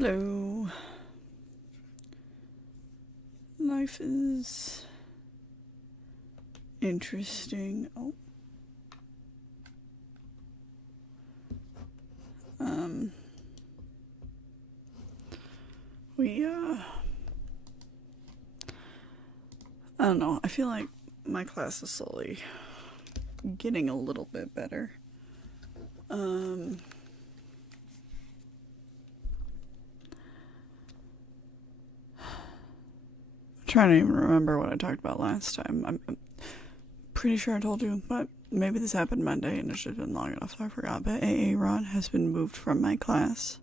Hello. Life is interesting. We I don't know. I feel like my class is slowly getting a little bit better. I'm trying to even remember what I talked about last time. I'm pretty sure I told you, but maybe this happened Monday and it's just been long enough so I forgot. But AA Ron has been moved from my class.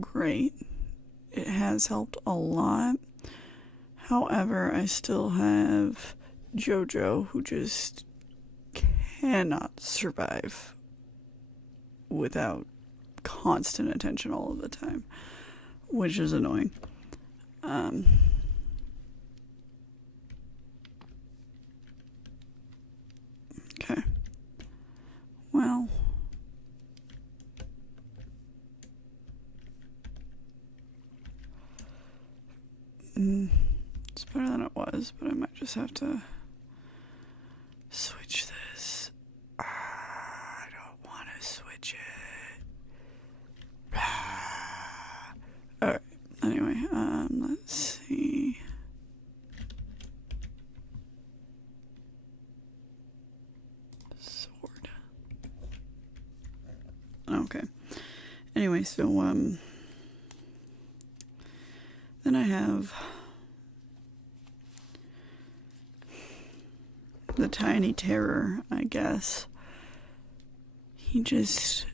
Great. It has helped a lot. However, I still have JoJo, who just cannot survive without constant attention all of the time, which is annoying. Okay. Well, it's better than it was, but I might just have to switch this. I don't want to switch it. Alright, anyway, let's see. Sword. Okay. Anyway, so, then I have the tiny terror, I guess. He just...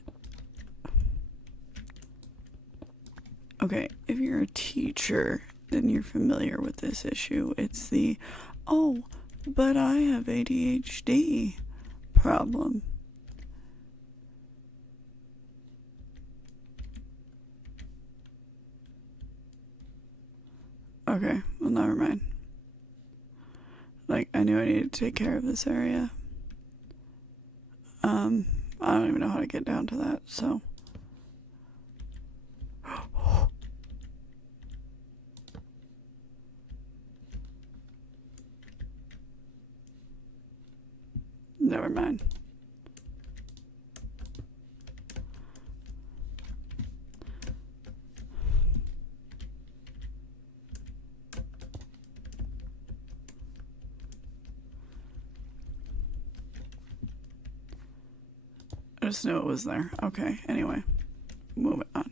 Okay, if you're a teacher, then you're familiar with this issue. It's the, oh, but I have ADHD problem. Okay, well, never mind. Like, I knew I needed to take care of this area. I don't even know how to get down to that, so. Never mind. I just knew it was there. Okay, anyway. Moving on.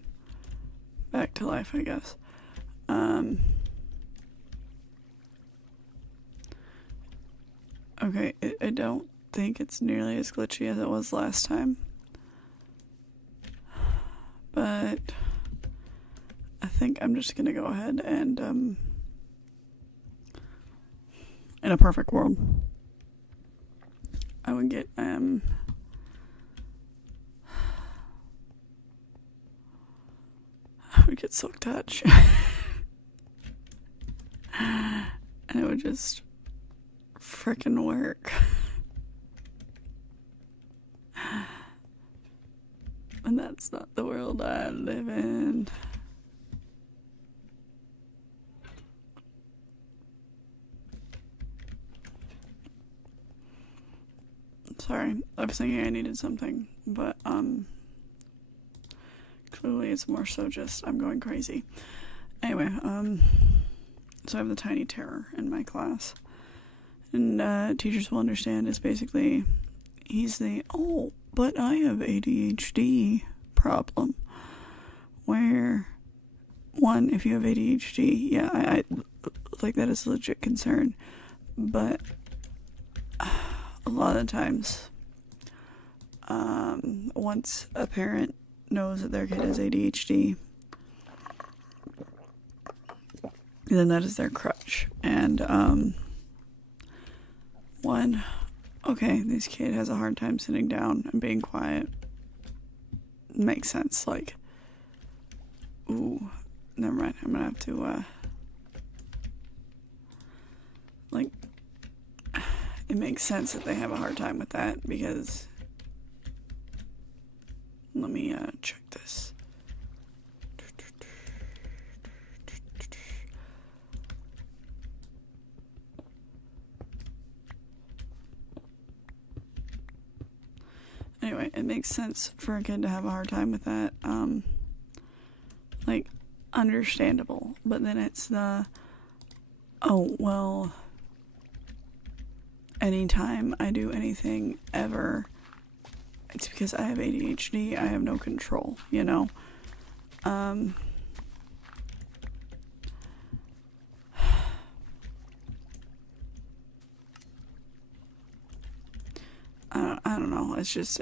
Back to life, I guess. Okay, I don't think it's nearly as glitchy as it was last time. But I think I'm just gonna go ahead and, in a perfect world, I would get, Silk Touch. And it would just frickin' work. And that's not the world I live in. Sorry, I was thinking I needed something, but, clearly it's more so just I'm going crazy. Anyway, so I have the tiny terror in my class. And teachers will understand is basically he's the, oh, but I have ADHD problem. Where, one, if you have ADHD, yeah, I like that is a legit concern. But a lot of times, once a parent knows that their kid has ADHD, then that is their crutch. And one, okay, this kid has a hard time sitting down and being quiet. Makes sense. Like, ooh, never mind. I'm gonna have to like, it makes sense that they have a hard time with that because let me check this. Anyway, it makes sense for a kid to have a hard time with that. Like, understandable. But then it's the, oh, well, anytime I do anything ever, it's because I have ADHD. I have no control, you know? I don't know. It's just,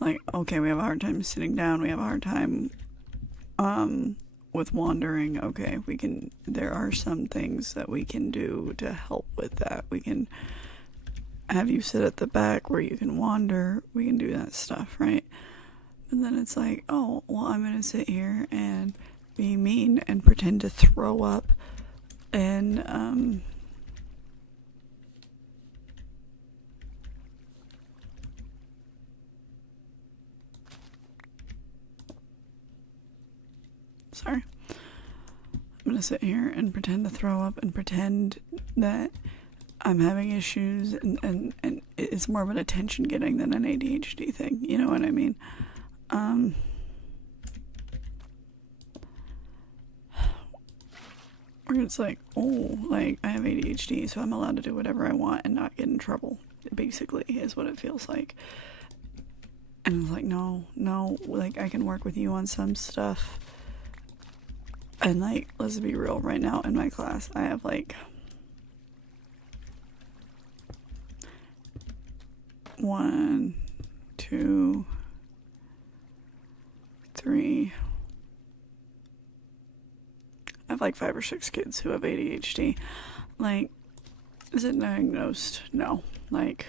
like, okay, we have a hard time sitting down. We have a hard time, with wandering. Okay, there are some things that we can do to help with that. We can have you sit at the back where you can wander. We can do that stuff, right? But then it's like, oh, well, I'm going to sit here and be mean and pretend to throw up and, sorry. I'm gonna sit here and pretend to throw up and pretend that I'm having issues, and it's more of an attention getting than an ADHD thing, you know what I mean? Where it's like, oh, like, I have ADHD, so I'm allowed to do whatever I want and not get in trouble, basically, is what it feels like. And it's like, no, like, I can work with you on some stuff. And, like, let's be real, right now in my class, I have, like, 1, 2, 3. I have, like, 5 or 6 kids who have ADHD. Like, is it diagnosed? No. Like,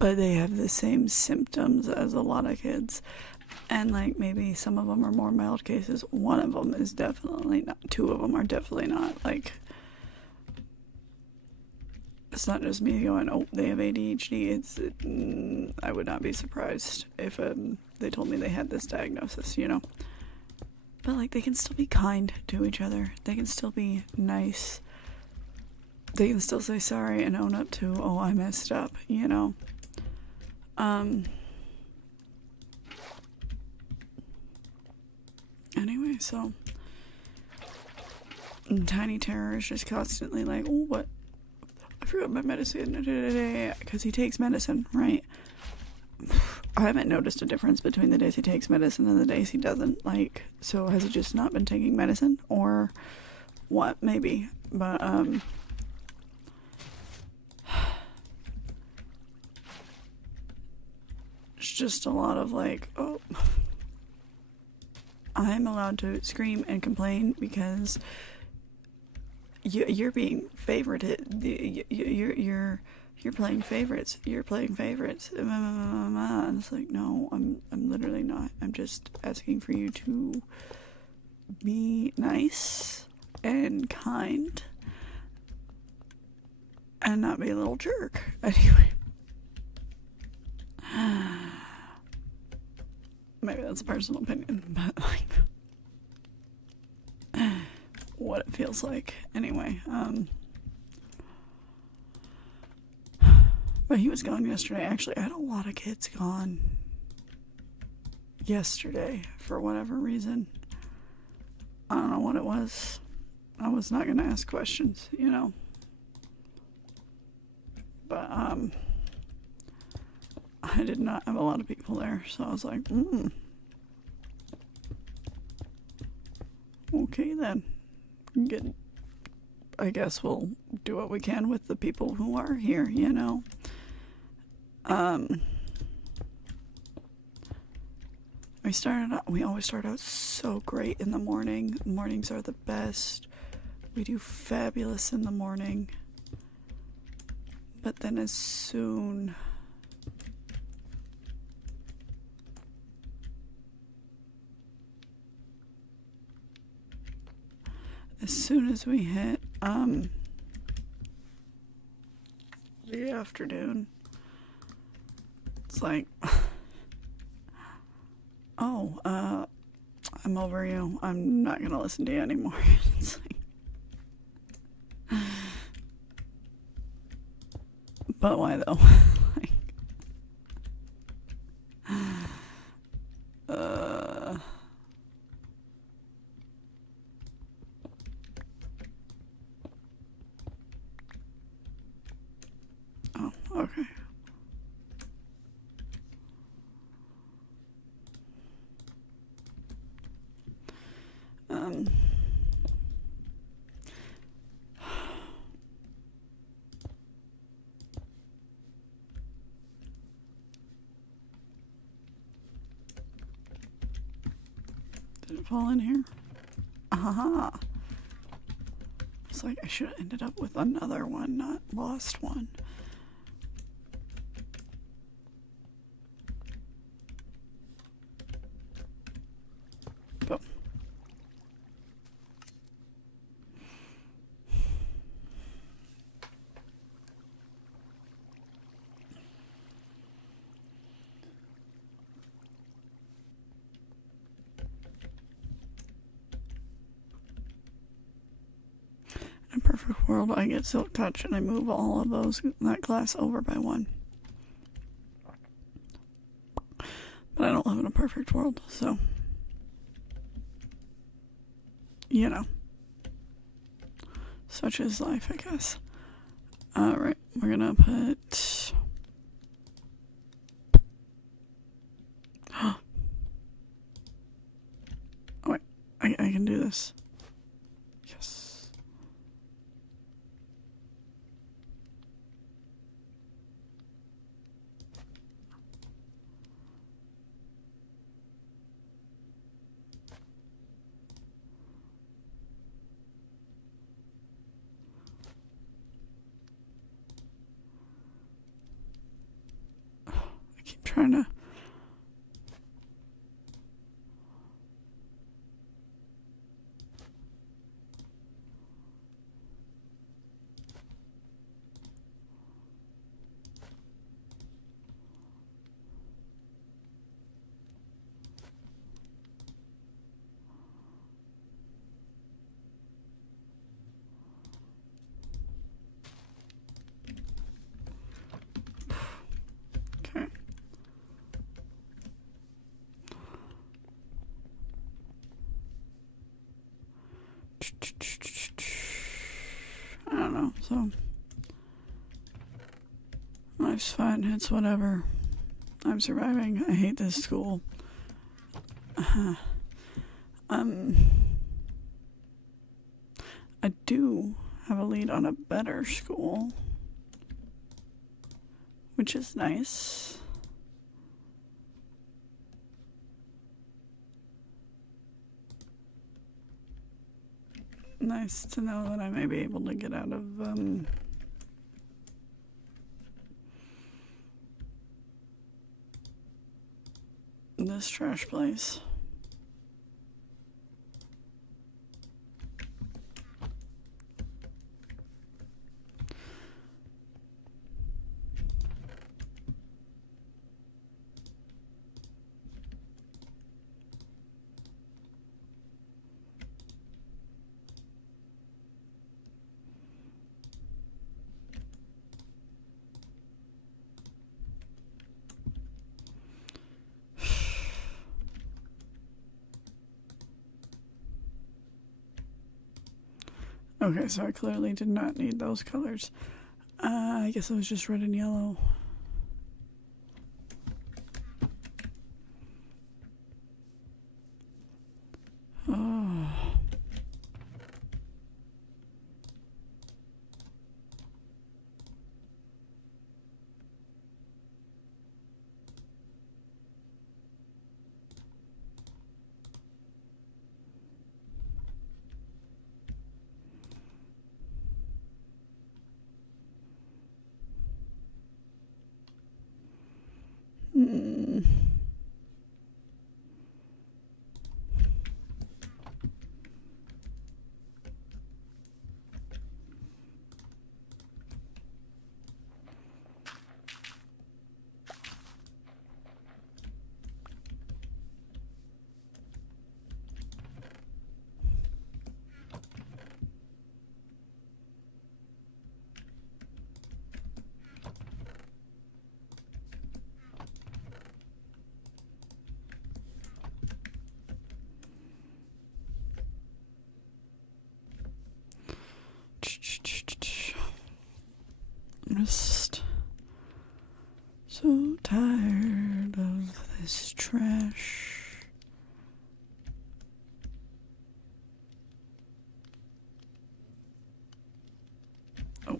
but they have the same symptoms as a lot of kids. And, like, maybe some of them are more mild cases. One of them is definitely not. 2 of them are definitely not. Like, it's not just me going, oh, they have ADHD. I would not be surprised if they told me they had this diagnosis, you know? But, like, they can still be kind to each other. They can still be nice. They can still say sorry and own up to, oh, I messed up, you know? Anyway, so Tiny Terror is just constantly like, oh, what? I forgot my medicine today, because he takes medicine, right? I haven't noticed a difference between the days he takes medicine and the days he doesn't. Like, so has he just not been taking medicine, or what? Maybe, but it's just a lot of like, oh, I'm allowed to scream and complain because you're being favorited. You're playing favorites. You're playing favorites. And it's like, no, I'm literally not. I'm just asking for you to be nice and kind and not be a little jerk. Anyway. Maybe that's a personal opinion, but like what it feels like. Anyway, but he was gone yesterday. Actually, I had a lot of kids gone yesterday for whatever reason. I don't know what it was. I was not gonna ask questions, you know. But I did not have a lot of people there, so I was like, okay then. Good. I guess we'll do what we can with the people who are here, you know. We always start out so great in the morning. Mornings are the best. We do fabulous in the morning. But then as soon as we hit the afternoon, it's like, oh, I'm over you. I'm not gonna listen to you anymore. It's like, But why though? Like, oh, okay. Did it fall in here? Aha! It's like I should have ended up with another one, not lost one. Boom. In a perfect world, I get silk touch and I move all of that glass over by one. But I don't live in a perfect world, so you know. Such is life, I guess. Alright, we're gonna put oh wait, I can do this. Yes. Keep trying to. Okay. I don't know, so life's fine, it's whatever. I'm surviving. I hate this school. I do have a lead on a better school, which is nice. Nice to know that I may be able to get out of this trash place. Okay, so I clearly did not need those colors. I guess it was just red and yellow. Oh. So tired of this trash. Oh.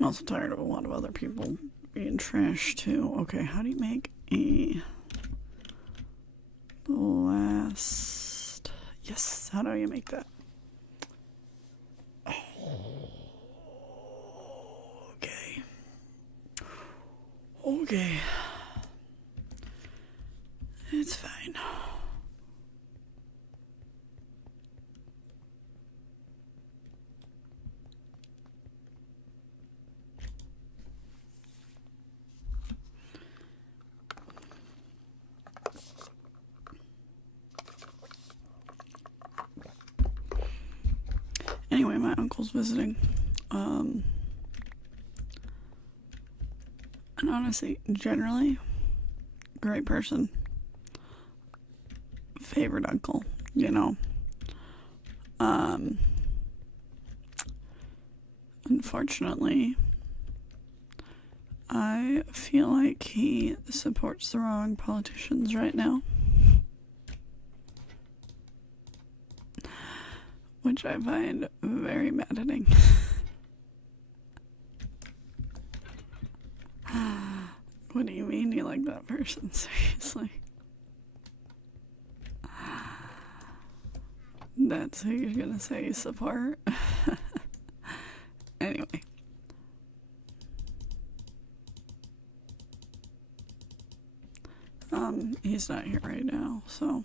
I'm also tired of a lot of other people being trash too. Okay, how do you make a blast? Yes, how do you make that? Okay. Okay. It's fine. Anyway, my uncle's visiting. And honestly, generally, great person. Favorite uncle, you know. Unfortunately, I feel like he supports the wrong politicians right now. Which I find very maddening. What do you mean you like that person? Seriously. That's who you're gonna say you support? Anyway. He's not here right now, so.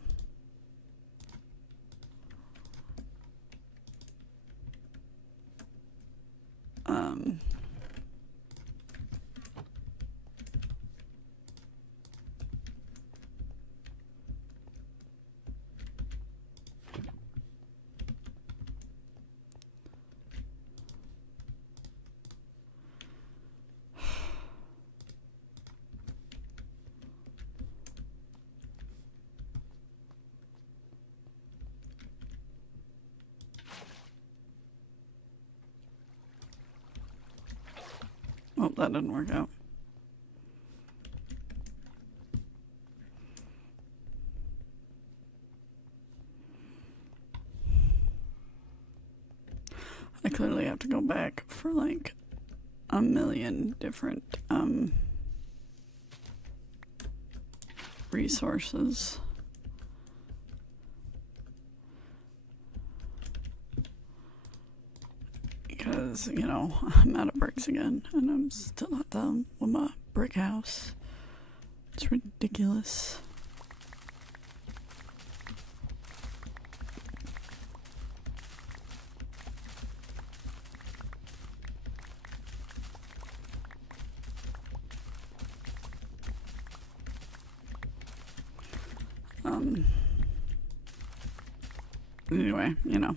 Oh, that didn't work out. I clearly have to go back for like a million different resources. Because, you know, I'm out of bricks again, and I'm still at the with my brick house. It's ridiculous. Anyway, you know.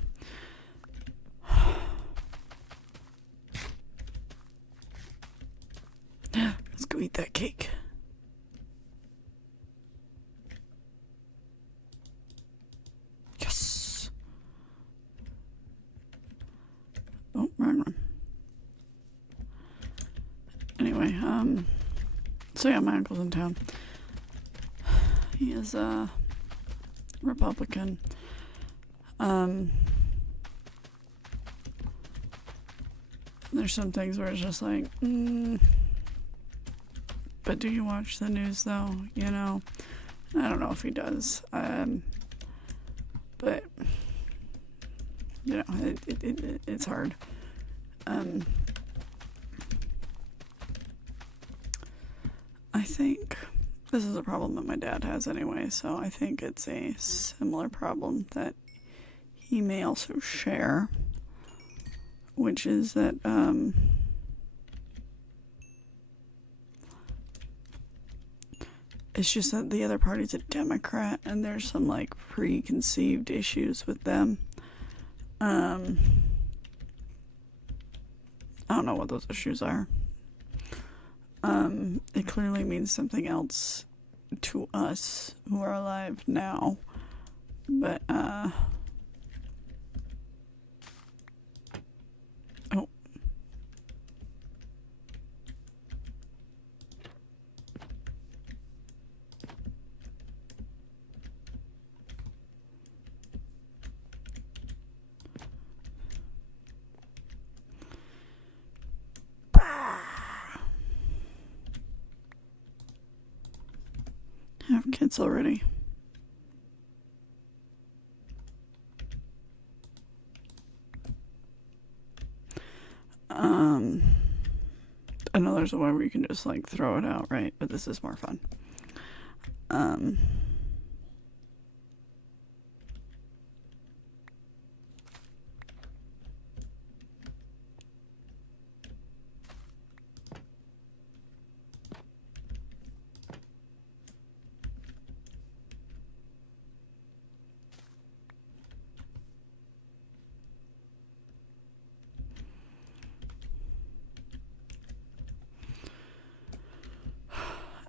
Let's go eat that cake. Yes. Oh, wrong one. Anyway, so yeah, my uncle's in town. He is a Republican. There's some things where it's just like, but do you watch the news though? You know, I don't know if he does. But you know, it's hard. I think this is a problem that my dad has anyway, so I think it's a similar problem that he may also share, which is that, it's just that the other party's a Democrat, and there's some, like, preconceived issues with them. I don't know what those issues are. It clearly means something else to us who are alive now, but, oh. Have kids already. I know there's a way where you can just like throw it out, right? But this is more fun.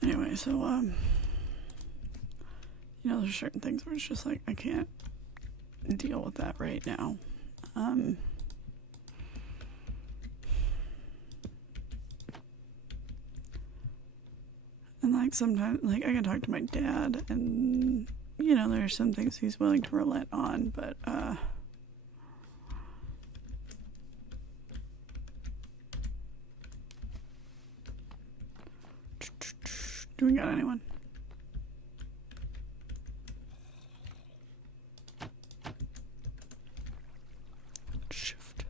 Anyway, so, you know, there's certain things where it's just like, I can't deal with that right now. And like, sometimes, like, I can talk to my dad, and, you know, there's some things he's willing to relent on, but, do we got anyone? Shift.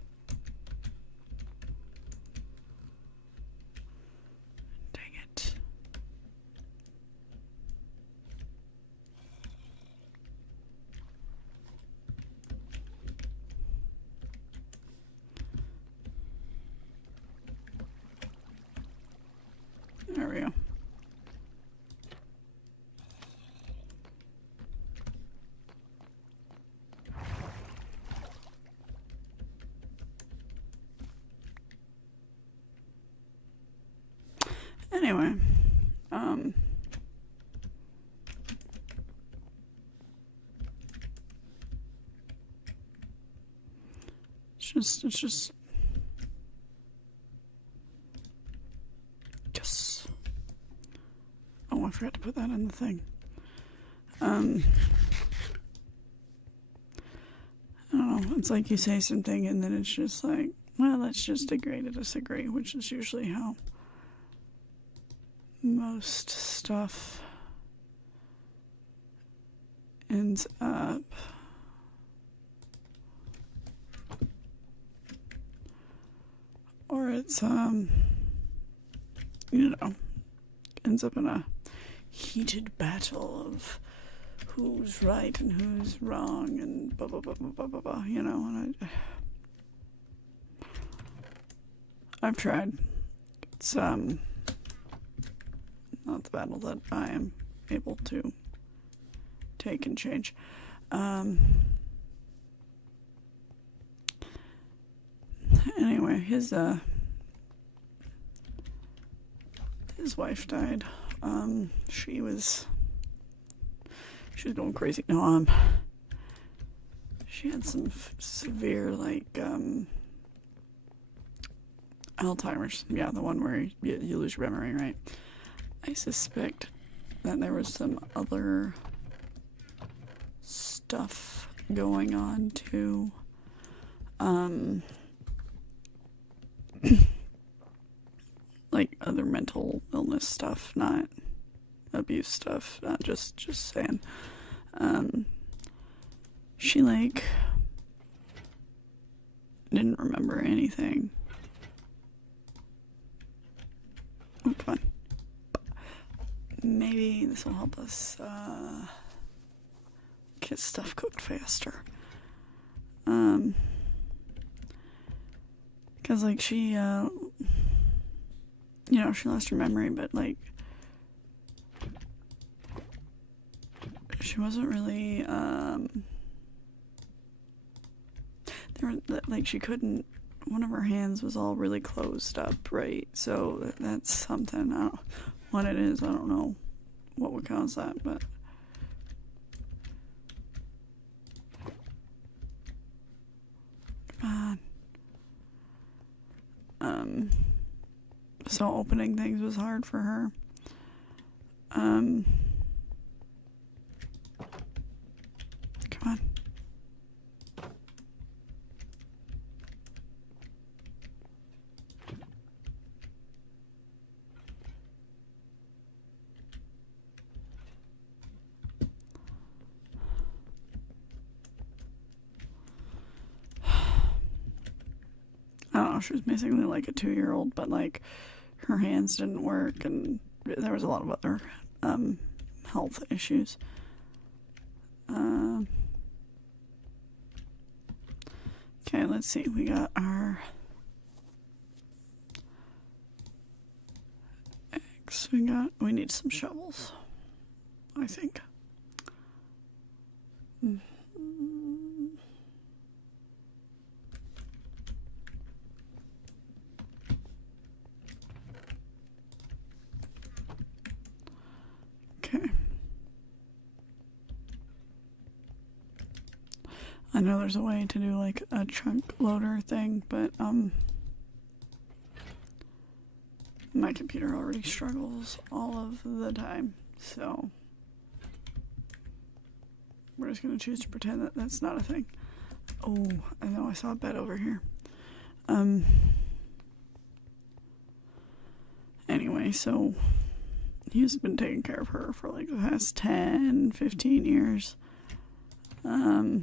Dang it. There we go. Anyway, it's just, yes. Oh, I forgot to put that in the thing. I don't know, it's like you say something and then it's just like, well, let's just agree to disagree, which is usually how most stuff ends up. Or it's, you know, ends up in a heated battle of who's right and who's wrong and blah, blah, blah, blah, blah, blah, blah, you know, and I've tried. It's, not the battle that I am able to take and change. Anyway, his wife died. She was going crazy. No, she had some severe, like, Alzheimer's. Yeah, the one where you lose your memory, right? I suspect that there was some other stuff going on too. Like other mental illness stuff, not abuse stuff, not just saying. She like didn't remember anything. Oh, come on. maybe this will help us get stuff cooked faster. Because, like, she, she lost her memory, but, like, she wasn't really, she couldn't, one of her hands was all really closed up, right? So that's something. I don't know what it is. I don't know what would cause that, but come on. So opening things was hard for her. Come on. I don't know, she was basically like a 2-year-old, but like her hands didn't work and there was a lot of other health issues. Okay, let's see. We got our eggs. We need some shovels, I think. Okay. I know there's a way to do like a chunk loader thing, but my computer already struggles all of the time, so we're just gonna choose to pretend that that's not a thing. Oh, I know, I saw a bed over here. Anyway, so he's been taking care of her for like the past 10, 15 years. I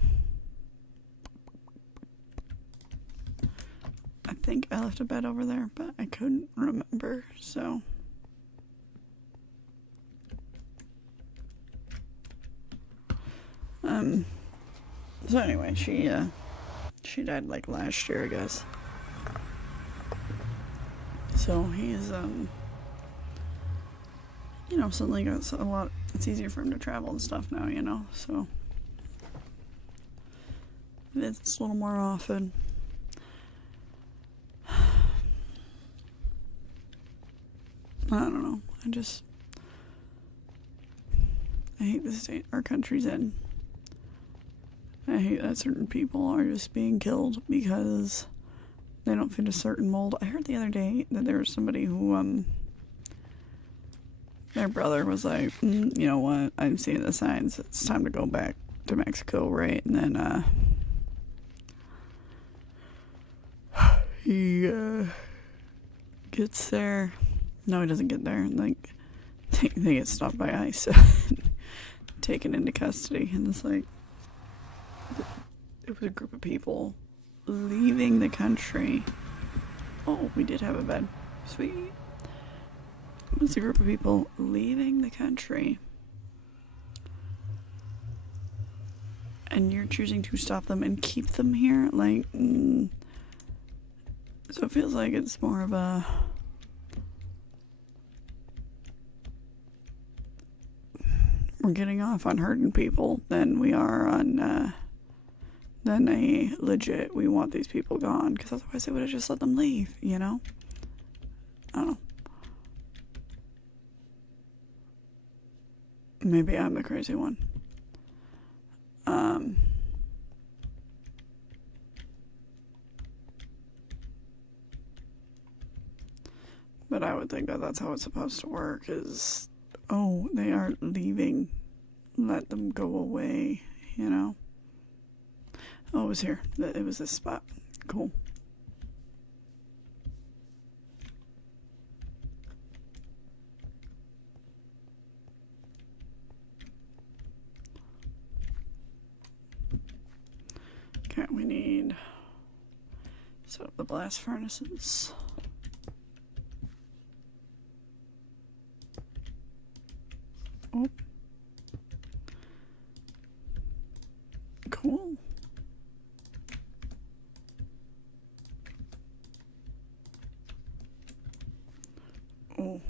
think I left a bed over there, but I couldn't remember, so. So anyway, she died like last year, I guess. So he's, suddenly got a lot, it's easier for him to travel and stuff now, so. It's a little more often. I don't know. I hate the state our country's in. I hate that certain people are just being killed because they don't fit a certain mold. I heard the other day that there was somebody who, their brother was like, you know what, I'm seeing the signs. It's time to go back to Mexico, right? And then, he, gets there. No, he doesn't get there. Like, they get stopped by ICE, taken into custody, and it's like, it was a group of people leaving the country. Oh, we did have a bed. Sweet. It was a group of people leaving the country, and you're choosing to stop them and keep them here? Like, so it feels like it's more of a we're getting off on hurting people than we are on than a legit we want these people gone, because otherwise they would have just let them leave, I don't know. Maybe I'm the crazy one. But I would think that that's how it's supposed to work, is, oh, they aren't leaving, let them go away, Oh, it was here. It was this spot. Cool. Okay, we need set up the blast furnaces. Oh. Cool. Oh.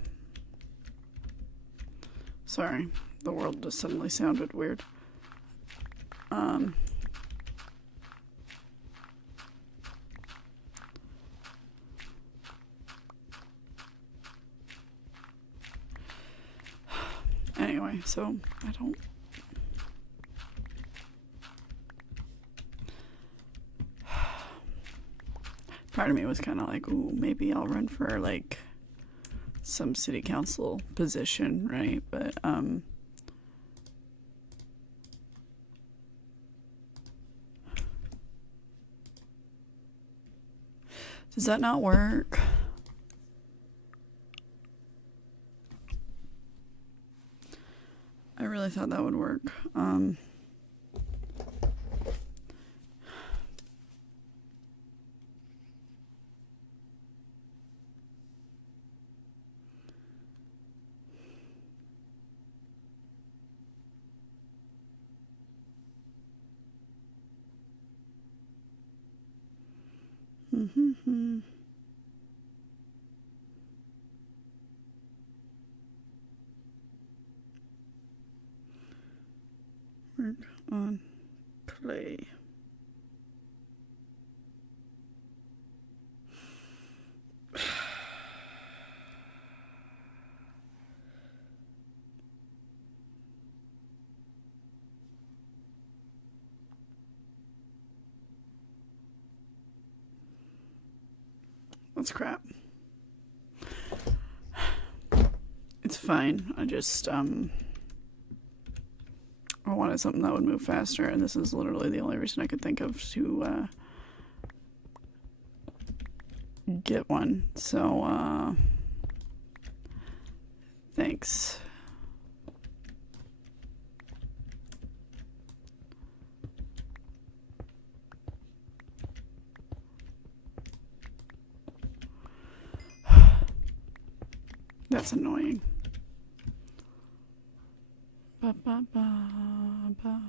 Sorry, the world just suddenly sounded weird. Anyway, so I don't. Part of me was kind of like, ooh, maybe I'll run for like some city council position, right? But does that not work? I really thought that would work. Work on play. That's crap. It's fine. I just I wanted something that would move faster, and this is literally the only reason I could think of to get one. So thanks. That's annoying. Ba, ba, ba, ba.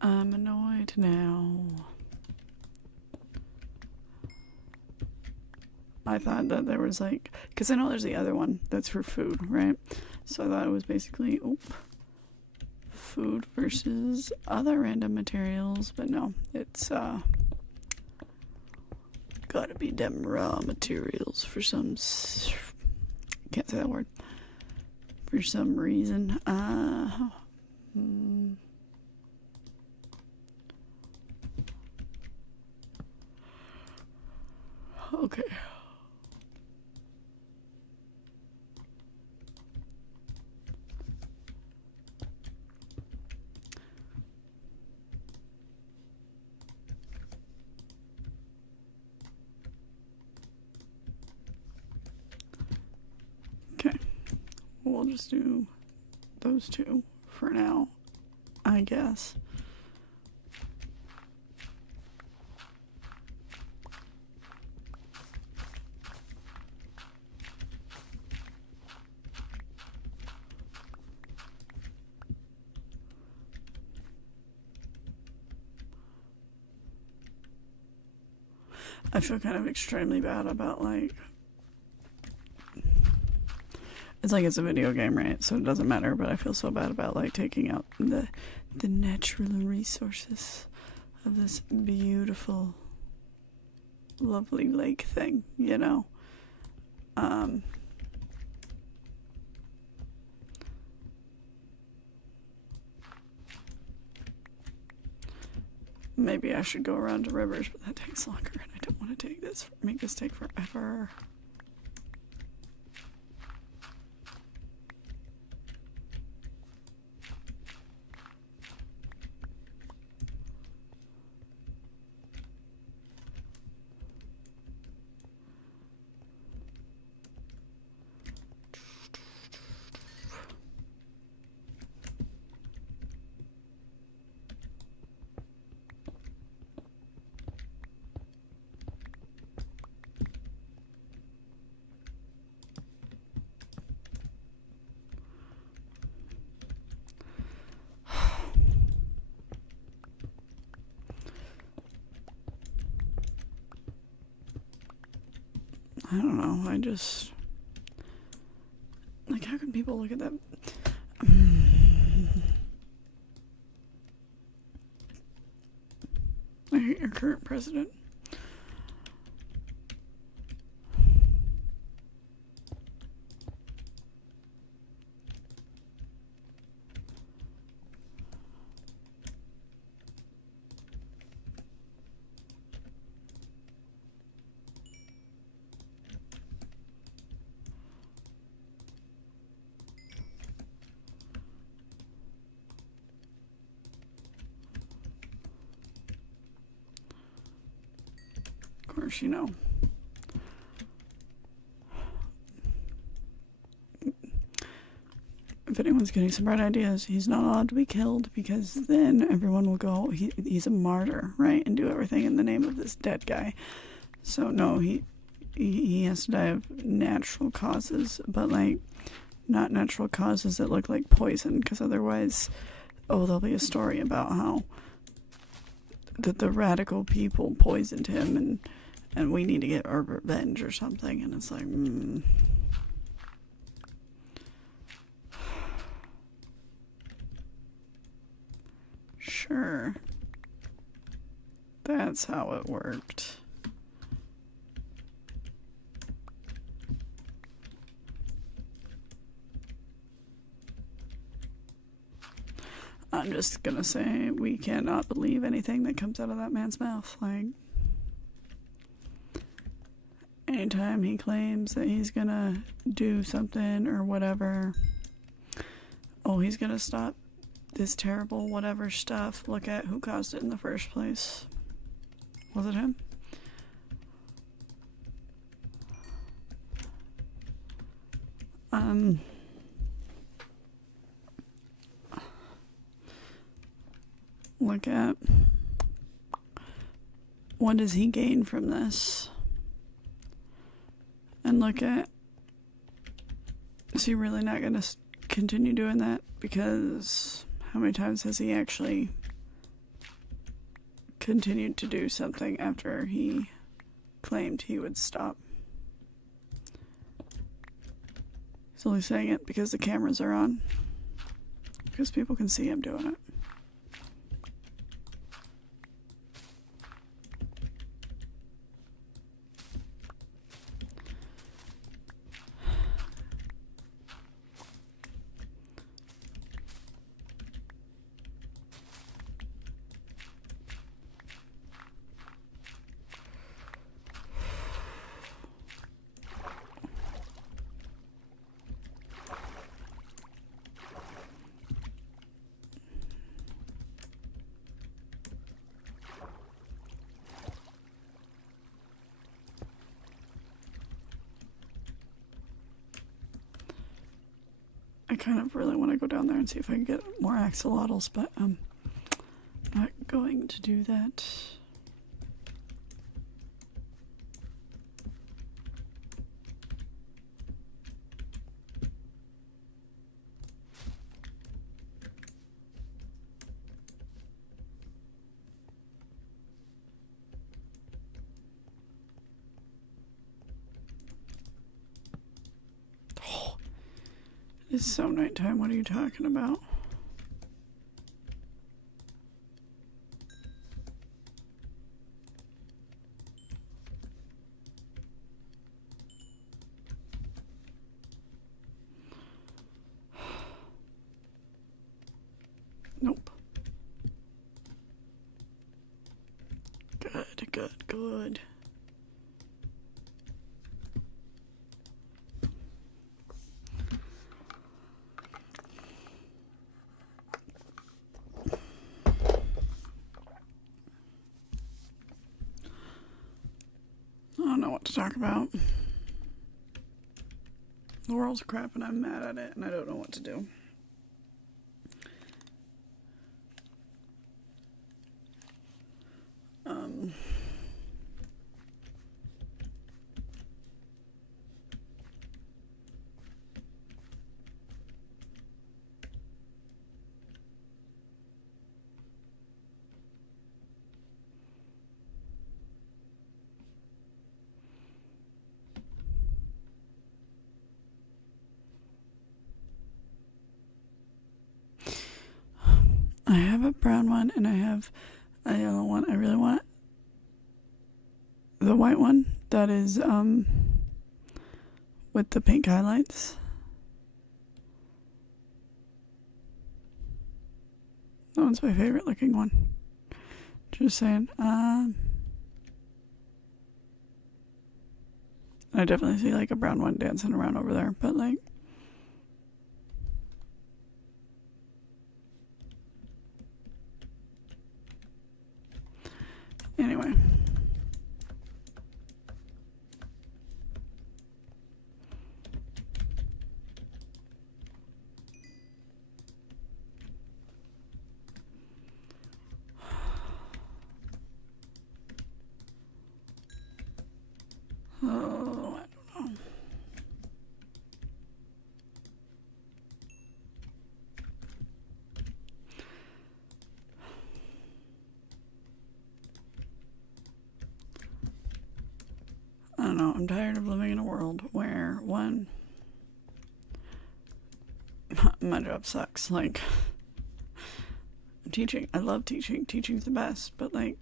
I'm annoyed now. I thought that there was like, because I know there's the other one that's for food, right? So I thought it was basically, food versus other random materials, but no, it's gotta be them raw materials for some can't say that word for some reason. Okay. Okay. We'll just do those two for now, I guess. I feel kind of extremely bad about like, it's like it's a video game, right? So it doesn't matter, but I feel so bad about like taking out the natural resources of this beautiful, lovely lake thing, you know? Maybe I should go around to rivers, but that takes longer, and I don't want to make this take forever. I don't know. I just, like, how can people look at that? I hate your current president. Of course, you know. If anyone's getting some bright ideas, he's not allowed to be killed because then everyone will go, he's a martyr, right? And do everything in the name of this dead guy. So no, he has to die of natural causes, but like not natural causes that look like poison, because otherwise, there'll be a story about how that the radical people poisoned him and we need to get our revenge or something, and it's like, Sure. That's how it worked. I'm just gonna say we cannot believe anything that comes out of that man's mouth. Like, anytime he claims that he's gonna do something or whatever, he's gonna stop this terrible whatever stuff. Look at who caused it in the first place. Was it him? Look at what does he gain from this? And look at, is he really not going to continue doing that? Because how many times has he actually continued to do something after he claimed he would stop? He's only saying it because the cameras are on. Because people can see him doing it. I kind of really want to go down there and see if I can get more axolotls, but I'm not going to do that. It's so nighttime. What are you talking about? Nope. Good. I don't know what to talk about. The world's crap and I'm mad at it and I don't know what to do. a brown one and I have a yellow one. I really want the white one that is with the pink highlights. That one's my favorite looking one. Just saying. I definitely see like a brown one dancing around over there, but like anyway. Oh, I don't know. I don't know. I'm tired of living in a world where, one, my job sucks. Like, I'm teaching. I love teaching. Teaching's the best. But, like,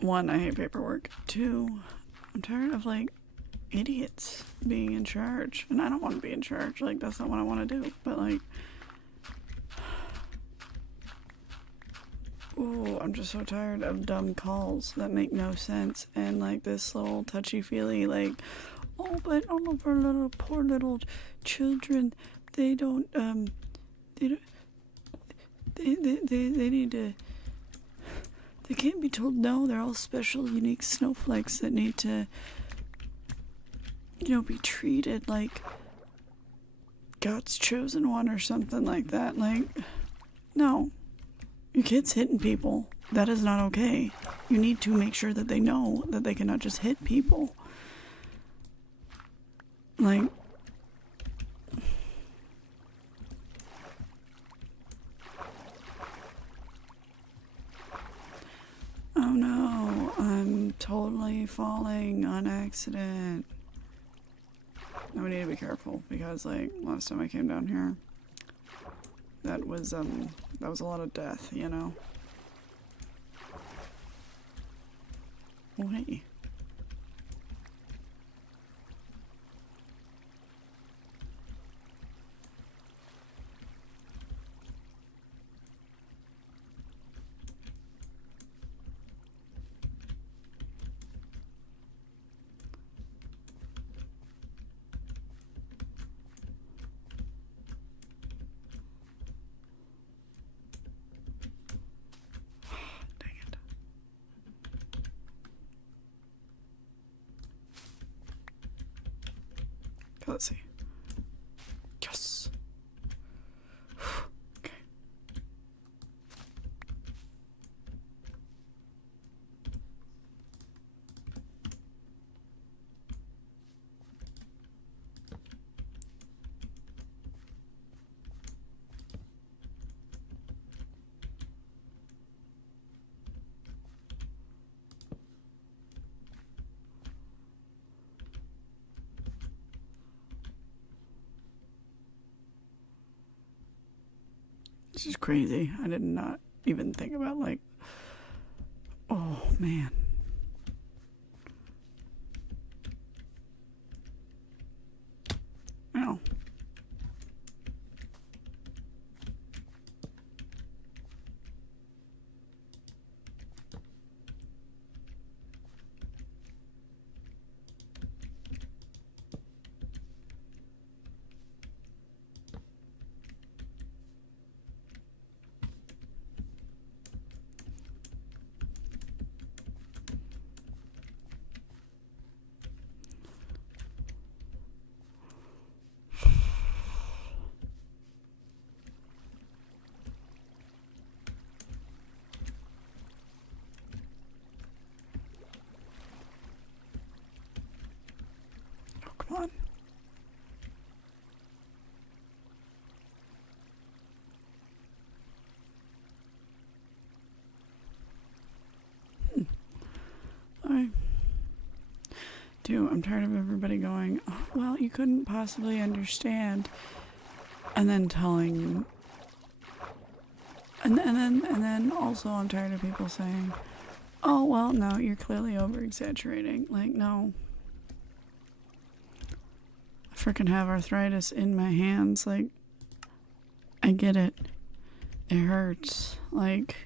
one, I hate paperwork. Two, I'm tired of, like, idiots being in charge. And I don't want to be in charge. Like, that's not what I want to do. But, like, ooh, I'm just so tired of dumb calls that make no sense. And, like, this little touchy-feely, like, oh, but all of our little, poor little children, they don't, they need to, they can't be told no. They're all special, unique snowflakes that need to, you know, be treated like God's chosen one or something like that. Like, no. Your kid's hitting people. That is not okay. You need to make sure that they know that they cannot just hit people. Like, oh no, I'm totally falling on accident. Now we need to be careful because, like, last time I came down here, that was a lot of death, you know? Oh, hey. Let's see. Yes. Okay. This is crazy. I did not even think about, like, oh man. Ow. Come on. Alright. Dude, I'm tired of everybody going, oh, well, you couldn't possibly understand. And then telling And then also I'm tired of people saying, oh, well, no, you're clearly over-exaggerating. Like, no. I freaking have arthritis in my hands. Like, I get it. It hurts. Like,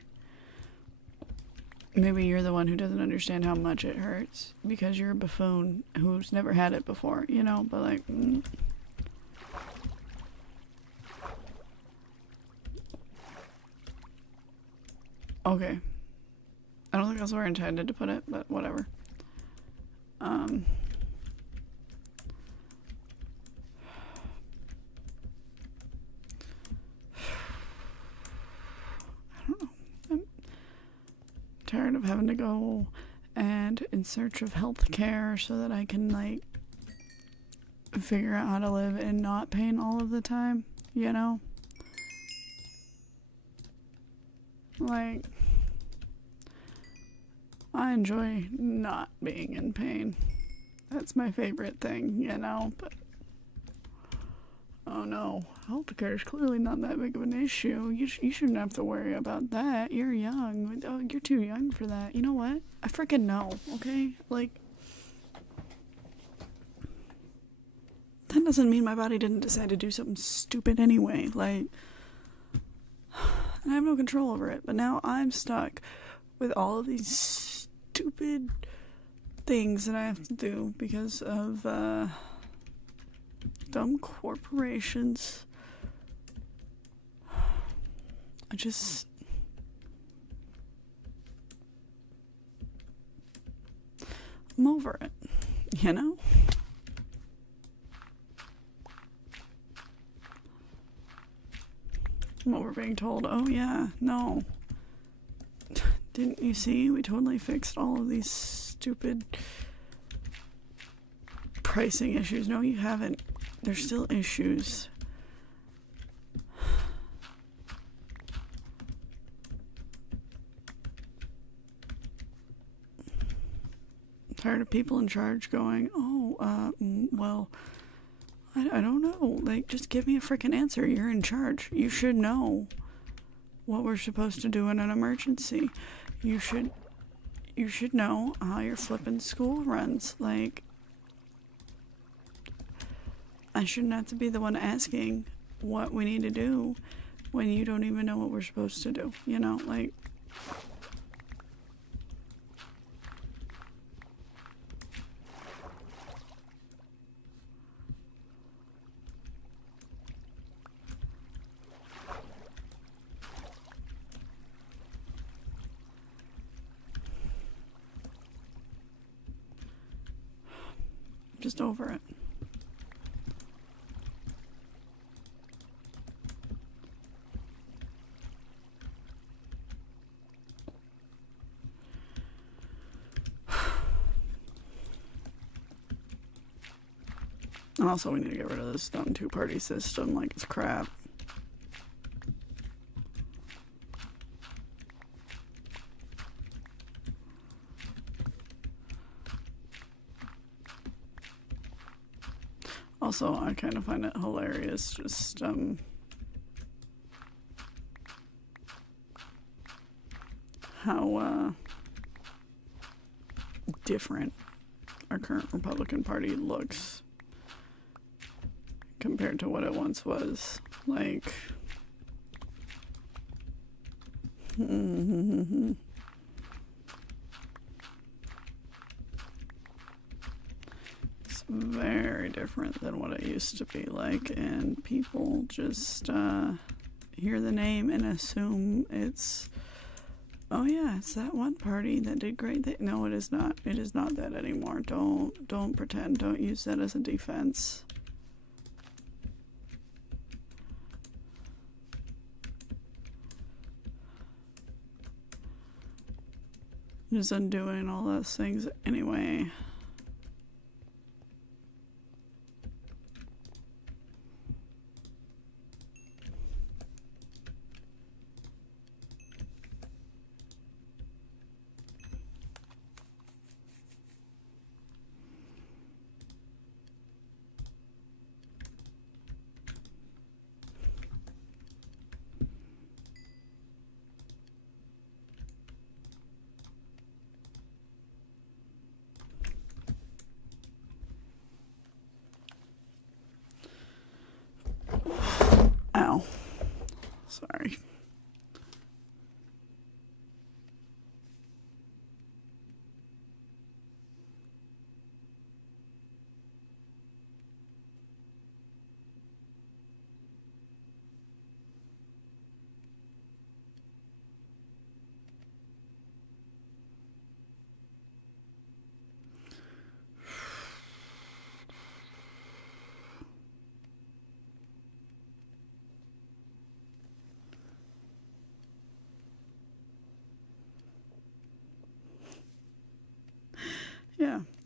maybe you're the one who doesn't understand how much it hurts because you're a buffoon who's never had it before, you know? But, like, okay. I don't think that's where I intended to put it, but whatever. I don't know. I'm tired of having to go and in search of health care so that I can, like, figure out how to live in not pain all of the time, you know? Like, I enjoy not being in pain. That's my favorite thing, you know? But, oh no, healthcare is clearly not that big of an issue. You shouldn't have to worry about that. You're young. Oh, you're too young for that. You know what? I freaking know, okay? Like, that doesn't mean my body didn't decide to do something stupid anyway. Like, and I have no control over it. But now I'm stuck with all of these stupid things that I have to do because of dumb corporations. I'm over it, you know? I'm over being told, oh yeah, no. Didn't you see? We totally fixed all of these stupid pricing issues. No, you haven't. There's still issues. I'm tired of people in charge going, oh, well, I don't know. Like, just give me a freaking answer. You're in charge. You should know what we're supposed to do in an emergency. You should know how your flippin' school runs. Like, I shouldn't have to be the one asking what we need to do when you don't even know what we're supposed to do. You know, like, just over it. And also, we need to get rid of this dumb two-party system. Like, it's crap. Also, I kind of find it hilarious, just, how, different our current Republican Party looks compared to what it once was. Like, it's very different than what it used to be like, and people just hear the name and assume it's, oh yeah, it's that one party that did great thing. No, it is not. It is not that anymore. Don't pretend. Don't use that as a defense. Just undoing all those things anyway.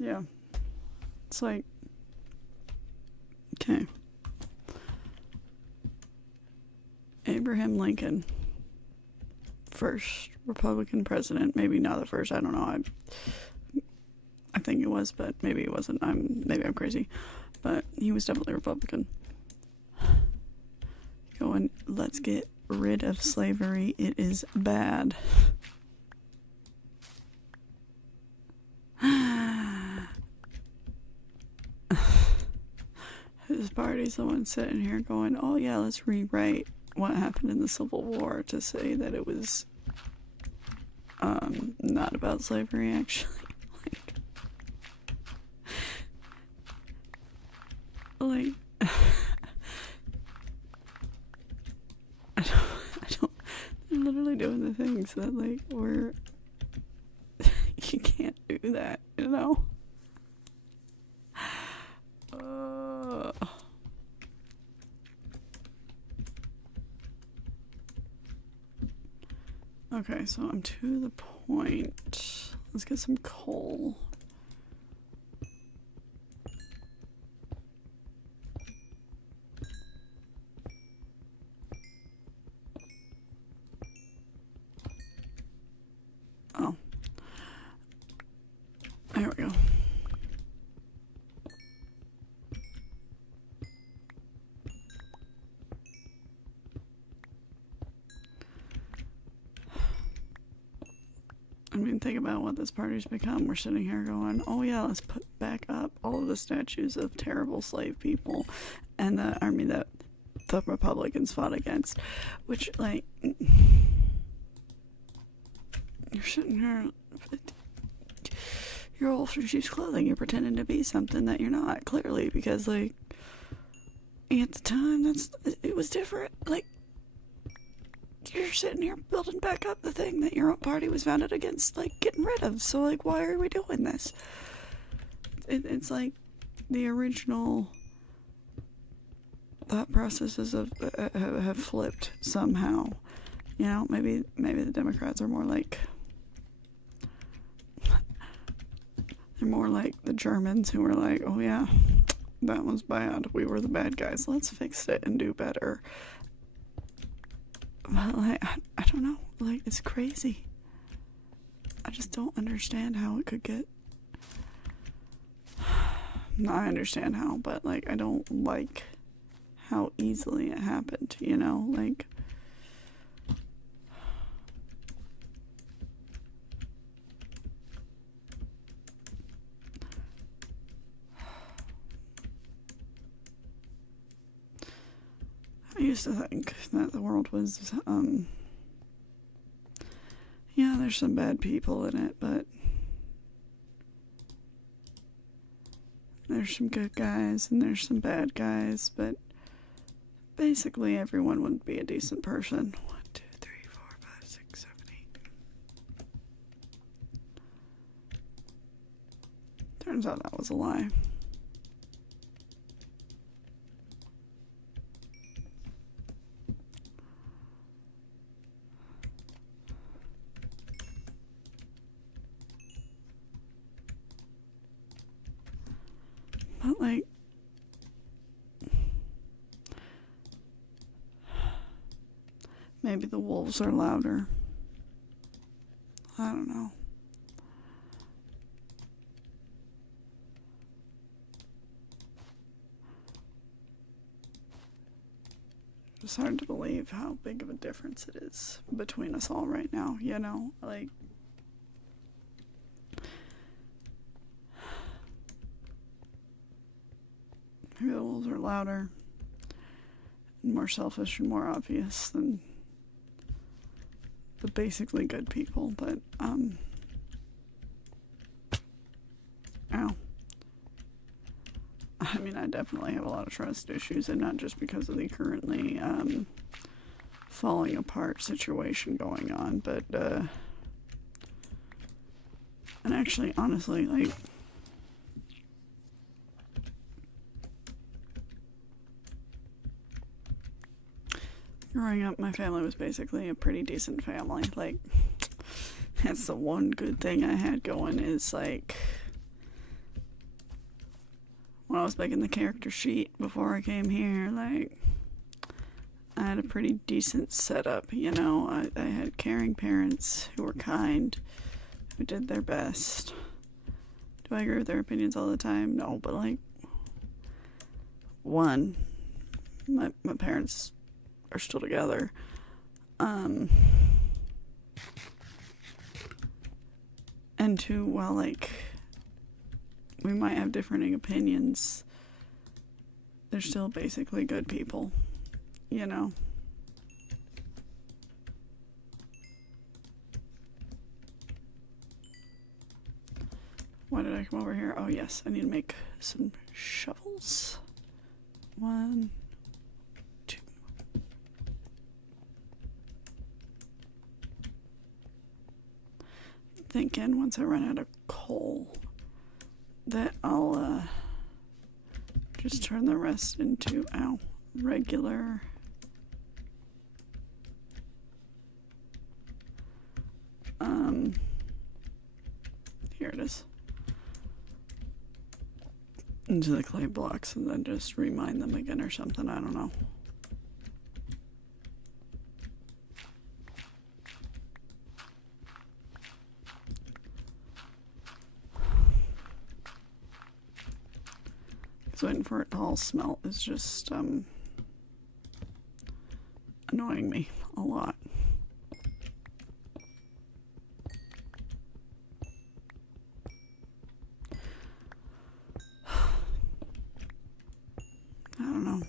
Yeah. It's like, okay. Abraham Lincoln, first Republican president, maybe not the first, I don't know. I think it was, but maybe it wasn't. Maybe I'm crazy, but he was definitely Republican. Going, let's get rid of slavery. It is bad. His party's the one sitting here going, oh yeah, let's rewrite what happened in the Civil War to say that it was not about slavery, actually. like I don't they're literally doing the things that like were you can't do that, you know. Okay, so I'm to the point. Let's get some coal. Oh. There we go. I mean, think about what this party's become. We're sitting here going, oh yeah, let's put back up all of the statues of terrible slave people and the army that the Republicans fought against. Which, like, you're sitting here, you're all for sheep's clothing. You're pretending to be something that you're not, clearly, because, like, at the time, it was different. Like, you're sitting here building back up the thing that your own party was founded against, like, getting rid of. So, like, why are we doing this? It's like the original thought processes have flipped somehow. You know, maybe the Democrats are more like, they're more like the Germans who were like, oh yeah, that was bad. We were the bad guys. Let's fix it and do better. But, like, I don't know. Like, it's crazy. I just don't understand how it could get... I understand how, but, like, I don't like how easily it happened, you know? Like... I used to think that the world was, yeah, there's some bad people in it, but there's some good guys and there's some bad guys, but basically everyone would be a decent person. 1, 2, 3, 4, 5, 6, 7, 8. Turns out that was a lie. But, like, maybe the wolves are louder. I don't know. It's hard to believe how big of a difference it is between us all right now, you know? Like, maybe the wolves are louder and more selfish and more obvious than the basically good people, but, ow. I mean, I definitely have a lot of trust issues, and not just because of the currently, falling apart situation going on, but, and actually, honestly, like, growing up, my family was basically a pretty decent family. Like, that's the one good thing I had going is, like, when I was making the character sheet before I came here, like, I had a pretty decent setup, you know. I had caring parents who were kind, who did their best. Do I agree with their opinions all the time? No, but like, one, my parents are still together. And two, while like we might have differing opinions, they're still basically good people, you know. Why did I come over here? Oh yes, I need to make some shovels. 1, 2. Thinking once I run out of coal that I'll just turn the rest into regular here it is, into the clay blocks, and then just remine them again or something. I don't know. Waiting for it to all smelt is just annoying me a lot. I don't know.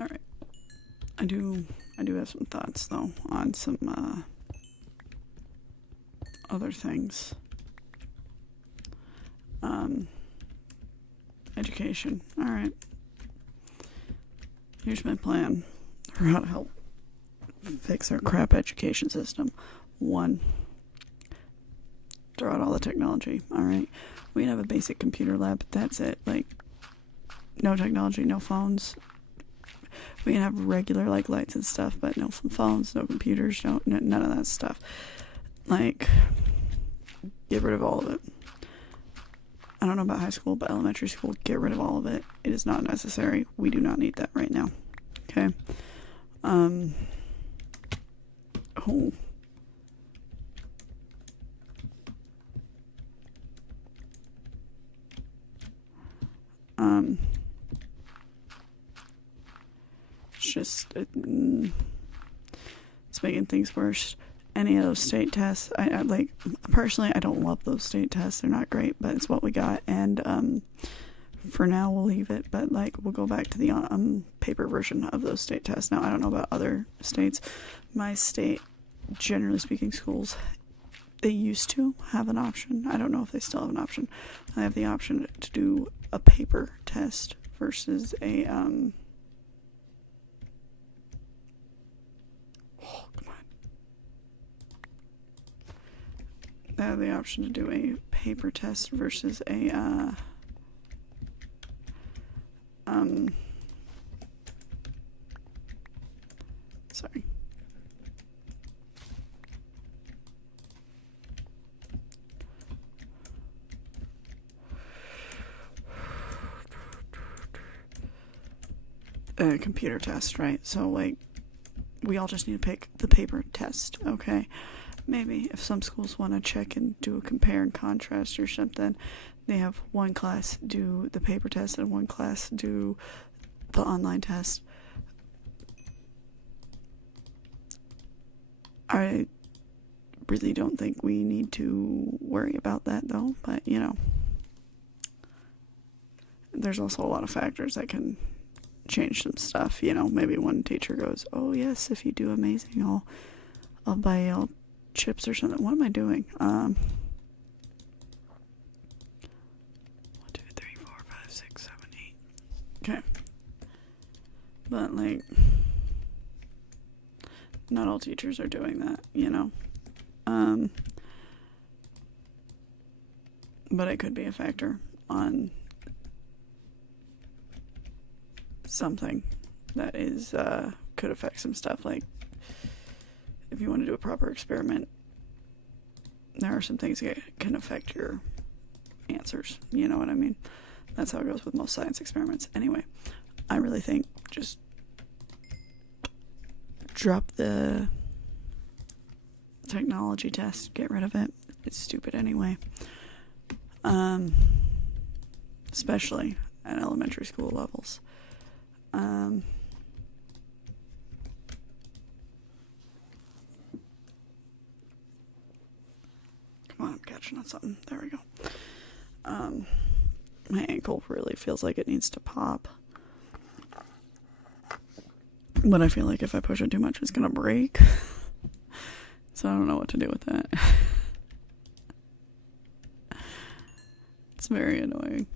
All right, I do have some thoughts though on some other things. Education. Alright. Here's my plan for how to help fix our crap education system. 1, throw out all the technology. Alright. We can have a basic computer lab. That's it. Like, no technology, no phones. We can have regular, like, lights and stuff, but no phones, no computers, none of that stuff. Like, get rid of all of it. I don't know about high school, but elementary school, get rid of all of it. It is not necessary. We do not need that right now. Okay. It's just, it's making things worse. Any of those state tests, I like, personally, I don't love those state tests. They're not great, but it's what we got, and for now we'll leave it, but like, we'll go back to the paper version of those state tests. Now, I don't know about other states. My state, generally speaking, schools, they used to have an option. I don't know if they still have an option. I have the option to do a paper test versus a I have the option to do a paper test versus a sorry. A computer test, right? So like, we all just need to pick the paper test, okay? Maybe if some schools want to check and do a compare and contrast or something, they have one class do the paper test and one class do the online test. I really don't think we need to worry about that though, but you know, there's also a lot of factors that can change some stuff. You know, maybe one teacher goes, "Oh yes, if you do amazing, I'll buy y'all chips or something." What am I doing? 1, 2, 3, 4, 5, 6, 7, 8. Okay. But like, not all teachers are doing that, you know. But it could be a factor on something that is could affect some stuff. Like, if you want to do a proper experiment, there are some things that can affect your answers. You know what I mean? That's how it goes with most science experiments. Anyway, I really think just drop the technology test. Get rid of it. It's stupid anyway. Especially at elementary school levels. Come on, I'm catching on something. There we go. My ankle really feels like it needs to pop. But I feel like if I push it too much, it's gonna break. So I don't know what to do with that. It's very annoying.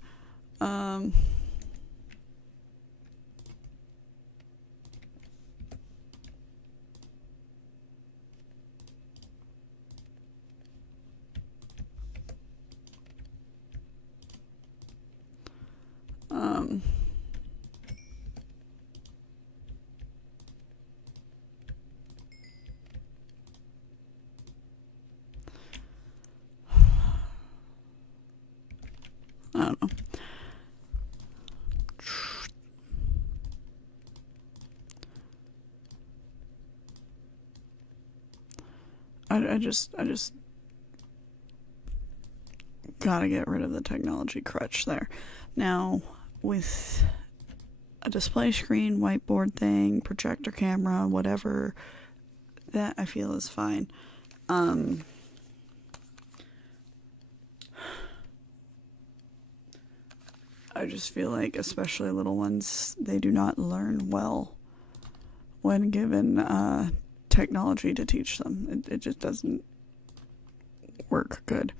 I don't know. I just gotta get rid of the technology crutch there. Now, with a display screen, whiteboard thing, projector camera, whatever, that I feel is fine. I just feel like, especially little ones, they do not learn well when given technology to teach them. It just doesn't work good.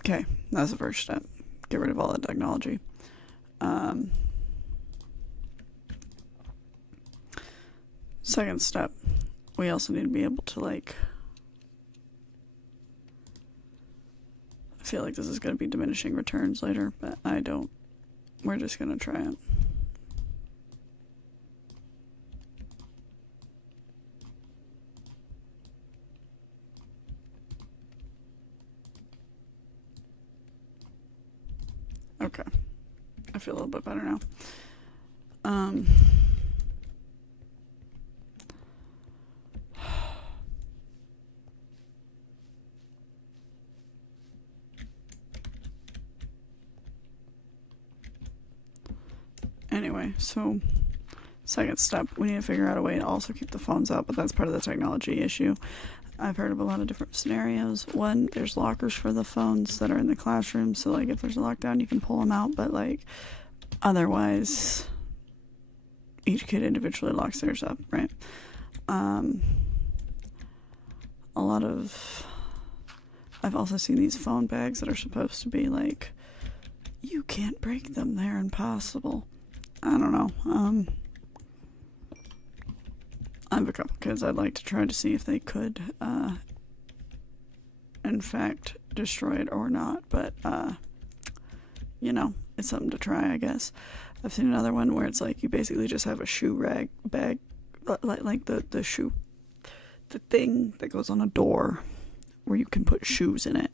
Okay, that's the first step. Get rid of all that technology. Second step, we also need to be able to, I feel like this is going to be diminishing returns later, but I don't. We're just going to try it. Okay. I feel a little bit better now. Anyway, so second step, we need to figure out a way to also keep the phones out, but that's part of the technology issue. I've heard of a lot of different scenarios. One, there's lockers for the phones that are in the classroom, so if there's a lockdown, you can pull them out, but otherwise, each kid individually locks theirs up, right? I've also seen these phone bags that are supposed to be you can't break them, they're impossible. I don't know. I have a couple kids I'd like to try to see if they could, in fact, destroy it or not, but, it's something to try, I guess. I've seen another one where it's you basically just have a shoe rag bag, the shoe, the thing that goes on a door where you can put shoes in it,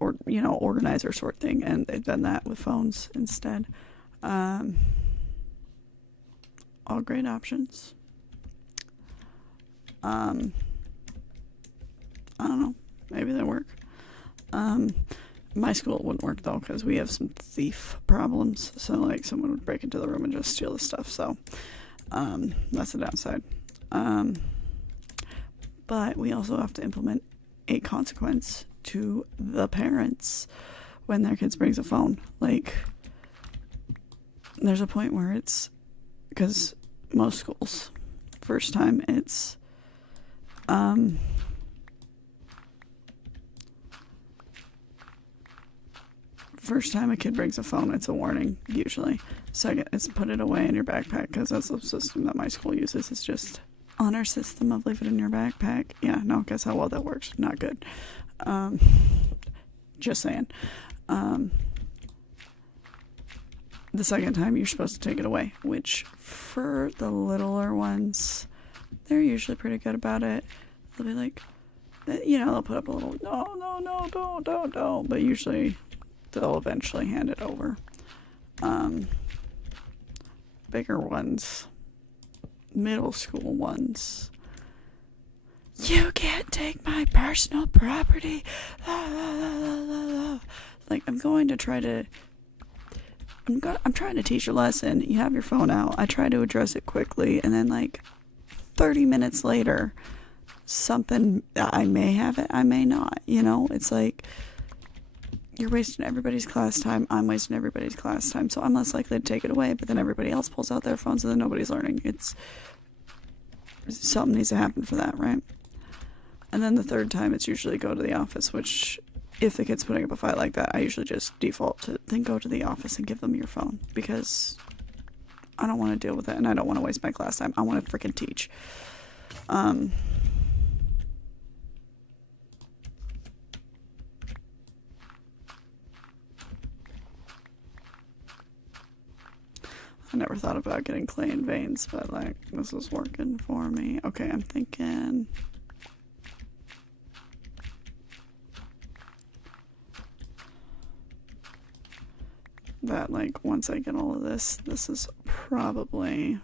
or, organizer sort thing, and they've done that with phones instead. All great options. I don't know. Maybe they work. My school it wouldn't work though, because we have some thief problems. So someone would break into the room and just steal the stuff. So that's the downside. But we also have to implement a consequence to the parents when their kids brings a phone. There's a point where it's, because most schools, first time it's first time a kid brings a phone, it's a warning, usually. Second, it's put it away in your backpack, because that's the system that my school uses. It's just honor system of leave it in your backpack. Yeah, no, guess how well that works. Not good. Just saying. The second time, you're supposed to take it away, which for the littler ones, they're usually pretty good about it. They'll be they'll put up a little, no, don't. But usually they'll eventually hand it over. Bigger ones, middle school ones. You can't take my personal property. Like, I'm trying to teach a lesson. You have your phone out. I try to address it quickly, and then like 30 minutes later, something, I may have it, I may not, it's like, you're wasting everybody's class time, I'm wasting everybody's class time, so I'm less likely to take it away, but then everybody else pulls out their phones and then nobody's learning. Something needs to happen for that, right? And then the third time, it's usually go to the office, which, if the kid's putting up a fight like that, I usually just default to, then go to the office and give them your phone, because I don't want to deal with it, and I don't want to waste my class time. I want to freaking teach. I never thought about getting clay in veins, but like, this is working for me. Okay, I'm thinking that like, once I get all of this, this is probably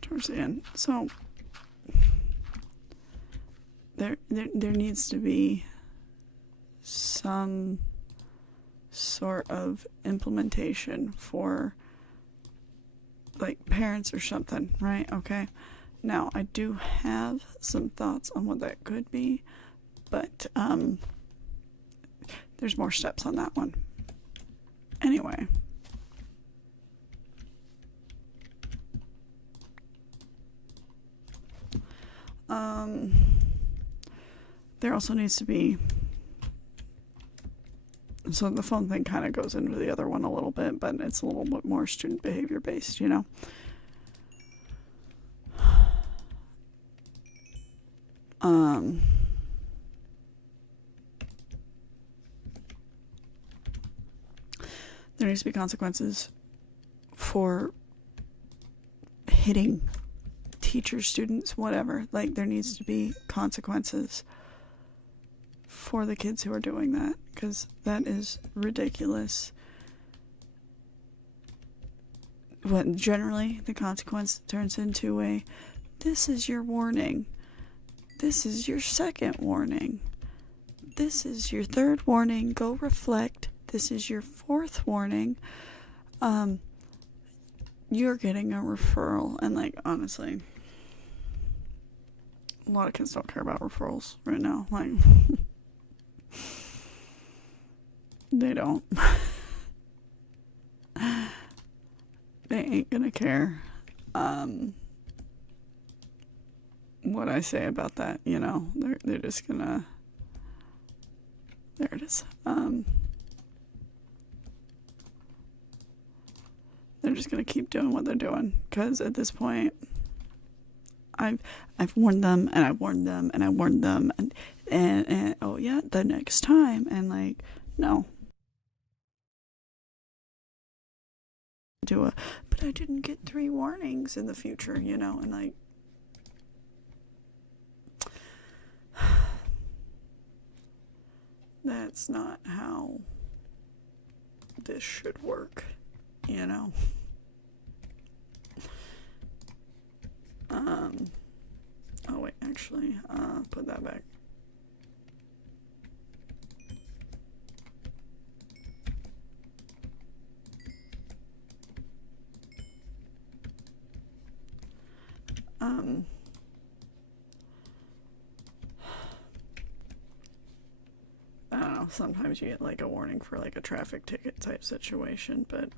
towards the end. So there needs to be some sort of implementation for like parents or something, right? Okay. Now, I do have some thoughts on what that could be, but there's more steps on that one. Anyway. There also needs to be, so the phone thing kind of goes into the other one a little bit, but it's a little bit more student behavior based, There needs to be consequences for hitting teachers, students, whatever. Like, there needs to be consequences for the kids who are doing that, because that is ridiculous. When generally the consequence turns into a, this is your warning, this is your second warning, this is your third warning, go reflect, this is your fourth warning, you're getting a referral. And like, honestly, a lot of kids don't care about referrals right now. Like, they don't. They ain't gonna care what I say about that, they're just gonna, there it is. They're just gonna keep doing what they're doing, because at this point, I've warned them, and I've warned them, and I warned them, and oh yeah, the next time, and like, no. But I didn't get 3 warnings in the future, and like, that's not how this should work, oh wait, actually, put that back. I don't know, sometimes you get like a warning for like a traffic ticket type situation, but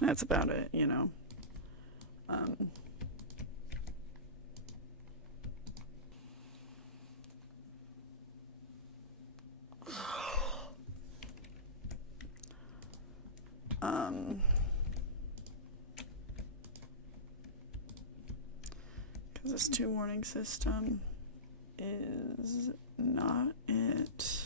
that's about it, Because this 2 warning system is not it.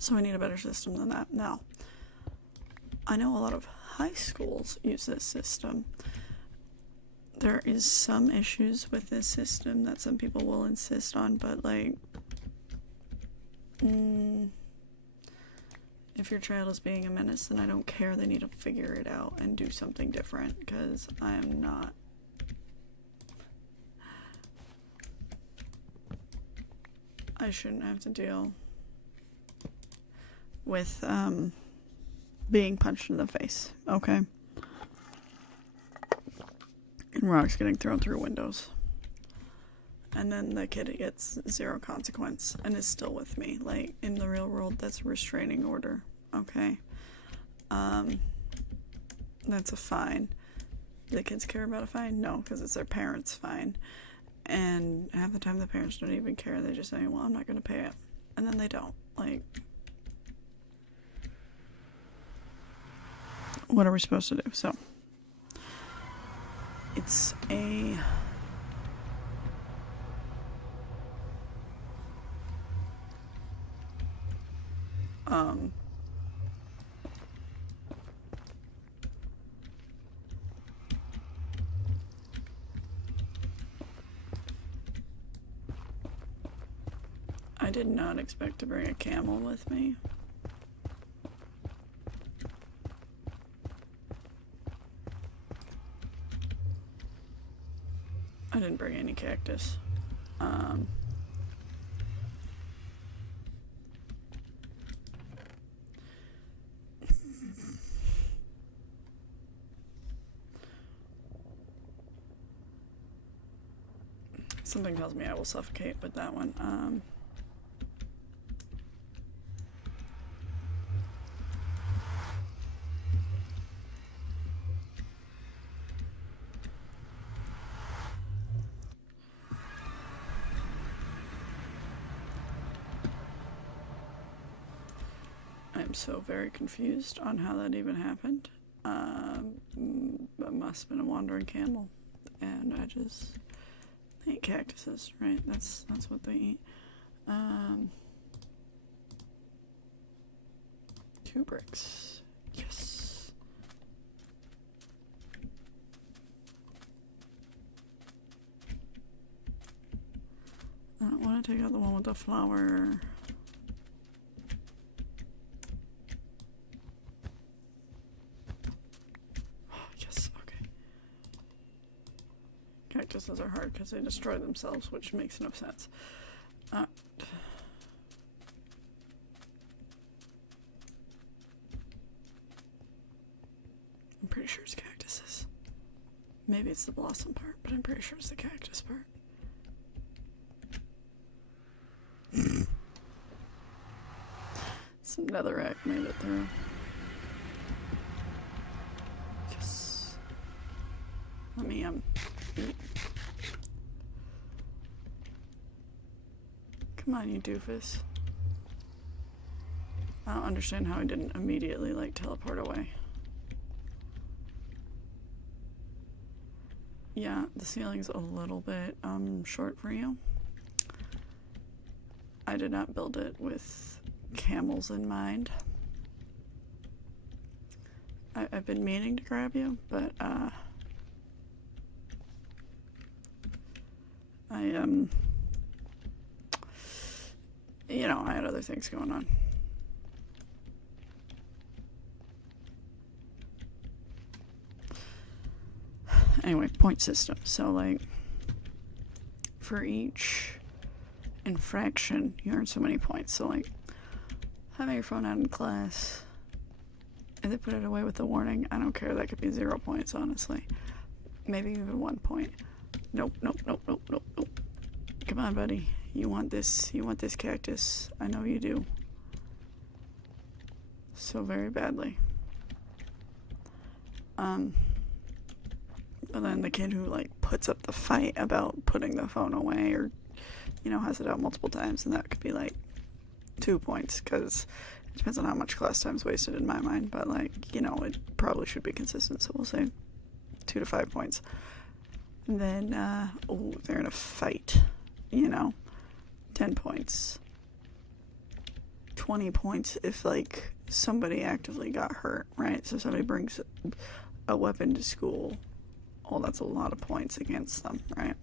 So I need a better system than that. Now, I know a lot of high schools use this system. There is some issues with this system that some people will insist on, but like, if your child is being a menace, then I don't care. They need to figure it out and do something different, because I am not. I shouldn't have to deal with being punched in the face, okay? And rocks getting thrown through windows. And then the kid gets 0 consequence and is still with me. Like, in the real world, that's a restraining order, okay? That's a fine. Do the kids care about a fine? No, because it's their parents' fine. And half the time the parents don't even care. They just say, well, I'm not going to pay it. And then they don't. Like, what are we supposed to do? So, it's a I did not expect to bring a camel with me. I didn't bring any cactus. Something tells me I will suffocate with that one. I'm so very confused on how that even happened. It must have been a wandering camel, and they eat cactuses, right? That's what they eat. 2 bricks. Yes. I don't want to take out the one with the flower. Cactuses are hard because they destroy themselves, which makes no sense. I'm pretty sure it's cactuses. Maybe it's the blossom part, but I'm pretty sure it's the cactus part. Some netherrack made it through. Yes. Let me eat. Come on, you doofus. I don't understand how he didn't immediately, like, teleport away. Yeah, the ceiling's a little bit, short for you. I did not build it with camels in mind. I've been meaning to grab you, but, I had other things going on. Anyway, point system. So, like, for each infraction, you earn so many points. So, like, having your phone out in class, if they put it away with the warning, I don't care. That could be 0 points, honestly. Maybe even 1 point. Nope. Come on, buddy. You want this cactus. I know you do. So very badly. Um, but then the kid who, like, puts up the fight about putting the phone away or, you know, has it out multiple times, and that could be, like, 2 points, because it depends on how much class time's wasted in my mind, but, like, you know, it probably should be consistent, so we'll say 2 to 5 points. And then, they're in a fight, you know, 10 points. 20 points if, like, somebody actively got hurt, right? So somebody brings a weapon to school. Oh, that's a lot of points against them, right?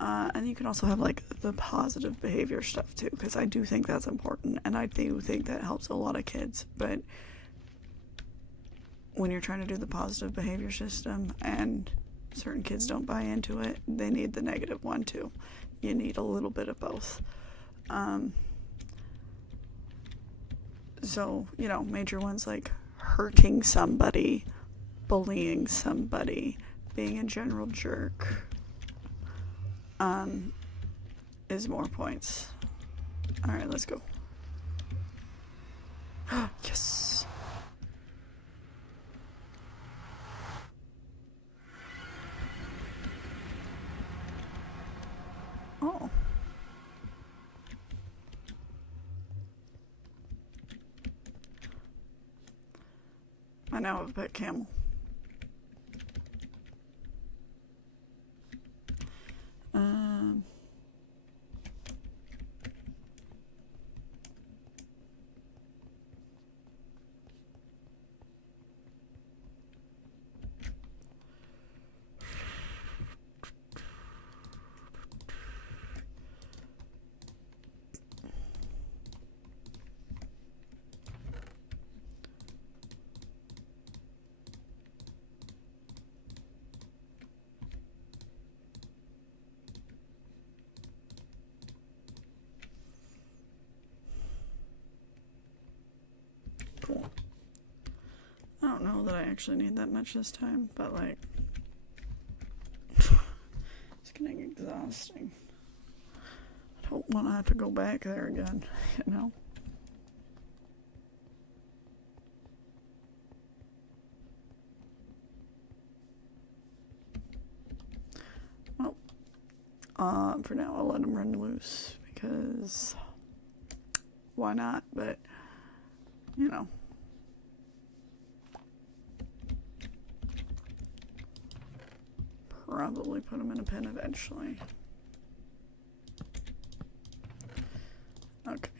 And you can also have, like, the positive behavior stuff, too, because I do think that's important, and I do think that helps a lot of kids, but when you're trying to do the positive behavior system and certain kids don't buy into it, they need the negative one, too. You need a little bit of both. So, you know, major ones like hurting somebody, bullying somebody, being a general jerk, is more points. Alright, let's go. Yes! Oh. I now have a pet camel. Cool. I don't know that I actually need that much this time, but, like, it's getting exhausting. I don't want to have to go back there again, you know? Well, for now I'll let him run loose, because why not? But, you know. Probably put him in a pen eventually. Okay.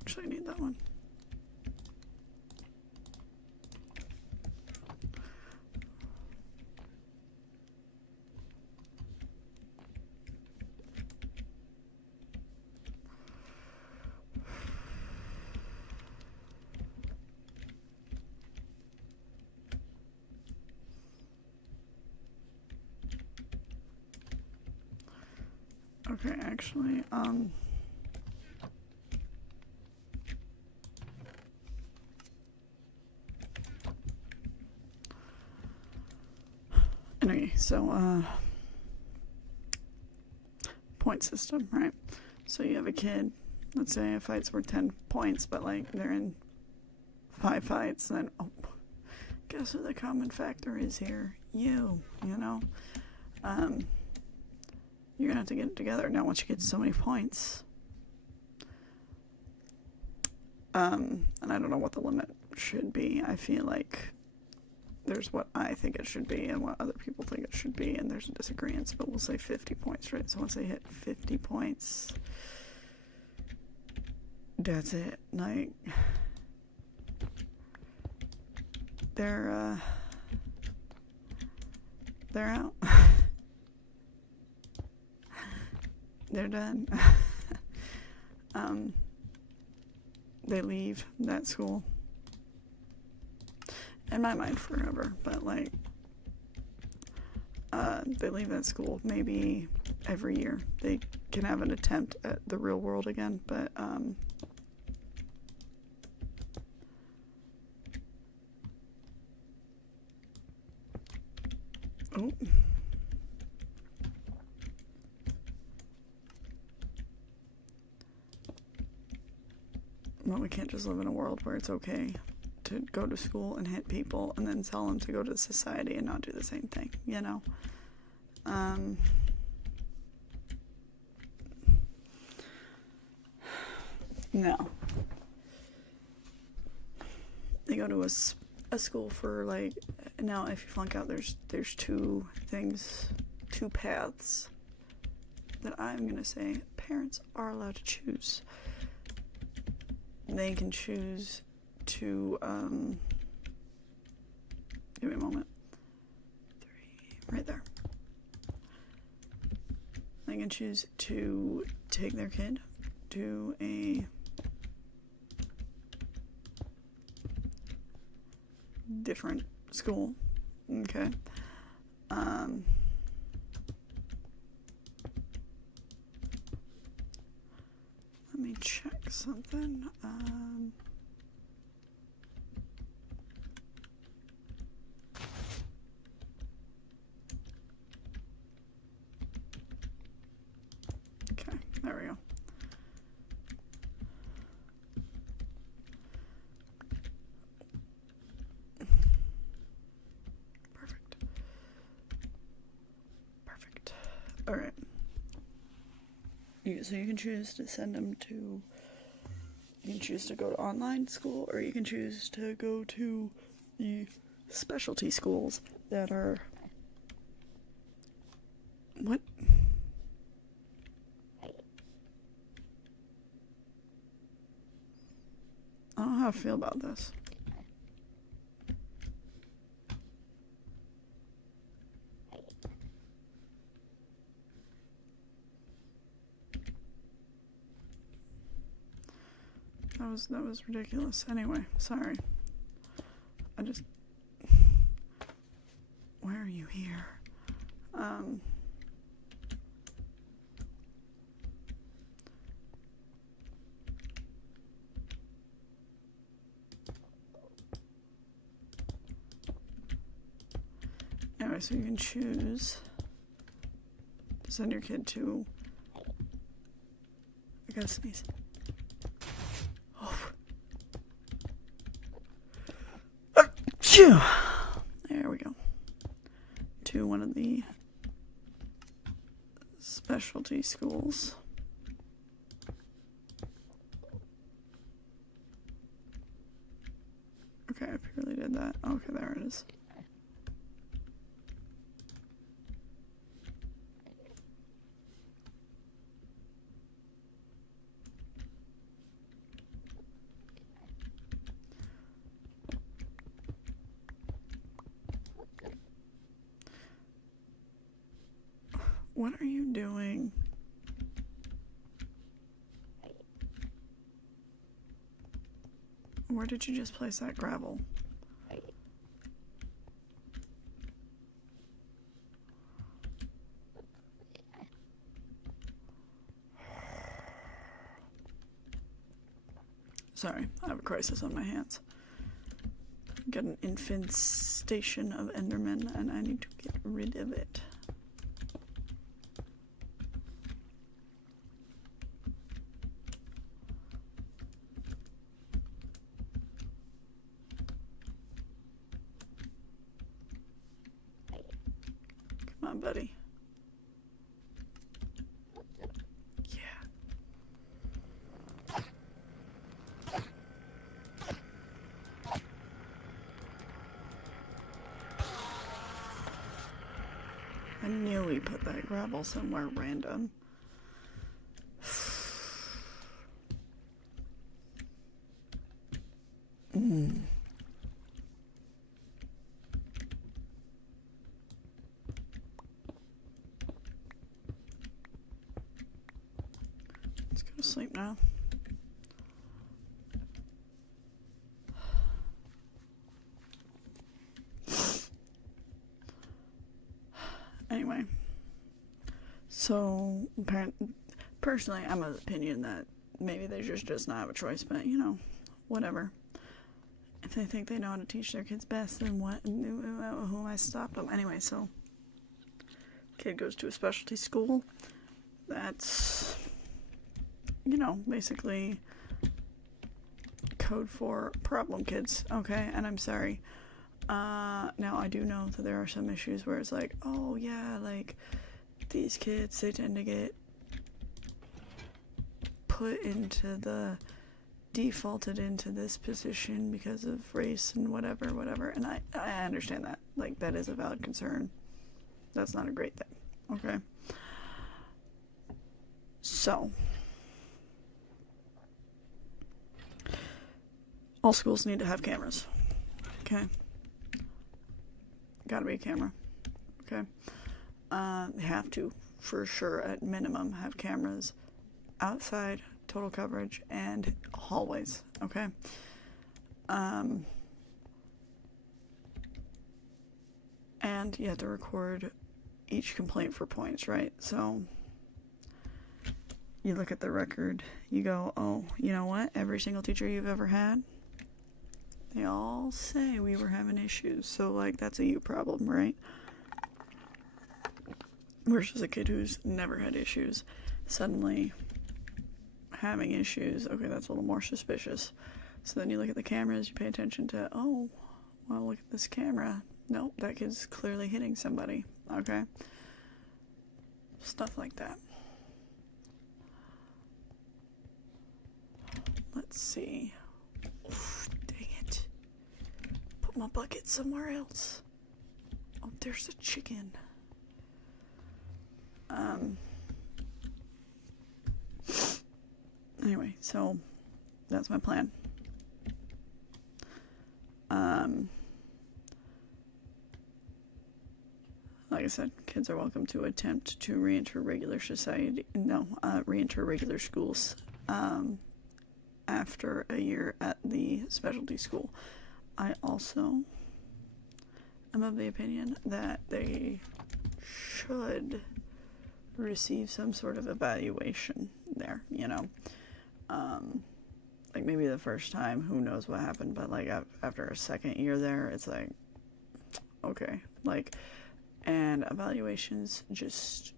Actually, I need that one. Okay, actually, anyway, so, point system, right? So you have a kid, let's say a fight's worth 10 points, but, like, they're in 5 fights, then, oh, guess what the common factor is here? You know? You're gonna have to get it together. Now, once you get so many points, and I don't know what the limit should be. I feel like there's what I think it should be and what other people think it should be, and there's a disagreement, but we'll say 50 points, right? So once they hit 50 points, that's it. Like, they're out. They're done. They leave that school. In my mind, forever. But, like, they leave that school maybe every year. They can have an attempt at the real world again, but, oh. Well, we can't just live in a world where it's okay to go to school and hit people and then tell them to go to society and not do the same thing, you know? No. They go to a school for, like, now if you flunk out, there's two paths that I'm gonna say parents are allowed to choose. They can choose to, give me a moment. 3, right there. They can choose to take their kid to a different school. Okay. Let me check something. Okay, there we go. Perfect. All right. So you can choose to send them to, you can choose to go to online school, or you can choose to go to the specialty schools that are, what? I don't know how I feel about this. That was ridiculous. Anyway, sorry. Why are you here? Anyway, so you can choose to send your kid to, I gotta sneeze. There we go. To one of the specialty schools. Okay, I purely did that. Okay, there it is. What are you doing? Where did you just place that gravel? Sorry, I have a crisis on my hands. Got an infestation of Endermen and I need to get rid of it. Come on, buddy. Yeah. I knew we put that gravel somewhere random. Let's go to sleep now. Anyway, so personally, I'm of the opinion that maybe they just not have a choice, but you know, whatever. If they think they know how to teach their kids best, then what? Who am I to stop them? Anyway, so kid goes to a specialty school. That's, you know, basically code for problem kids, okay? And I'm sorry. Now I do know that there are some issues where it's like, oh yeah, like these kids, they tend to get defaulted into this position because of race and whatever, and I understand that. Like, that is a valid concern. That's not a great thing, okay? So, all schools need to have cameras, okay? Gotta be a camera, okay? They have to, for sure, at minimum, have cameras outside, total coverage, and hallways, okay? And you have to record each complaint for points, right? So you look at the record, you go, oh, you know what? Every single teacher you've ever had, they all say we were having issues. So, like, that's a you problem, right? Versus a kid who's never had issues suddenly having issues. Okay, that's a little more suspicious. So then you look at the cameras, you pay attention to, oh, well, look at this camera. Nope, that kid's clearly hitting somebody. Okay? Stuff like that. Let's see. Oof, dang it. Put my bucket somewhere else. Oh, there's a chicken. Anyway, so that's my plan. Like I said, kids are welcome to attempt to re-enter regular regular schools after a year at the specialty school. I also am of the opinion that they should receive some sort of evaluation there, you know. Like, maybe the first time, who knows what happened, but like after a second year there, it's like, okay, like, and evaluations just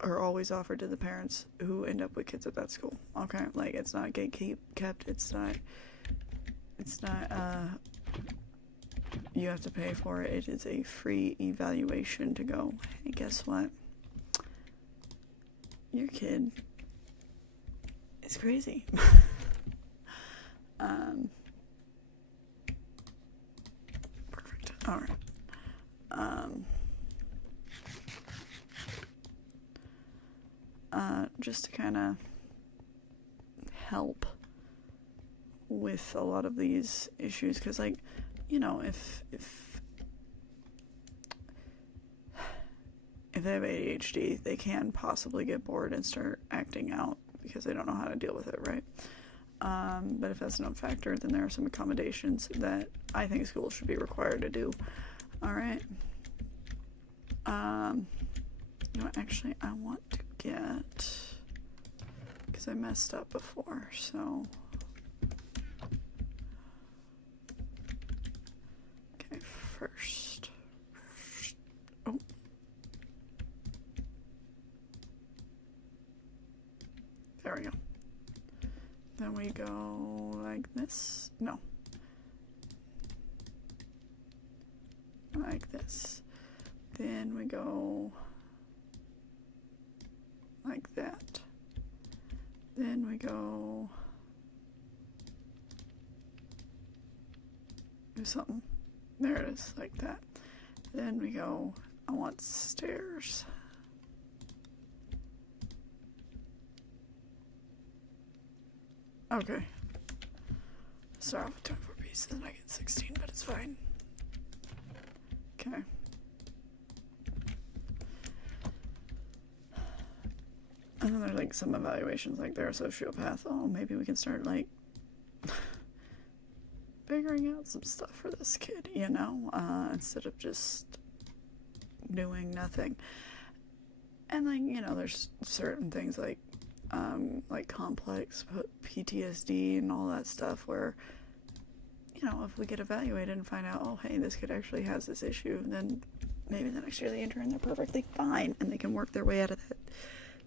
are always offered to the parents who end up with kids at that school. Okay, like, it's not kept. It's not you have to pay for it. It is a free evaluation to go, hey, guess what? Your kid is crazy. Perfect. All right. Just to kind of help with a lot of these issues, because, like, you know, if they have ADHD, they can possibly get bored and start acting out because they don't know how to deal with it, right? But if that's no factor, then there are some accommodations that I think schools should be required to do. All right. You know, actually, I want to get, because I messed up before, so. Okay, first. Oh. There we go. Then we go like this. No. Like this. Then we go like that. Then we go do something. There it is, like that. Then we go, I want stairs. Okay. Start off with 24 pieces and I get 16, but it's fine. Okay. And then there's like some evaluations, like they're a sociopath. Oh, maybe we can start like figuring out some stuff for this kid, you know, instead of just doing nothing. And like, you know, there's certain things like complex PTSD and all that stuff where, you know, if we get evaluated and find out, oh, hey, this kid actually has this issue, then maybe the next year they enter and they're perfectly fine and they can work their way out of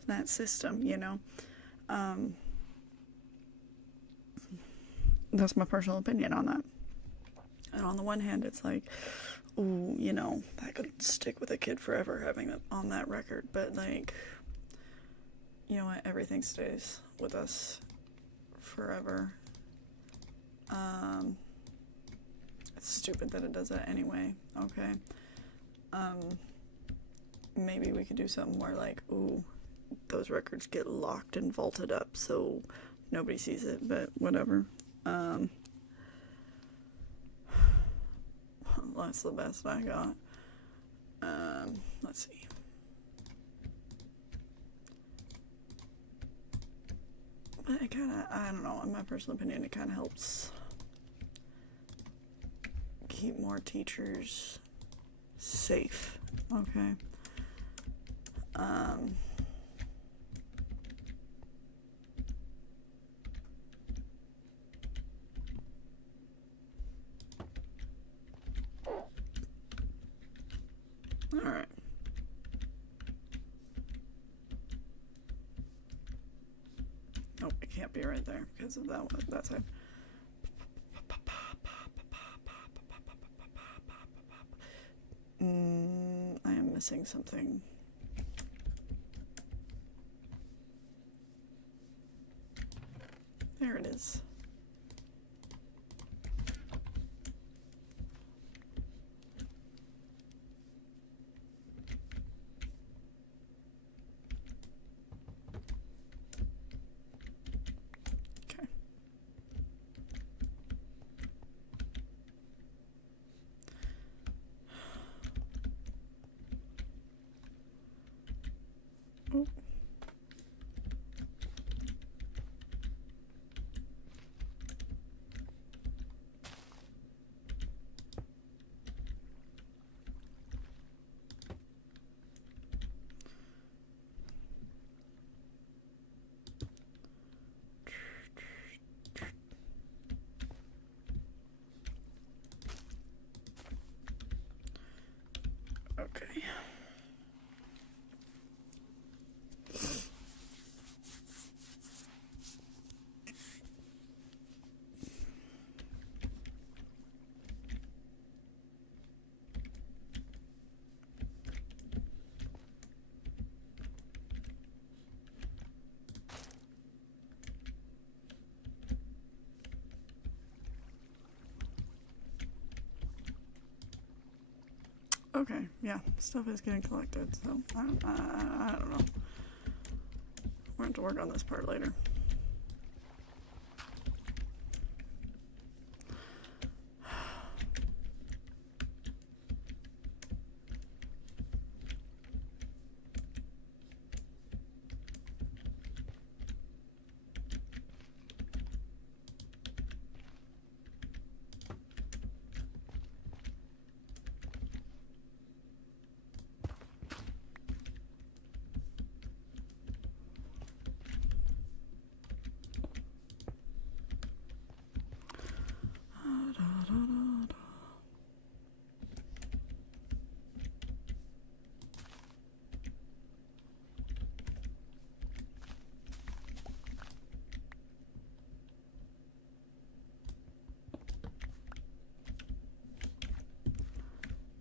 that system, you know. That's my personal opinion on that. And on the one hand, it's like, ooh, you know, that could stick with a kid forever having it on that record. But, like, you know what? Everything stays with us forever. It's stupid that it does that anyway. Okay. Maybe we could do something where, like, ooh, those records get locked and vaulted up so nobody sees it, but whatever. That's the best I got. Let's see. But it kind of, I don't know, in my personal opinion, it kind of helps keep more teachers safe. Okay. Alright. Nope, it can't be right there because of that one. That side. I am missing something. There it is. Okay. Oh. Okay. Okay, yeah, stuff is getting collected, so I don't know. We're going to work on this part later.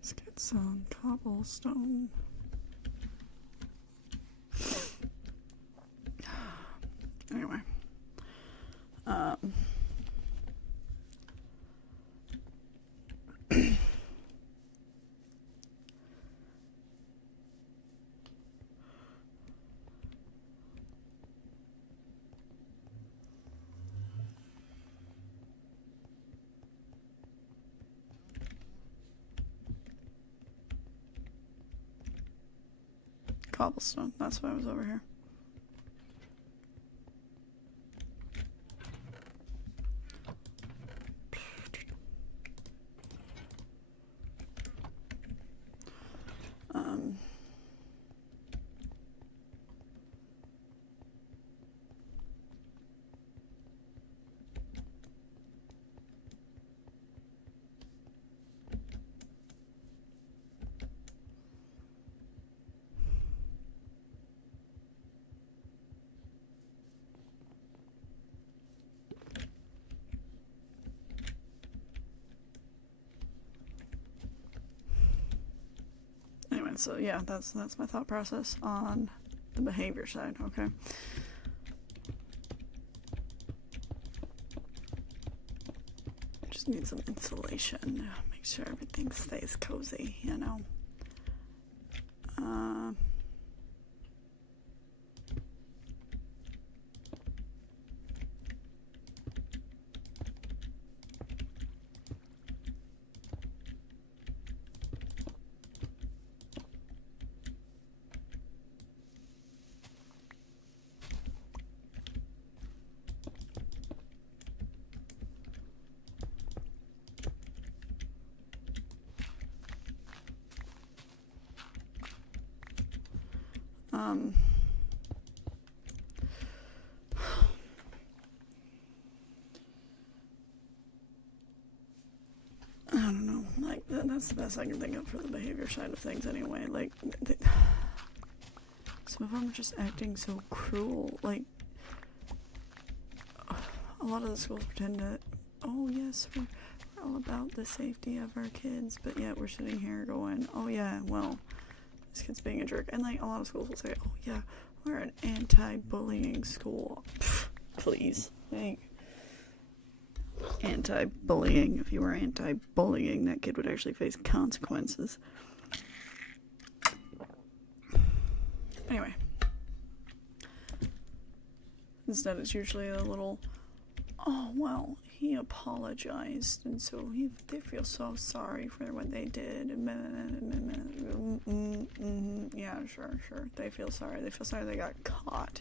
Let's get some cobblestone. Anyway. Cobblestone, that's why I was over here. So yeah, that's my thought process on the behavior side. Okay. Just need some insulation. Make sure everything stays cozy, you know. I don't know. Like, that's the best I can think of for the behavior side of things anyway. Like, some of them are just acting so cruel. Like, a lot of the schools pretend that, oh yes, we're all about the safety of our kids, but yet we're sitting here going, oh yeah, well, this kid's being a jerk. And like, a lot of schools will say, oh yeah, we're an anti-bullying school. Please. Like, anti-bullying. If you were anti-bullying, that kid would actually face consequences. Anyway. Instead, it's usually a little, oh, well, he apologized, and so they feel so sorry for what they did. Yeah, sure. They feel sorry. They feel sorry they got caught.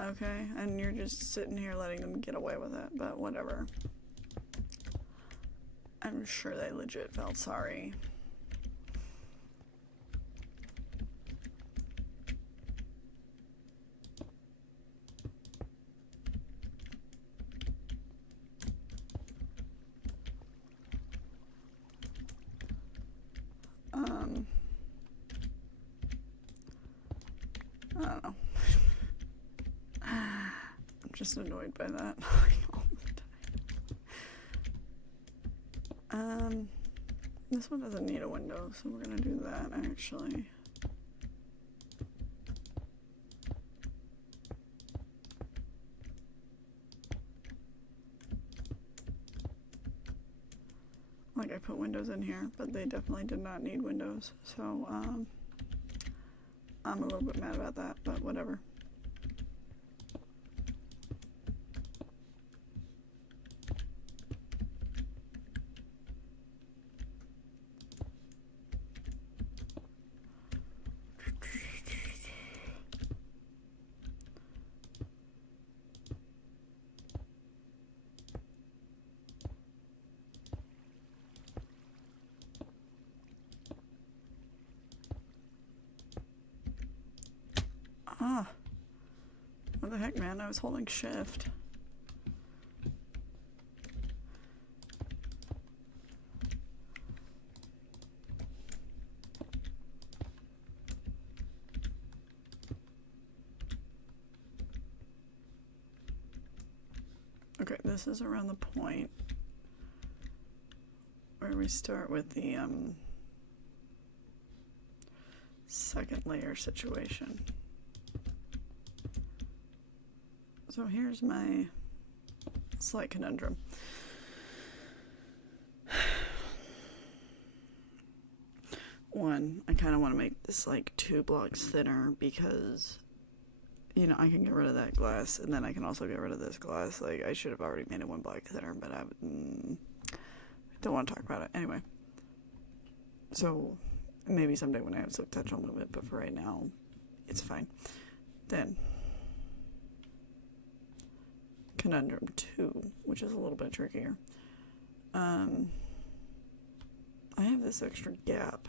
Okay? And you're just sitting here letting them get away with it, but whatever. I'm sure they legit felt sorry. I don't know. I'm just annoyed by that all the time. This one doesn't need a window, so we're gonna do that actually. Like, I put windows in here, but they definitely did not need windows, so I'm a little bit mad about that, but whatever. What the heck, man? I was holding shift. Okay, this is around the point where we start with the second layer situation. So here's my slight conundrum. One, I kind of want to make this like 2 blocks thinner because, you know, I can get rid of that glass and then I can also get rid of this glass. Like, I should have already made it 1 block thinner, but I don't want to talk about it. Anyway, so maybe someday when I have silk touch I'll move it, but for right now, it's fine. Then, conundrum 2, which is a little bit trickier. I have this extra gap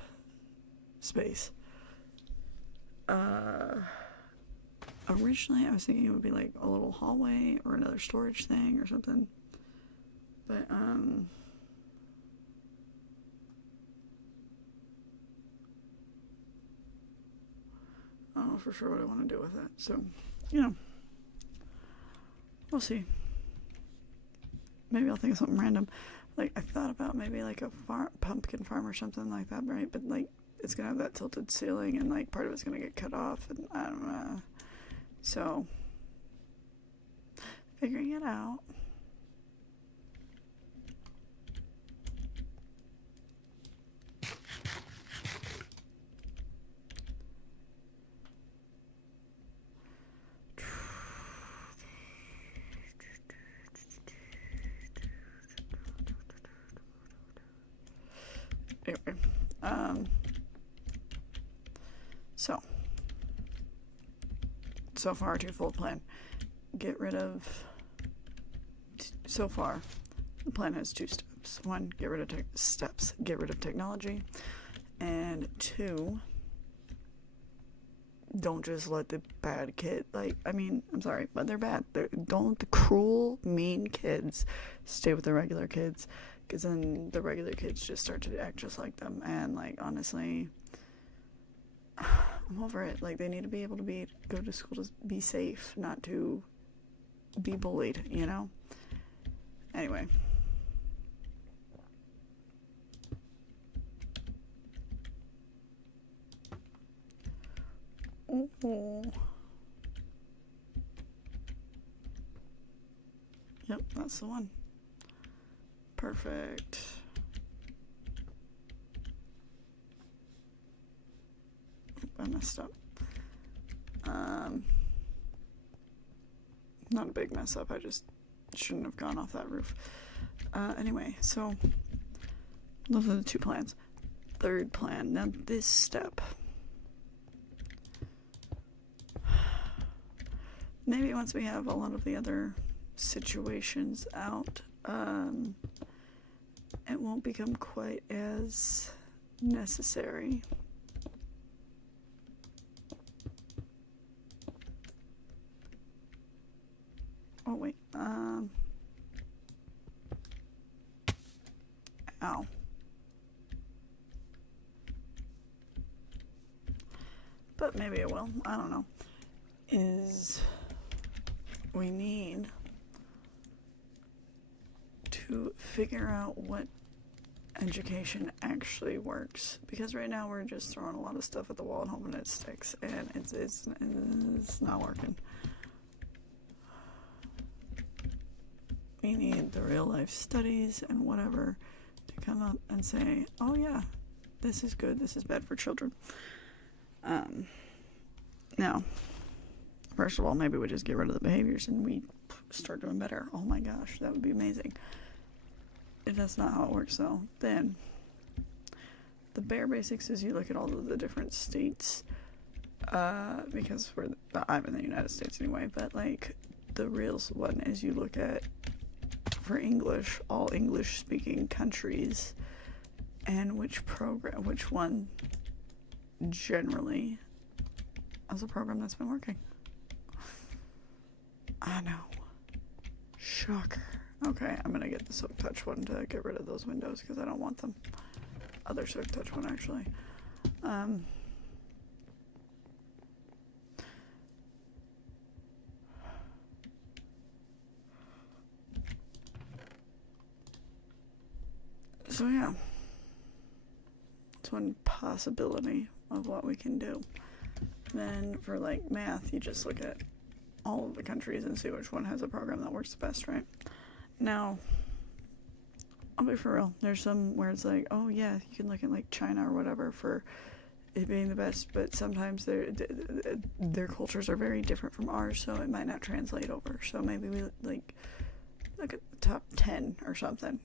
space. Originally I was thinking it would be like a little hallway or another storage thing or something, but I don't know for sure what I want to do with it, so, you know, we'll see. Maybe I'll think of something random. Like, I've thought about maybe like a pumpkin farm or something like that, right? But like, it's gonna have that tilted ceiling, and like part of it's gonna get cut off, and I don't know. So figuring it out. Anyway, so far, twofold plan. Get rid of, so far, the plan has 2 steps. 1, get rid of get rid of technology. And 2, don't just let the bad kid, I'm sorry, but they're bad. Don't let the cruel, mean kids stay with the regular kids, because then the regular kids just start to act just like them. And, honestly, I'm over it. They need to be able to go to school to be safe, not to be bullied, Anyway. Ooh. Yep, that's the one. Perfect. I messed up. Not a big mess up, I just shouldn't have gone off that roof. Anyway, so those are the 2 plans. 3rd plan, now this step. Maybe once we have a lot of the other situations out, it won't become quite as necessary. Oh wait, ow. But maybe it will, I don't know. We need to figure out what education actually works, because right now we're just throwing a lot of stuff at the wall and hoping it sticks, and it's not working. We need the real life studies and whatever to come up and say, oh yeah, this is good, this is bad for children. Now, first of all, maybe we just get rid of the behaviors and we start doing better. Oh my gosh, that would be amazing. If that's not how it works, though, then the bare basics is you look at all of the different states, because I'm in the United States anyway, but the real one is you look at, for English, all English speaking countries, and which one generally has a program that's been working. I know. Shocker. Okay, I'm gonna get the Silk Touch one to get rid of those windows because I don't want them. Other Silk Touch one, actually. So yeah, it's one possibility of what we can do. Then for math, you just look at all of the countries and see which one has a program that works the best, right? Now, I'll be for real. There's some where it's oh yeah, you can look at China or whatever for it being the best, but sometimes their cultures are very different from ours, so it might not translate over. So maybe we look at the top 10 or something,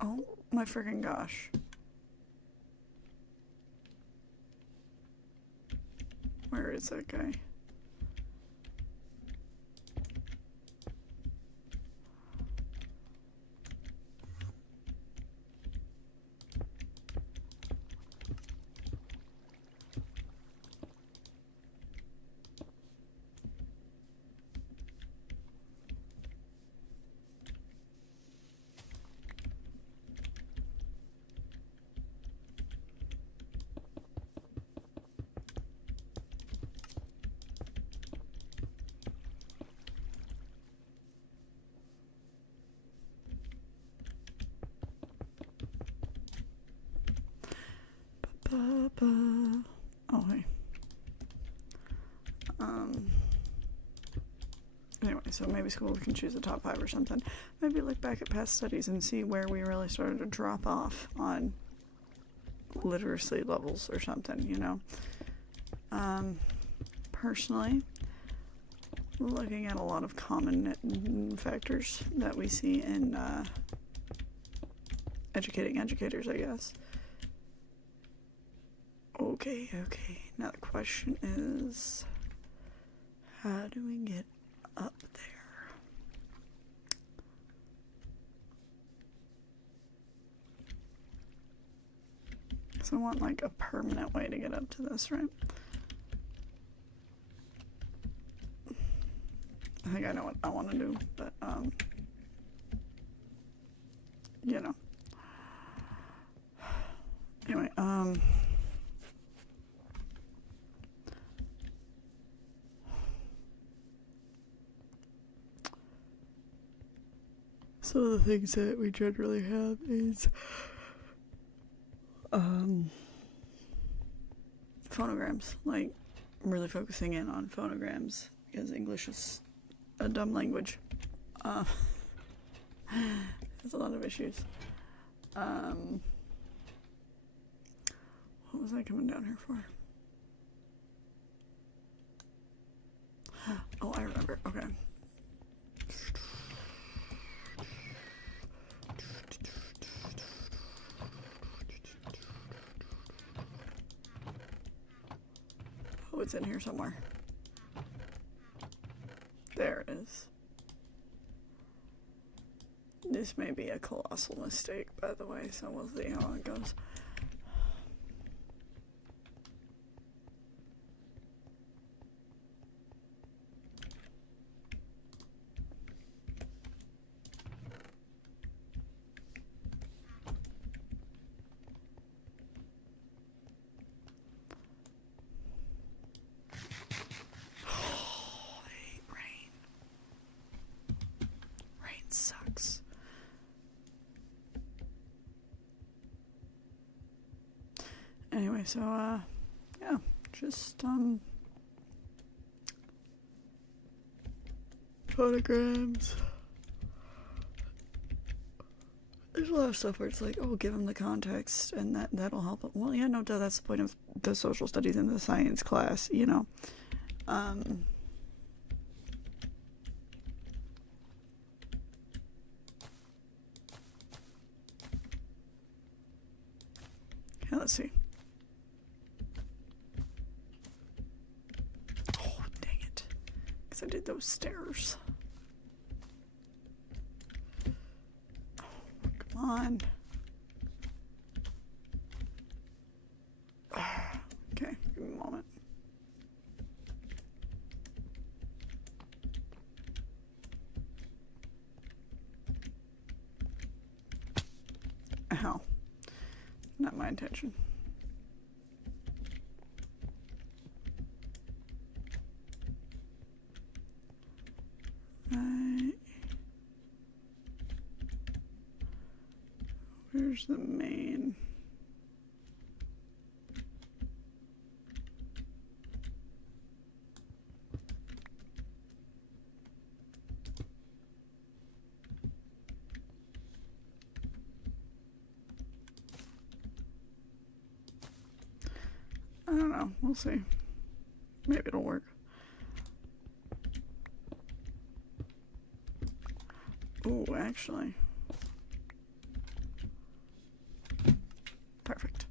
Oh my freaking gosh. Where is that guy? So maybe schools can choose the top 5 or something. Maybe look back at past studies and see where we really started to drop off on literacy levels or something, you know. Personally, looking at a lot of common factors that we see in educating educators, I guess. Okay. Now the question is, how do we get up there? So I want like a permanent way to get up to this, right? I think I know what I want to do, but you know. Anyway, some of the things that we generally have is phonograms, like really focusing in on phonograms because English is a dumb language. There's a lot of issues. What was I coming down here for? Oh, I remember. Okay. Oh, it's in here somewhere. There it is. This may be a colossal mistake, by the way, so we'll see how it goes. Sucks. Anyway, so yeah, just phonograms. There's a lot of stuff where it's like, oh, give them the context and that'll help them. Well, yeah, no doubt, that's the point of the social studies and the science class, you know. Okay, let's see. Oh, dang it. Because I did those stairs. Oh, come on. Okay, give me a moment. Ow. Not my intention. Right. Where's the main? I don't know. We'll see. Maybe it'll work. Ooh, actually. Perfect.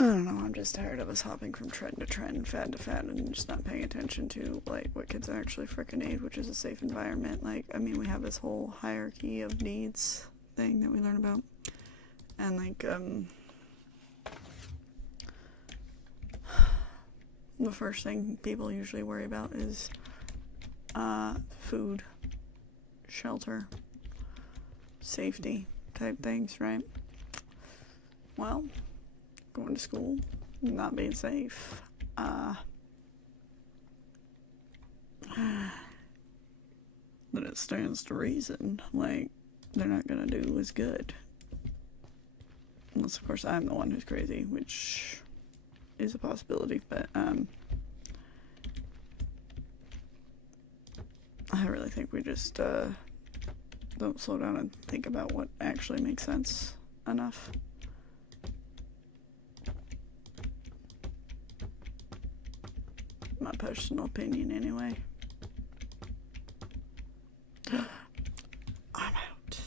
I don't know, I'm just tired of us hopping from trend to trend, fad to fad, and just not paying attention to, like, what kids actually frickin' need, which is a safe environment. Like, I mean, we have this whole hierarchy of needs thing that we learn about. And, like, the first thing people usually worry about is, food, shelter, safety type things, right? Well, going to school, not being safe, then it stands to reason, like, they're not gonna do as good. Unless, of course, I'm the one who's crazy, which is a possibility, but, I really think we just, don't slow down and think about what actually makes sense enough. My personal opinion, anyway. I'm out.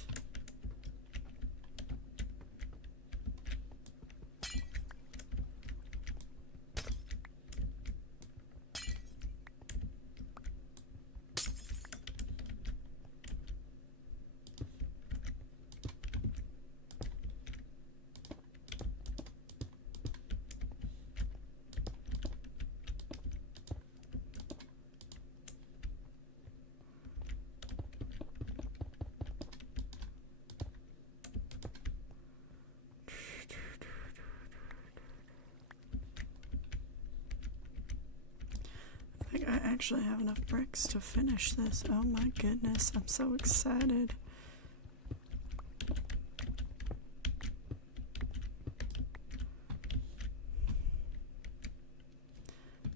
I think I actually have enough bricks to finish this. Oh my goodness, I'm so excited.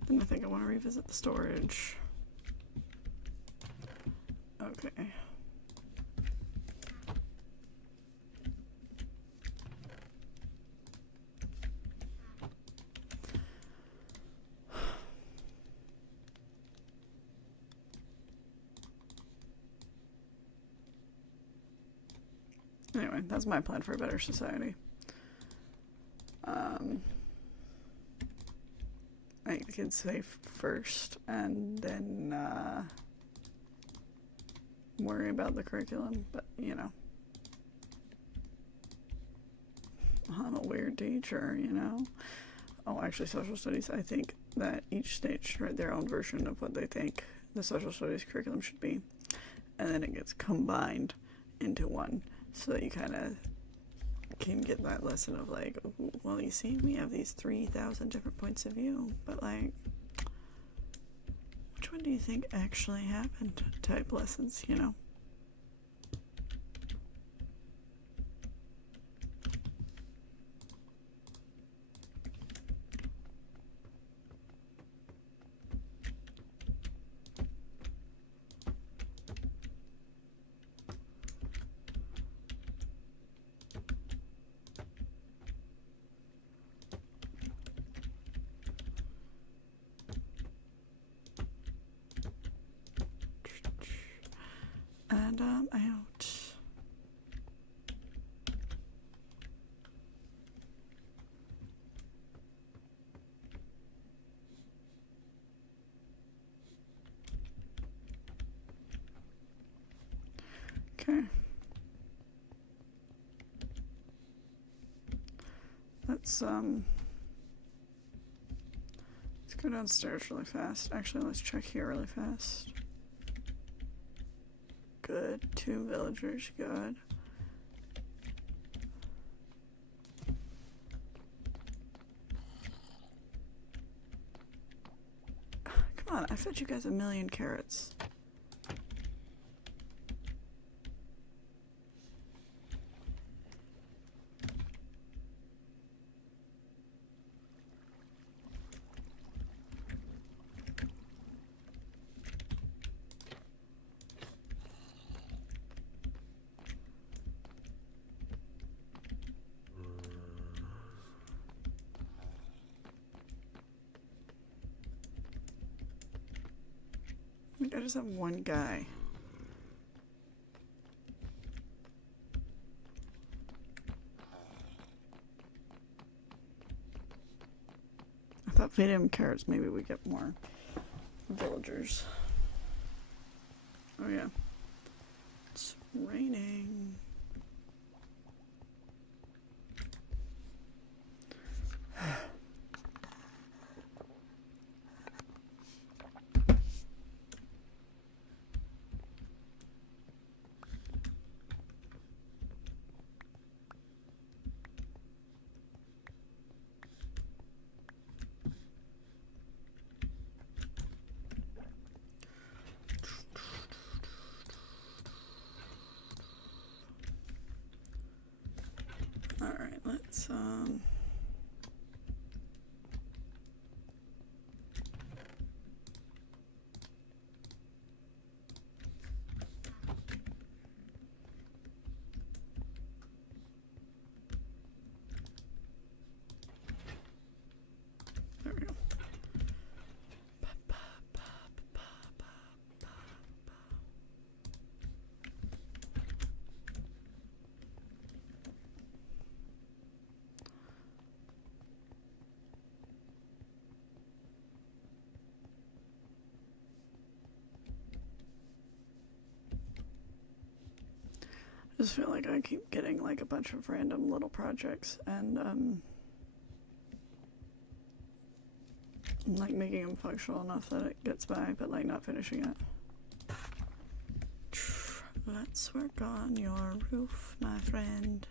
Then I think I want to revisit the storage. Okay. Anyway, that's my plan for a better society. Make the kids safe first, and then worry about the curriculum. But, you know, I'm a weird teacher, you know. Oh, actually, social studies, I think that each state should write their own version of what they think the social studies curriculum should be, and then it gets combined into one, so that you kind of can get that lesson of, like, well, you see, we have these 3,000 different points of view, but, like, which one do you think actually happened type lessons, you know? And I'm out. Okay. Let's go downstairs really fast. Actually, let's check here really fast. Good. 2 villagers. Good. Come on, I fed you guys 1,000,000 carrots. I just have one guy. Without feeding them carrots, maybe we get more villagers. Oh yeah. It's raining. Alright, let's there we go. I just feel like I keep getting like a bunch of random little projects and like making them functional enough that it gets by, but like not finishing it. Let's work on your roof, my friend.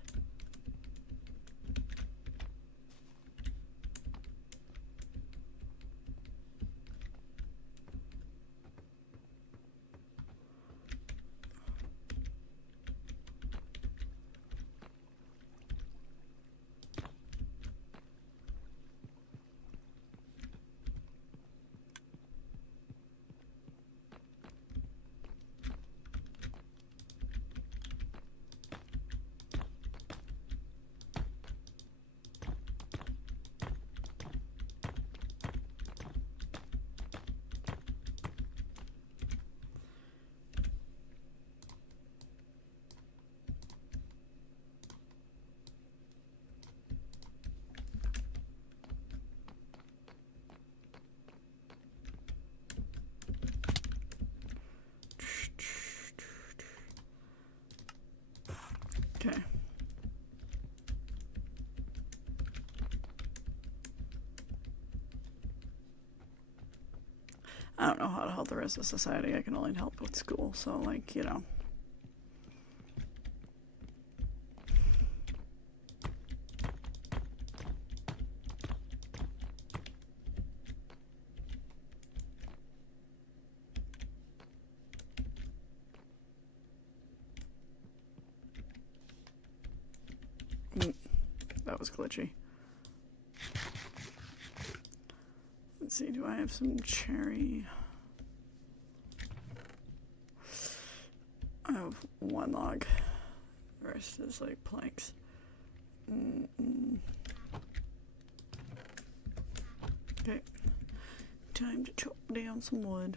Okay. I don't know how to help the rest of society. I can only help with school, so like, you know. That was glitchy. Let's see, do I have some cherry? I have one log. The rest is like planks. Okay. Time to chop down some wood.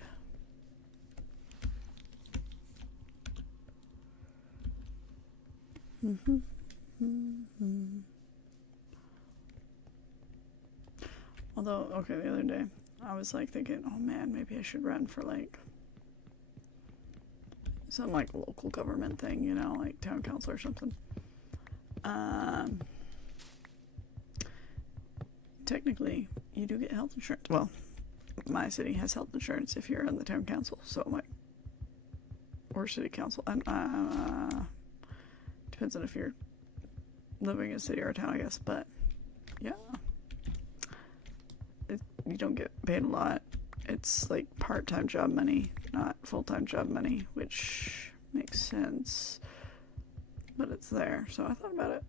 Although, okay, the other day, I was like thinking, oh man, maybe I should run for like some like local government thing, you know, like town council or something. Technically, you do get health insurance. Well, my city has health insurance if you're on the town council, so like, or city council, and depends on if you're living in a city or a town, I guess, but yeah. You don't get paid a lot. It's like part-time job money, not full-time job money, which makes sense, but it's there. So I thought about it,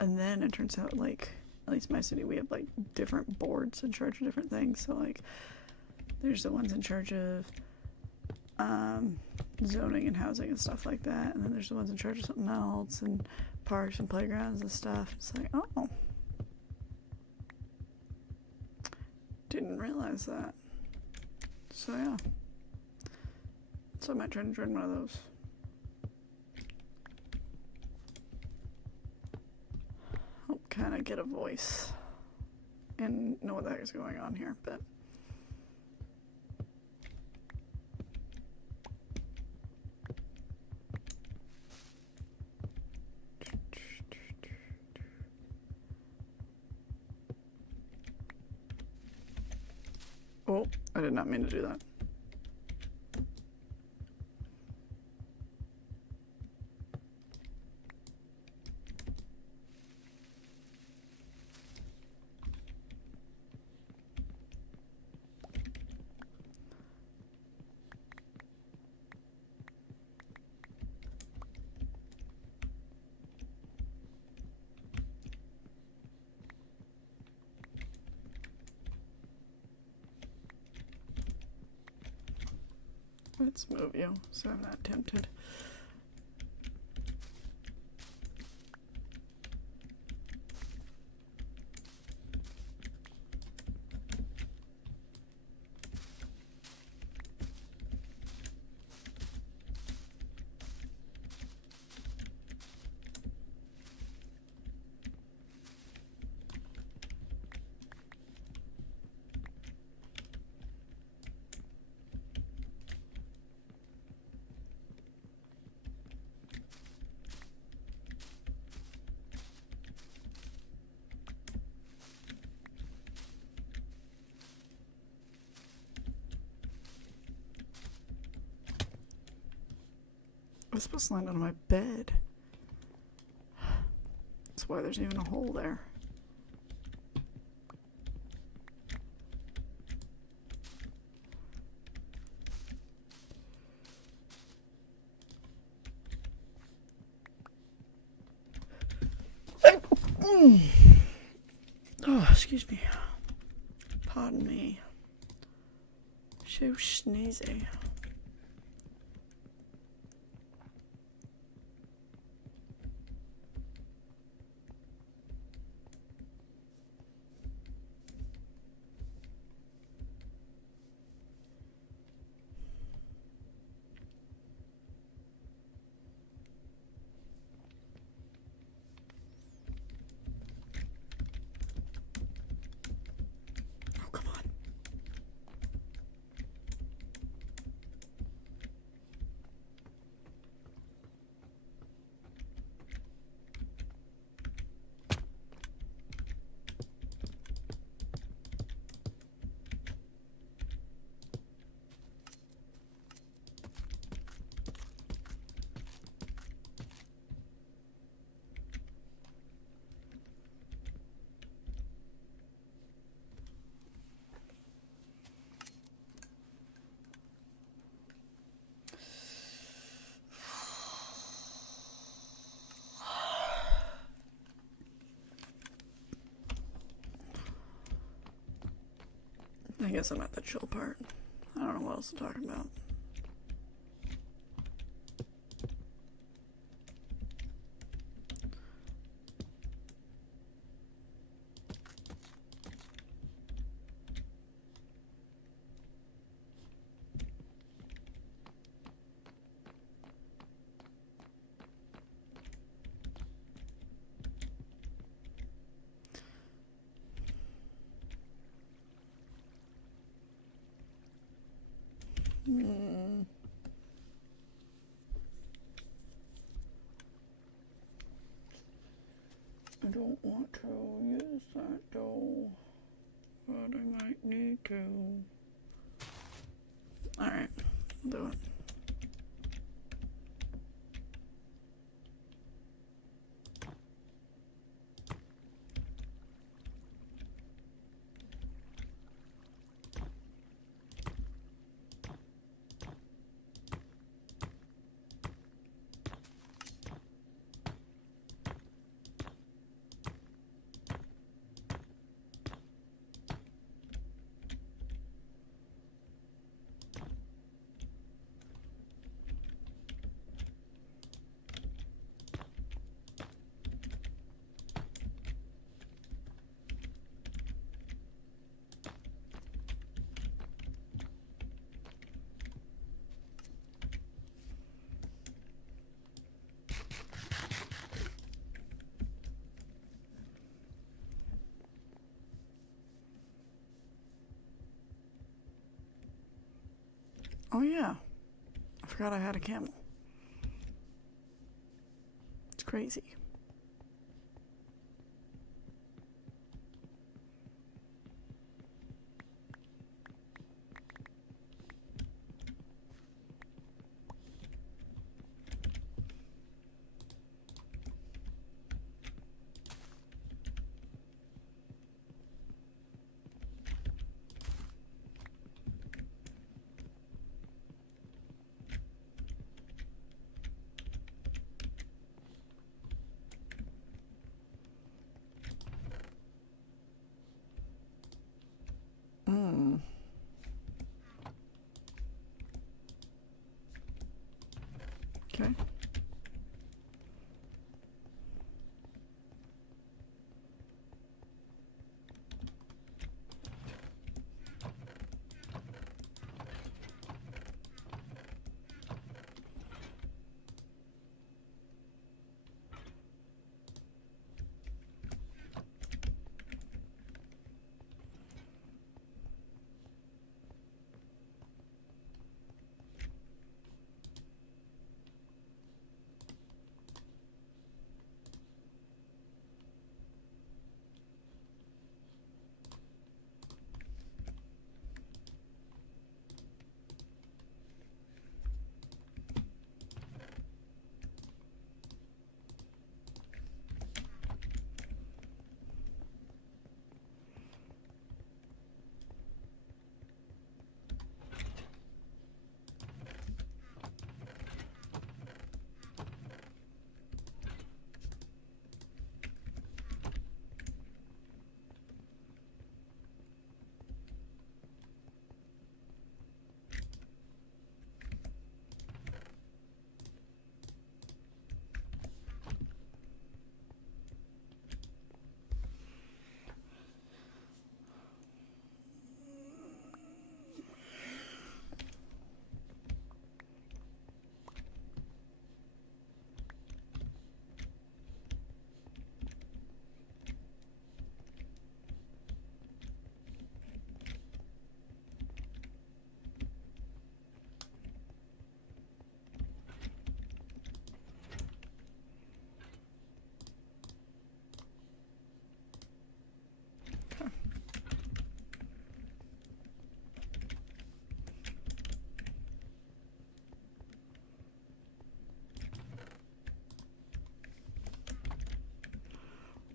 and then it turns out like, at least my city, we have like different boards in charge of different things. So like, there's the ones in charge of zoning and housing and stuff like that, and then there's the ones in charge of something else, and parks and playgrounds and stuff. It's like, oh, didn't realize that. So yeah, so I might try to join one of those. Hope kind of get a voice and know what the heck is going on here, but oh, I did not mean to do that. Let's move you so I'm not tempted. I was supposed to land on my bed. That's why there's even a hole there. Oh, excuse me. Pardon me. So sneezy. I guess I'm at the chill part. I don't know what else to talk about. I don't want to use that though, but I might need to. Alright, I'll do it. Oh yeah, I forgot I had a camel. It's crazy. Okay.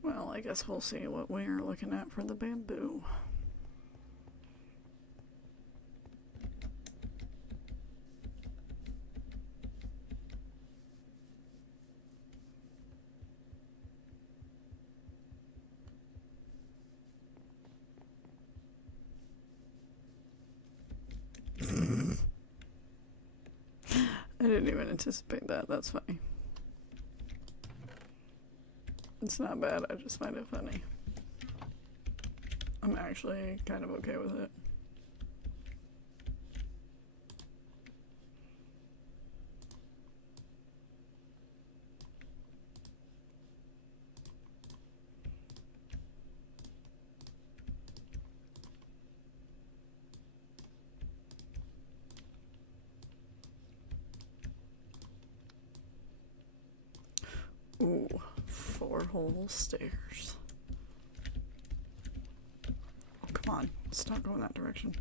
Well, I guess we'll see what we're looking at for the bamboo. I didn't even anticipate that. That's funny. It's not bad, I just find it funny. I'm actually kind of okay with it. Ooh, 4-hole stairs. Oh, come on. Stop going that direction.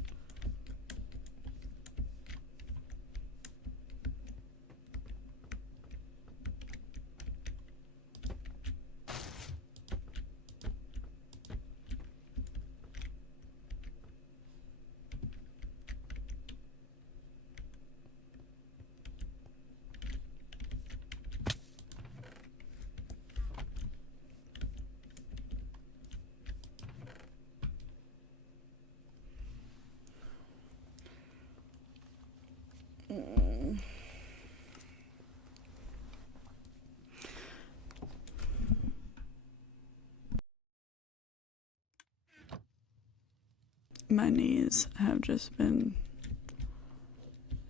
My knees have just been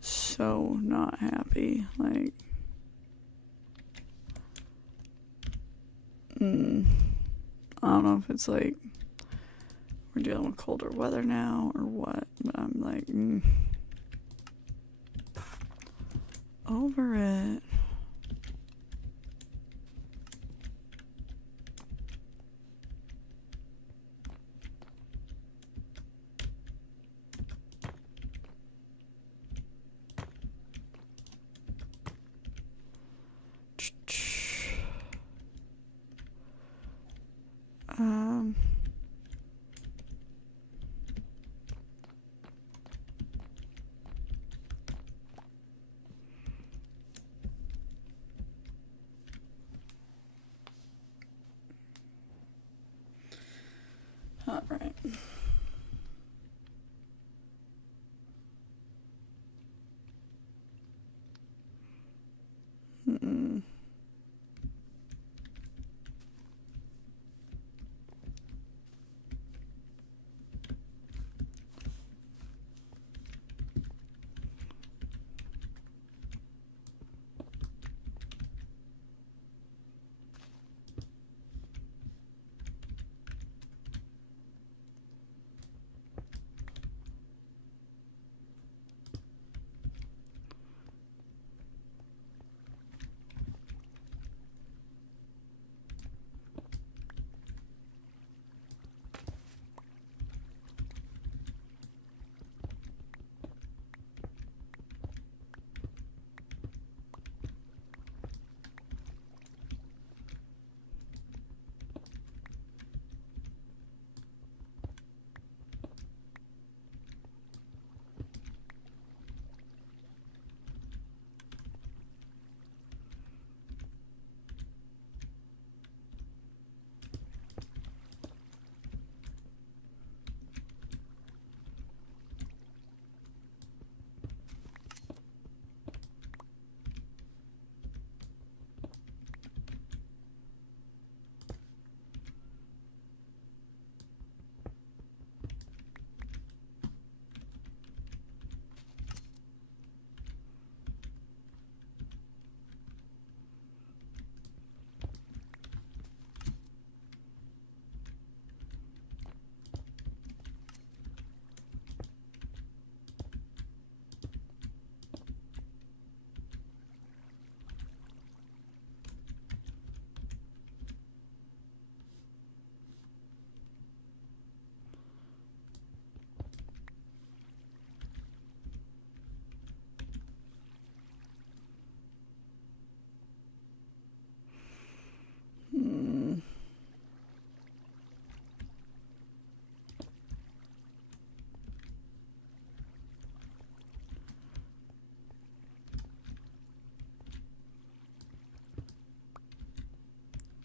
so not happy. Like, I don't know if it's like we're dealing with colder weather now or what, but I'm like, over it. All right. Mm-mm.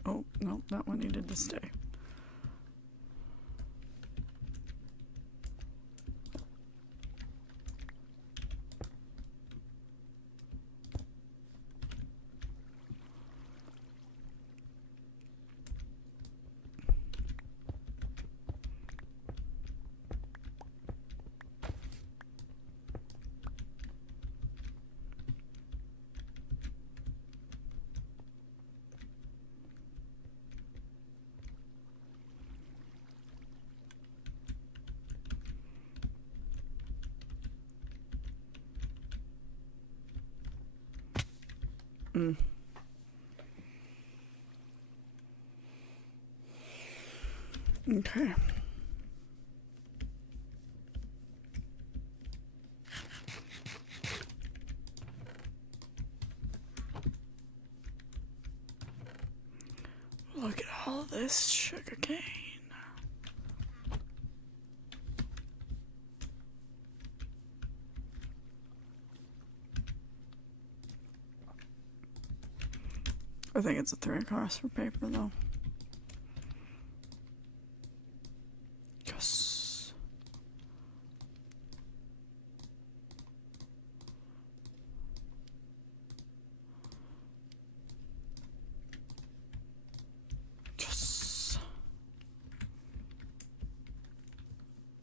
Oh, no, that one needed to stay. Okay. Look at all this sugar cane. I think it's a 3 across for paper though. Yes. Yes.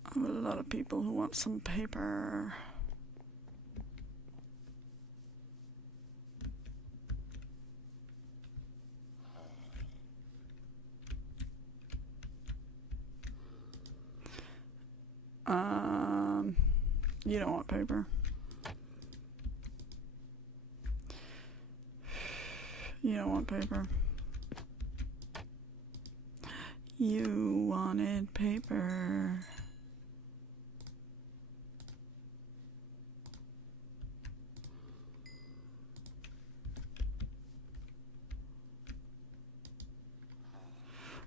I have a lot of people who want some paper. You don't want paper. don't want paper. You wanted paper.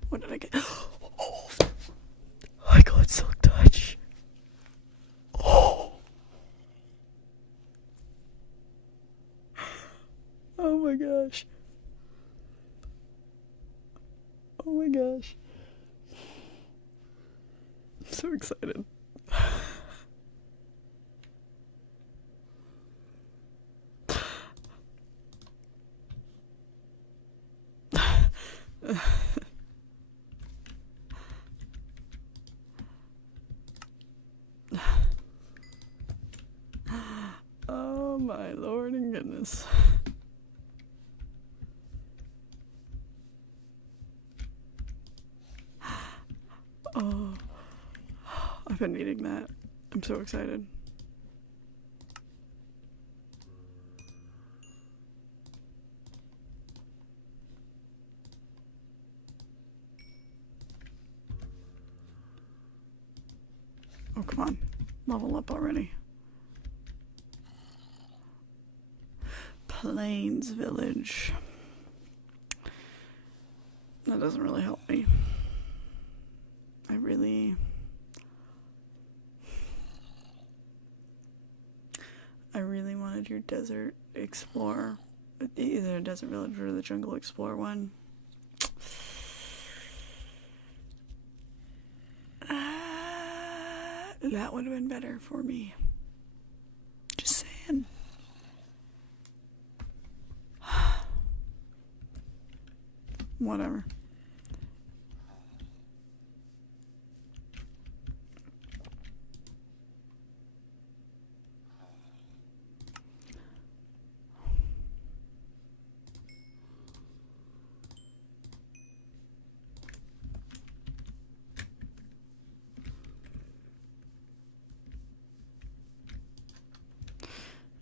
What did I get? Oh, I got Silk Touch. Oh. Oh my gosh. Oh my gosh. I'm so excited. Oh my lord and goodness. Oh, I've been needing that. I'm so excited. Oh, come on. Level up already. Plains Village. That doesn't really help me. I really wanted your Desert Explorer. Either a Desert Village or the Jungle Explorer one. That would have been better for me. Just saying. Whatever.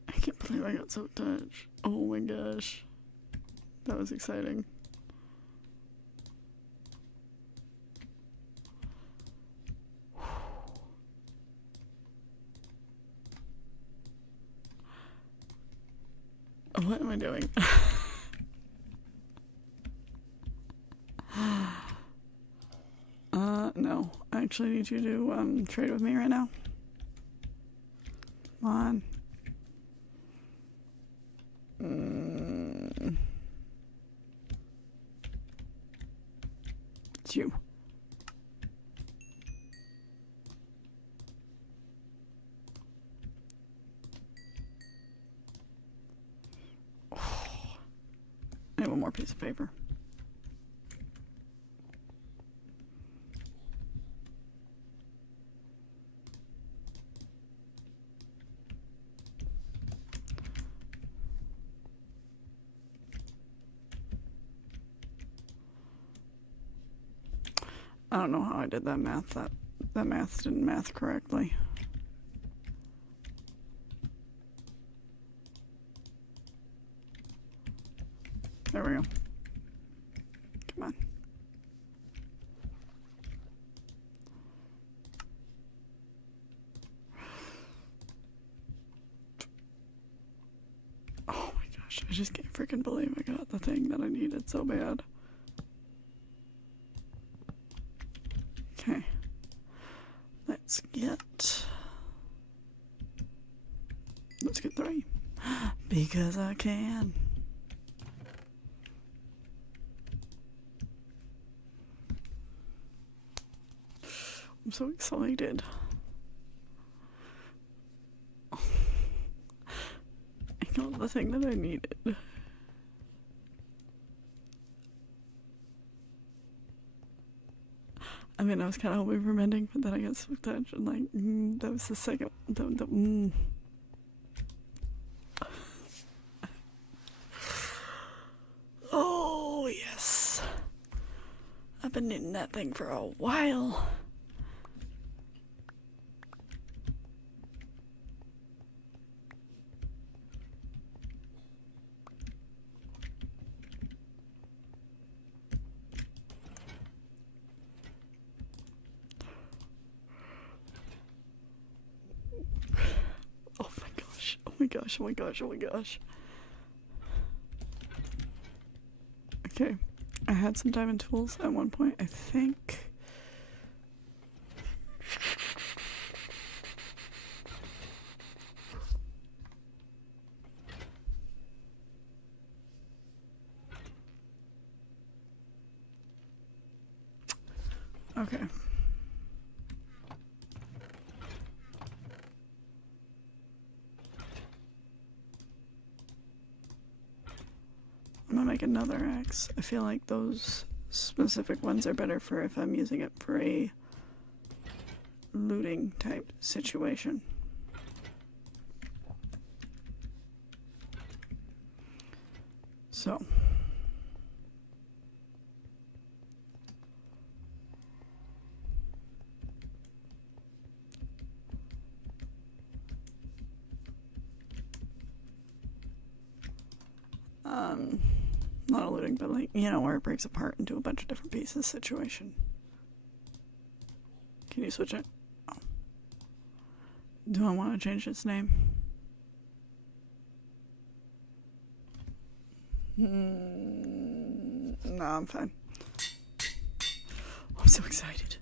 I can't believe I got Silk Touch. Oh my gosh. That was exciting. What am I doing? No. I actually need you to trade with me right now. Come on. It's you. I have one more piece of paper. I don't know how I did that math. That math didn't math correctly. There we go. Come on. Oh my gosh, I just can't freaking believe I got the thing that I needed so bad. Okay. Let's get 3. Because I can. I'm so excited. I got the thing that I needed. I mean, I was kind of hoping for mending, but then I got Silk Touch, and like, that was the second. Oh, yes. I've been needing that thing for a while. my gosh, oh my gosh, oh my gosh. Okay, I had some diamond tools at one point, I think. Okay. I'm gonna make another axe. I feel like those specific ones are better for if I'm using it for a looting type situation. So. Not a looting, but like, you know, where it breaks apart into a bunch of different pieces situation. Can you switch it? Oh. Do I want to change its name? No, I'm fine. I'm so excited.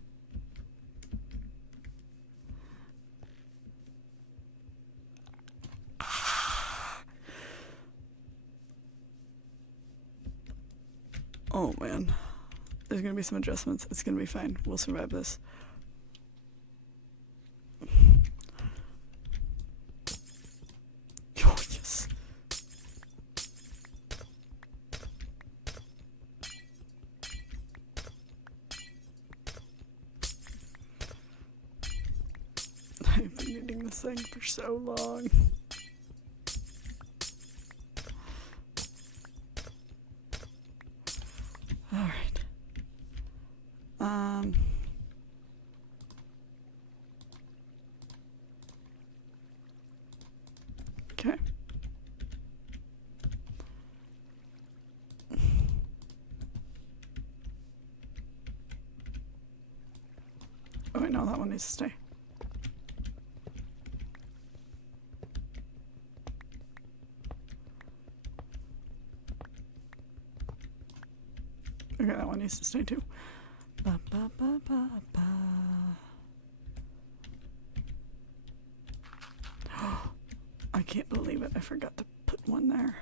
Oh man, there's gonna be some adjustments. It's gonna be fine. We'll survive this. Oh yes. I've been needing this thing for so long. Alright. Okay. Oh wait, no, that one needs to stay. Okay, that one needs to stay too. Ba, ba, ba, ba, ba. I can't believe it. I forgot to put one there.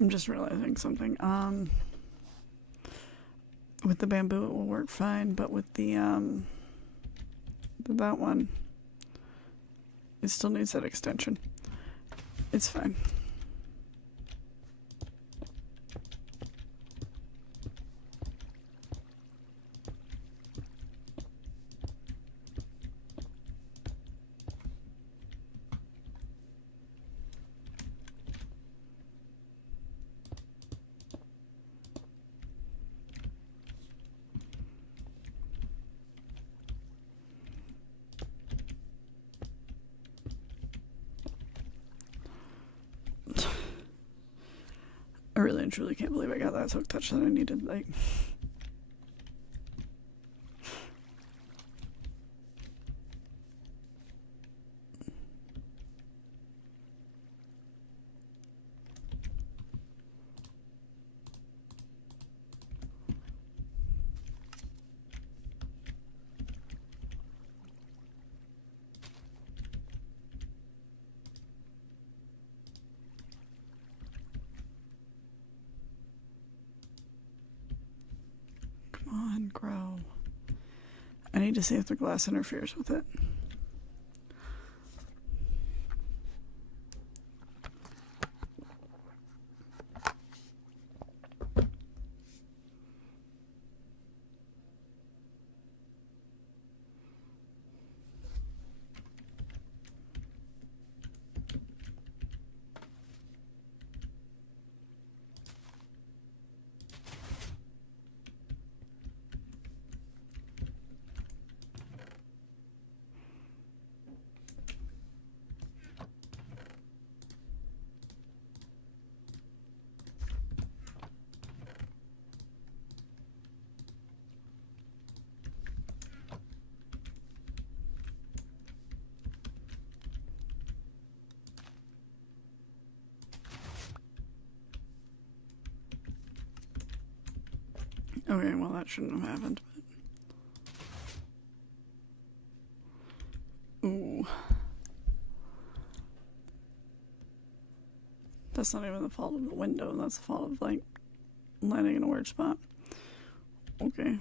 I'm just realizing something. With the bamboo it will work fine, but with the that one, it still needs that extension. It's fine. I really and truly can't believe I got that silk touch that I needed. Like, come on, grow. I need to see if the glass interferes with it. Okay, well that shouldn't have happened, but... Ooh. That's not even the fault of the window, that's the fault of, like, landing in a weird spot. Okay.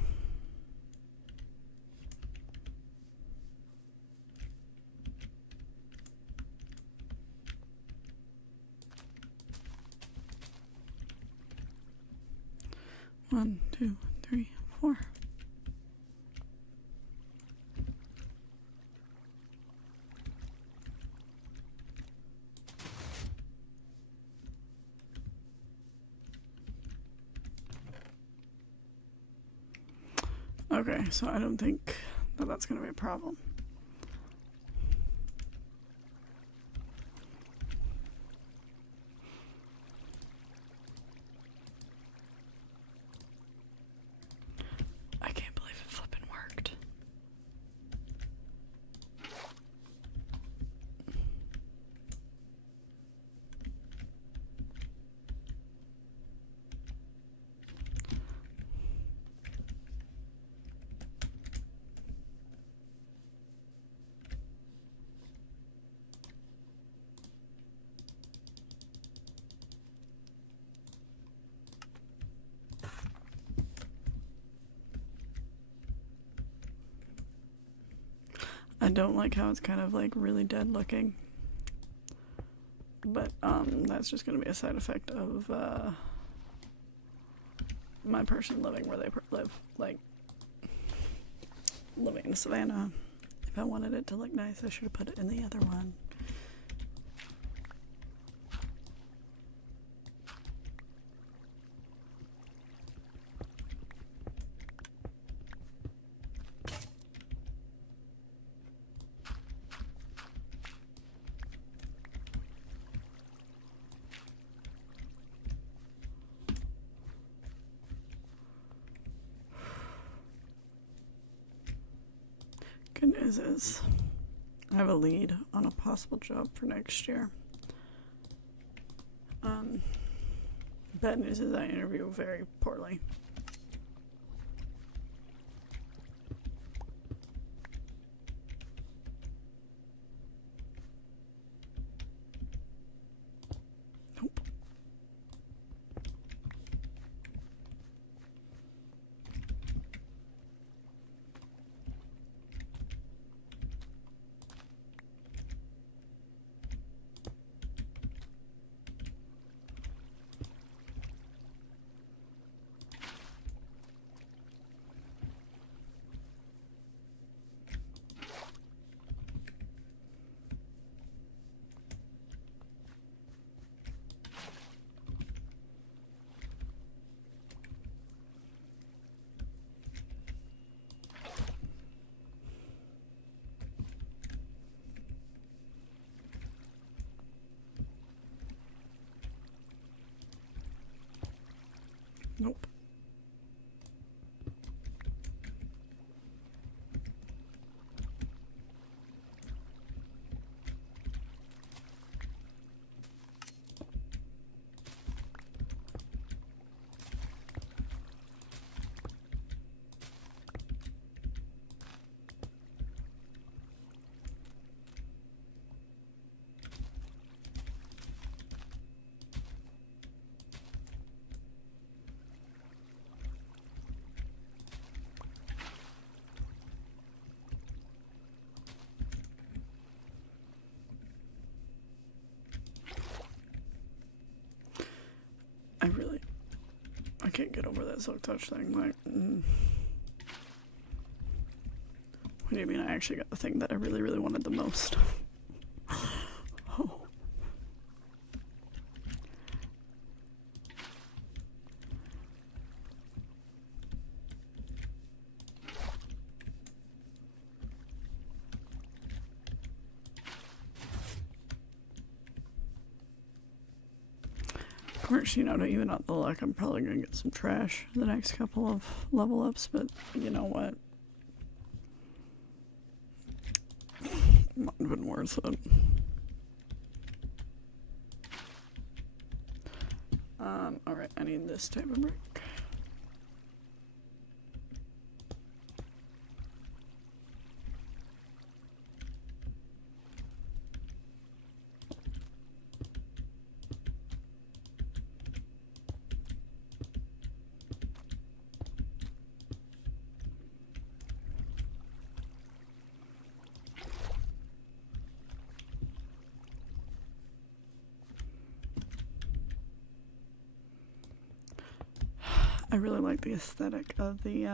One, two, three, four. Okay, so I don't think that that's going to be a problem. I can't believe it flippin' worked. I don't like how it's kind of like really dead looking, but that's just going to be a side effect of my person living where they live, like living in Savannah. If I wanted it to look nice, I should have put it in the other one. Good news is I have a lead on a possible job for next year. Bad news is I interview very poorly. Nope. Nope. I can't get over that silk touch thing. Like, what do you mean I actually got the thing that I really, really wanted the most? Oh. Of course, you know, to even out the luck, I'm probably gonna get some trash the next couple of level ups, but you know what? Might have been worth it. Alright, I need this type of brick. I really like the aesthetic of the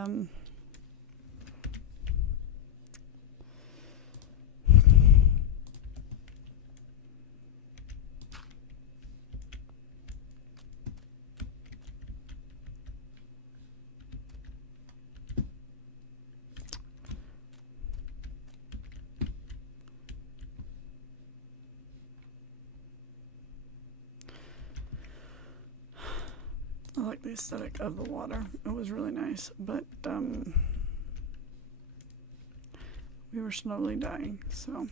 I like the aesthetic of the water. It was really nice, but we were slowly dying, so.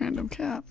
Random cat.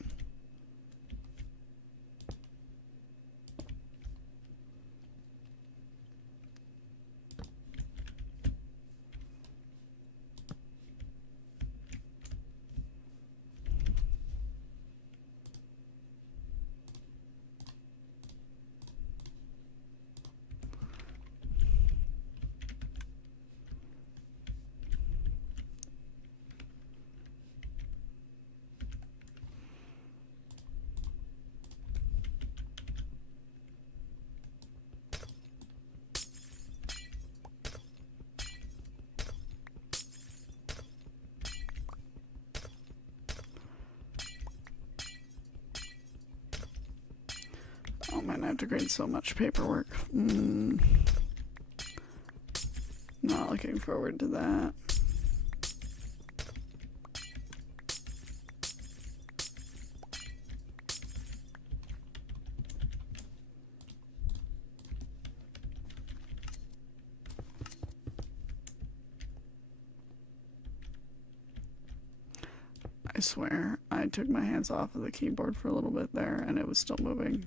Oh man, I have to grade so much paperwork. Not looking forward to that. I swear, I took my hands off of the keyboard for a little bit there and it was still moving.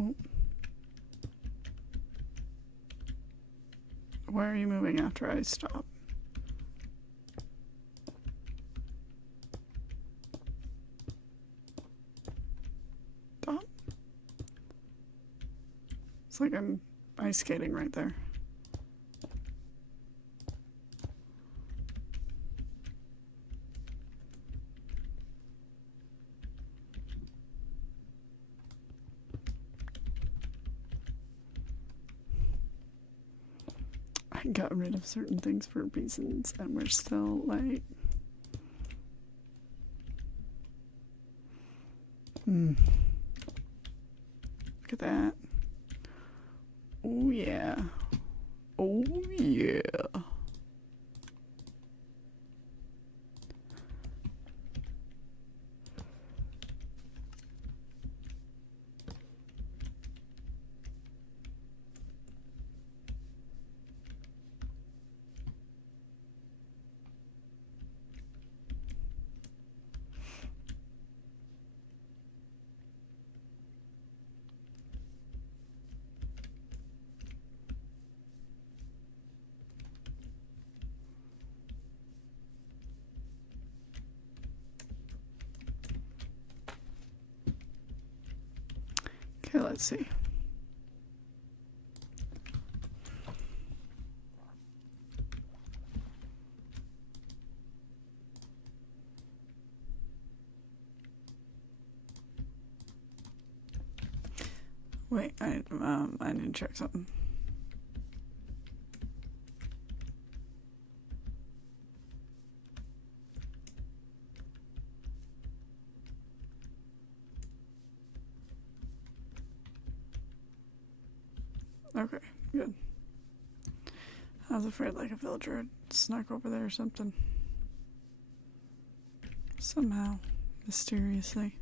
Oh. Why are you moving after I stop? Stop. It's like I'm ice skating right there. I got rid of certain things for reasons and we're still like look at that. Oh yeah. Oh yeah. Okay, let's see. Wait, I need to check something. Okay, good. I was afraid like a villager had snuck over there or something. Somehow. Mysteriously.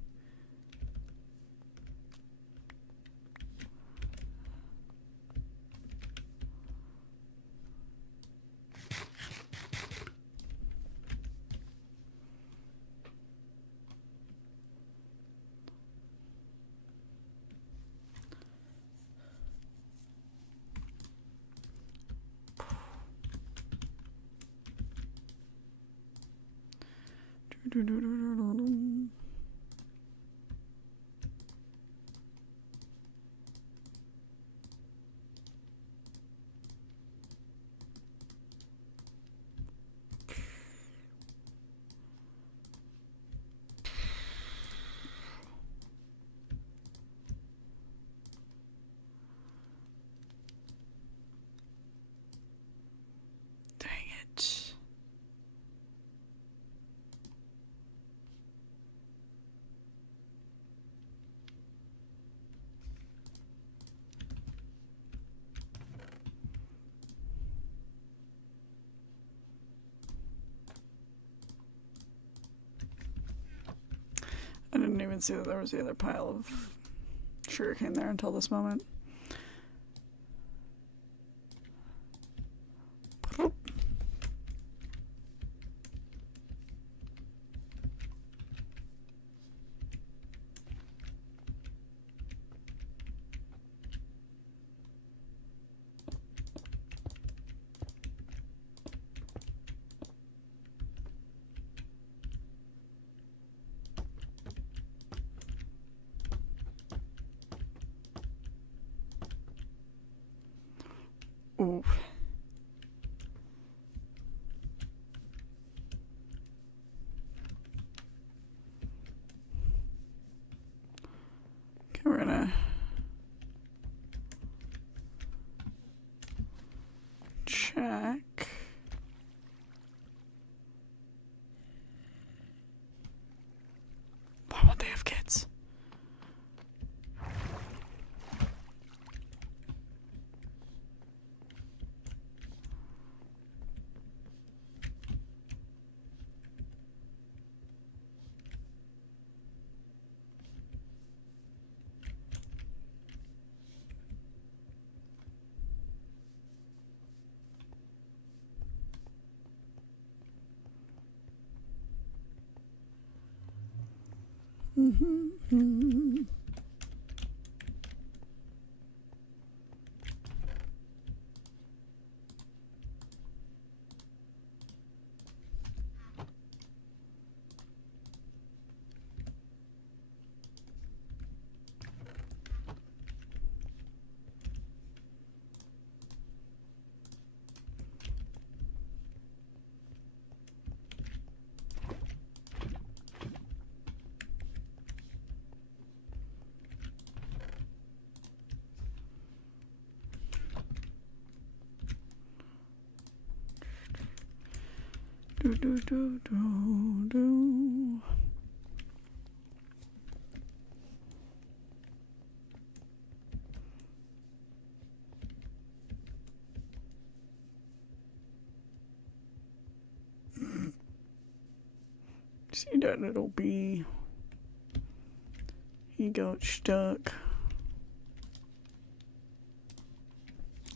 Dang it. I didn't even see that there was the other pile of sugarcane there until this moment. Ooh. Okay, we're gonna check. Why won't they have kids? Mm-hmm. Do, do, do, do, do. See that little bee? He got stuck.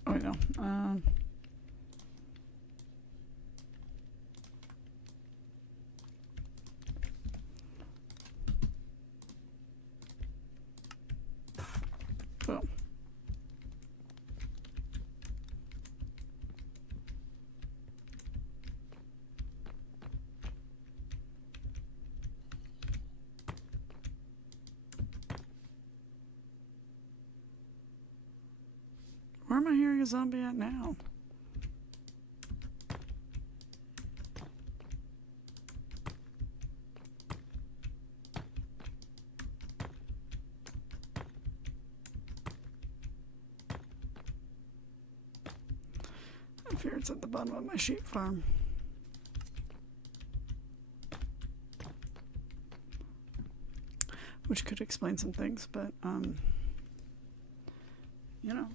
Oh, no. Well. Where am I hearing a zombie at now? I fear it's at the bottom of my sheep farm. Which could explain some things, but, you know.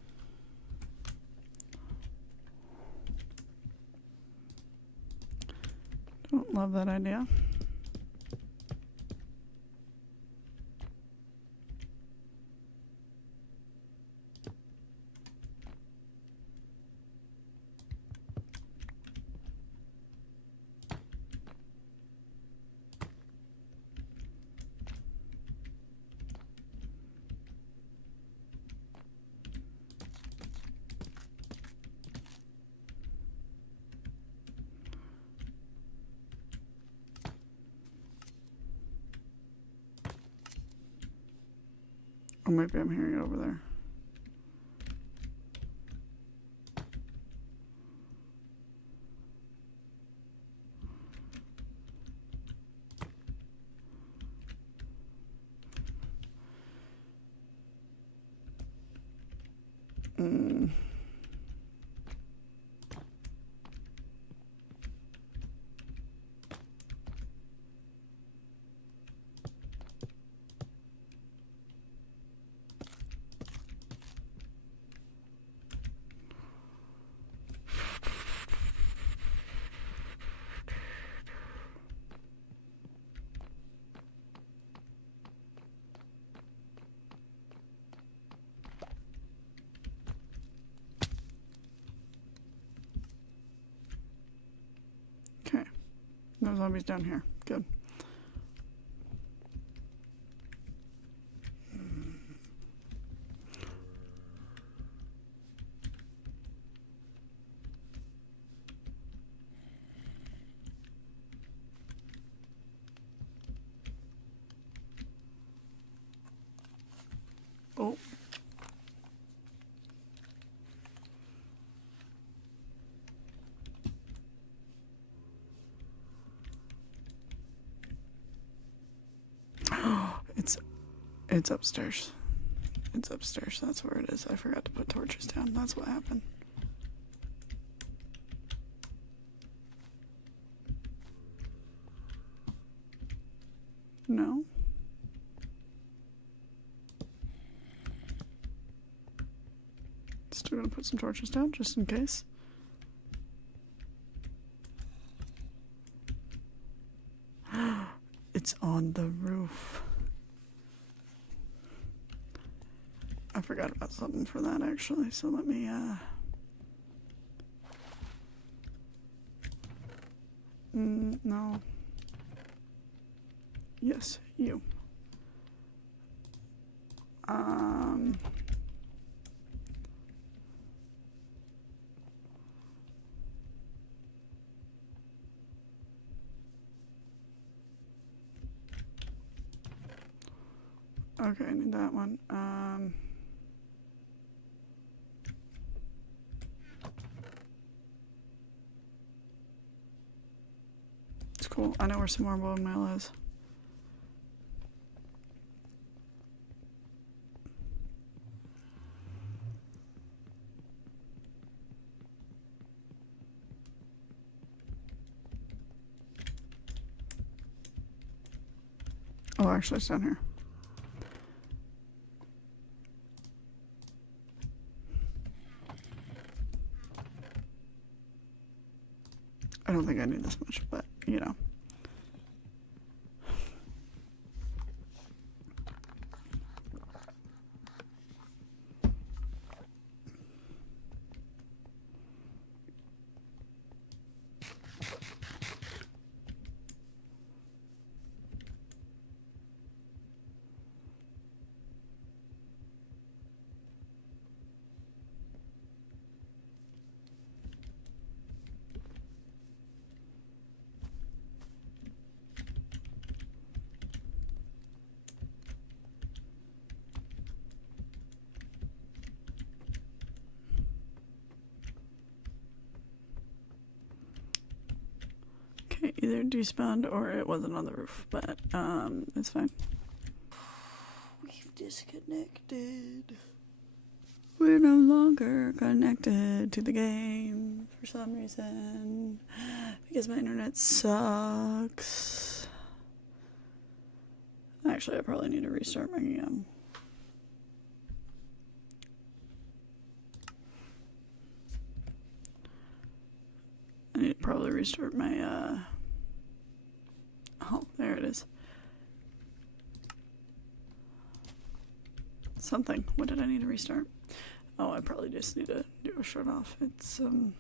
Don't love that idea. Or maybe I'm hearing it over there. Okay. No zombies down here. Good. Oh. It's upstairs. It's upstairs. That's where it is. I forgot to put torches down. That's what happened. No. Still gonna put some torches down just in case. It's on the roof. I forgot about something for that actually, so let me no. Yes, you. Okay, I need that one. It's cool. I know where some more bone meal is. Oh, actually, it's down here. I don't think I need this much, but, you know. Okay, either despawned or it wasn't on the roof, but it's fine. We've disconnected. We're no longer connected to the game for some reason because my internet sucks. Actually, I probably need to restart my I need to probably restart my something. What did I need to restart? Oh, I probably just need to do a shut off. It's been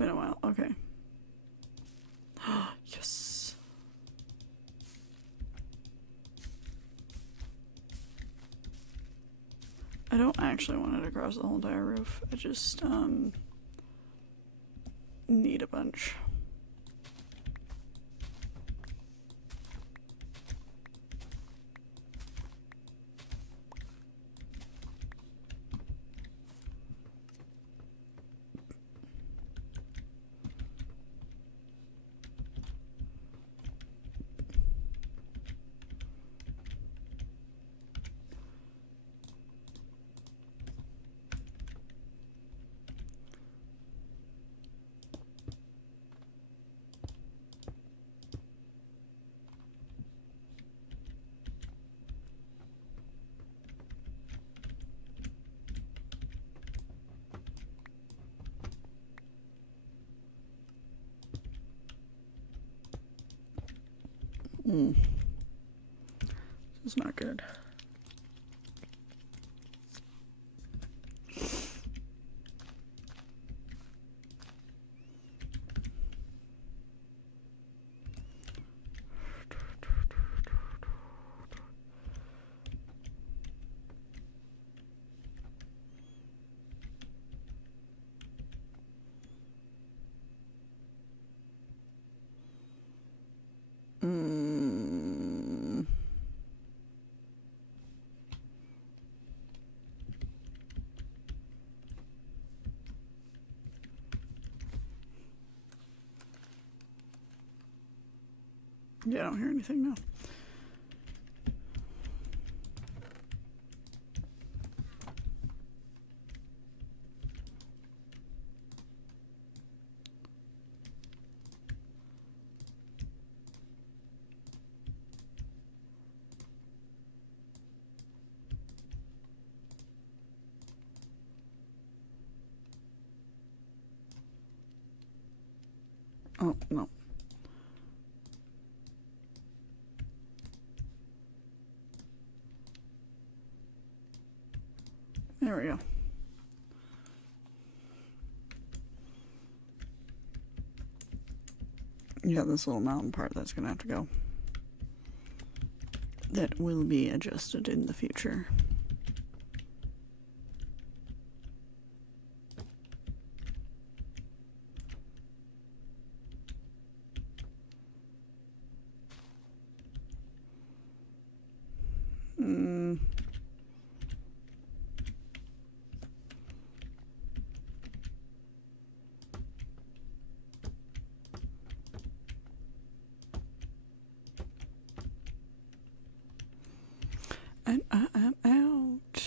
a while. Okay. Yes. I don't actually want it across the whole entire roof. I just need a bunch. This is not good. Yeah, I don't hear anything now. Oh, no. There we go. Yeah, this little mountain part that's gonna have to go. That will be adjusted in the future. And I am out.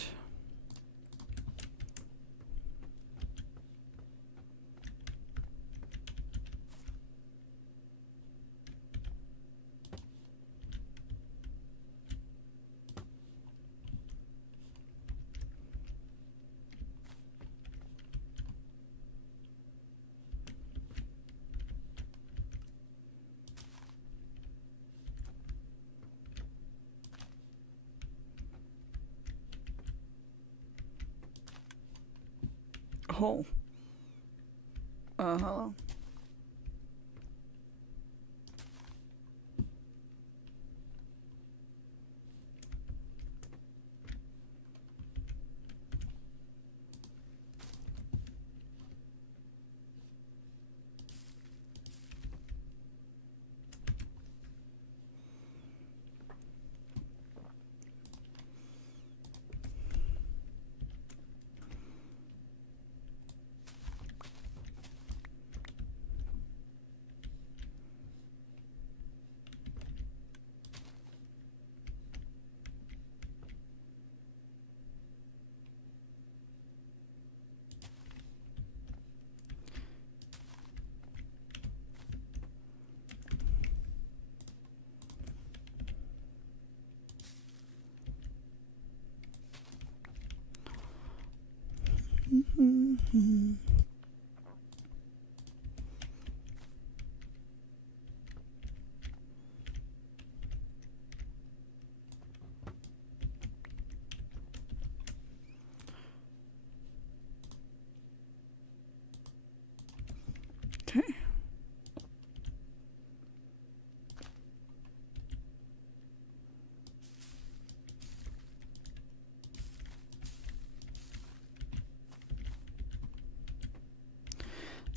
Oh. Hello.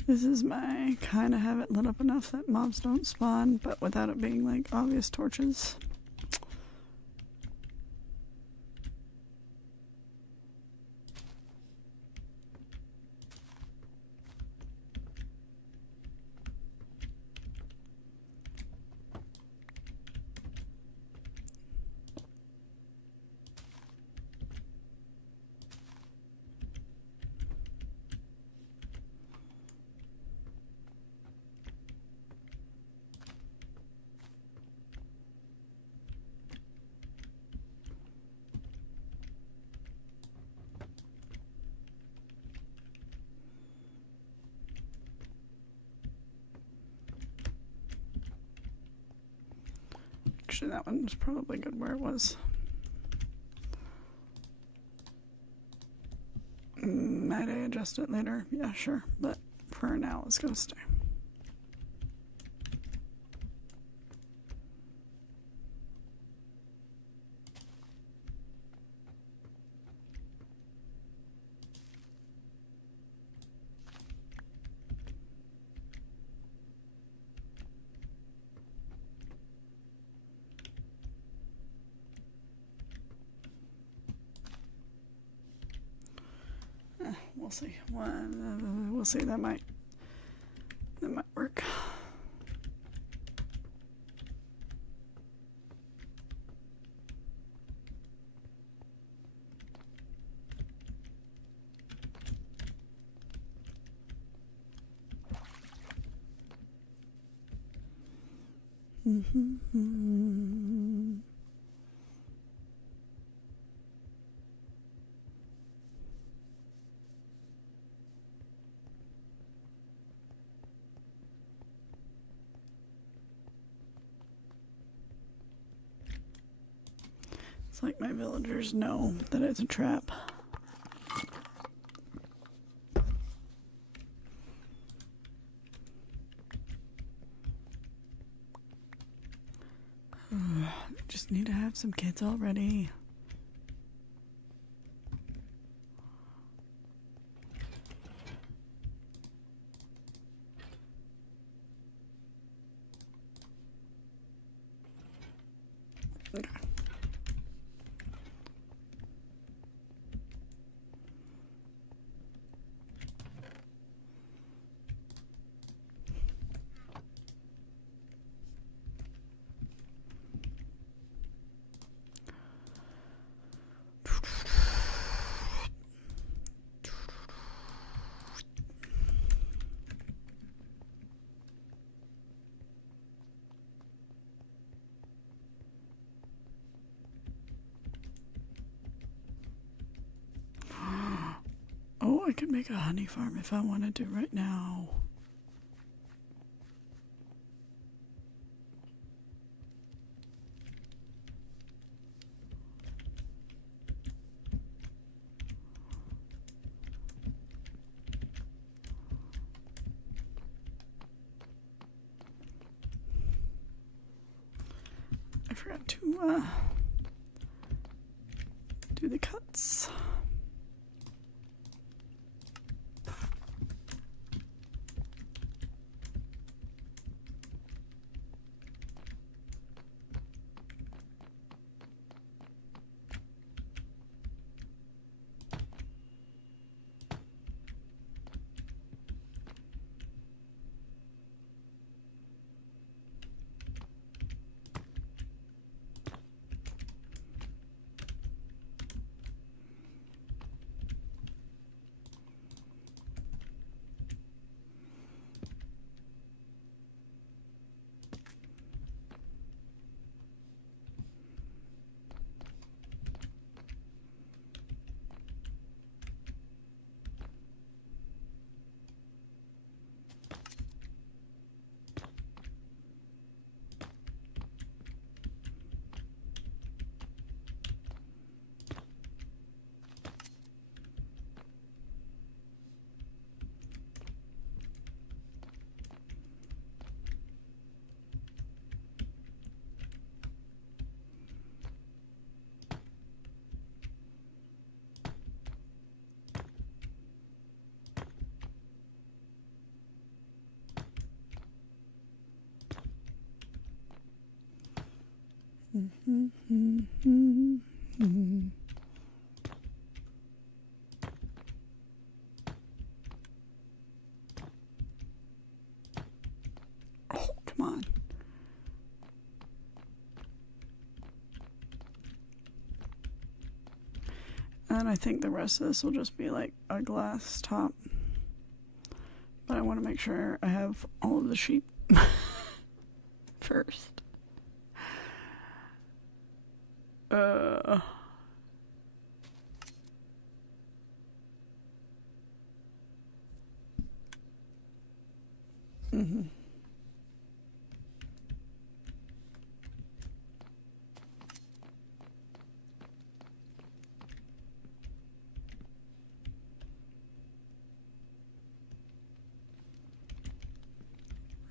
This is my kind of have it lit up enough that mobs don't spawn, but without it being like obvious torches. Actually, that one was probably good where it was. Might I adjust it later? Yeah, sure. But for now, it's gonna stay. We'll see. We'll see. That might work. It's like my villagers know that it's a trap. Just need to have some kids already. Okay. Oh, I could make a honey farm if I wanted to right now. I forgot to do the cuts. Oh, come on. And I think the rest of this will just be like a glass top. But I want to make sure I have all of the sheep first.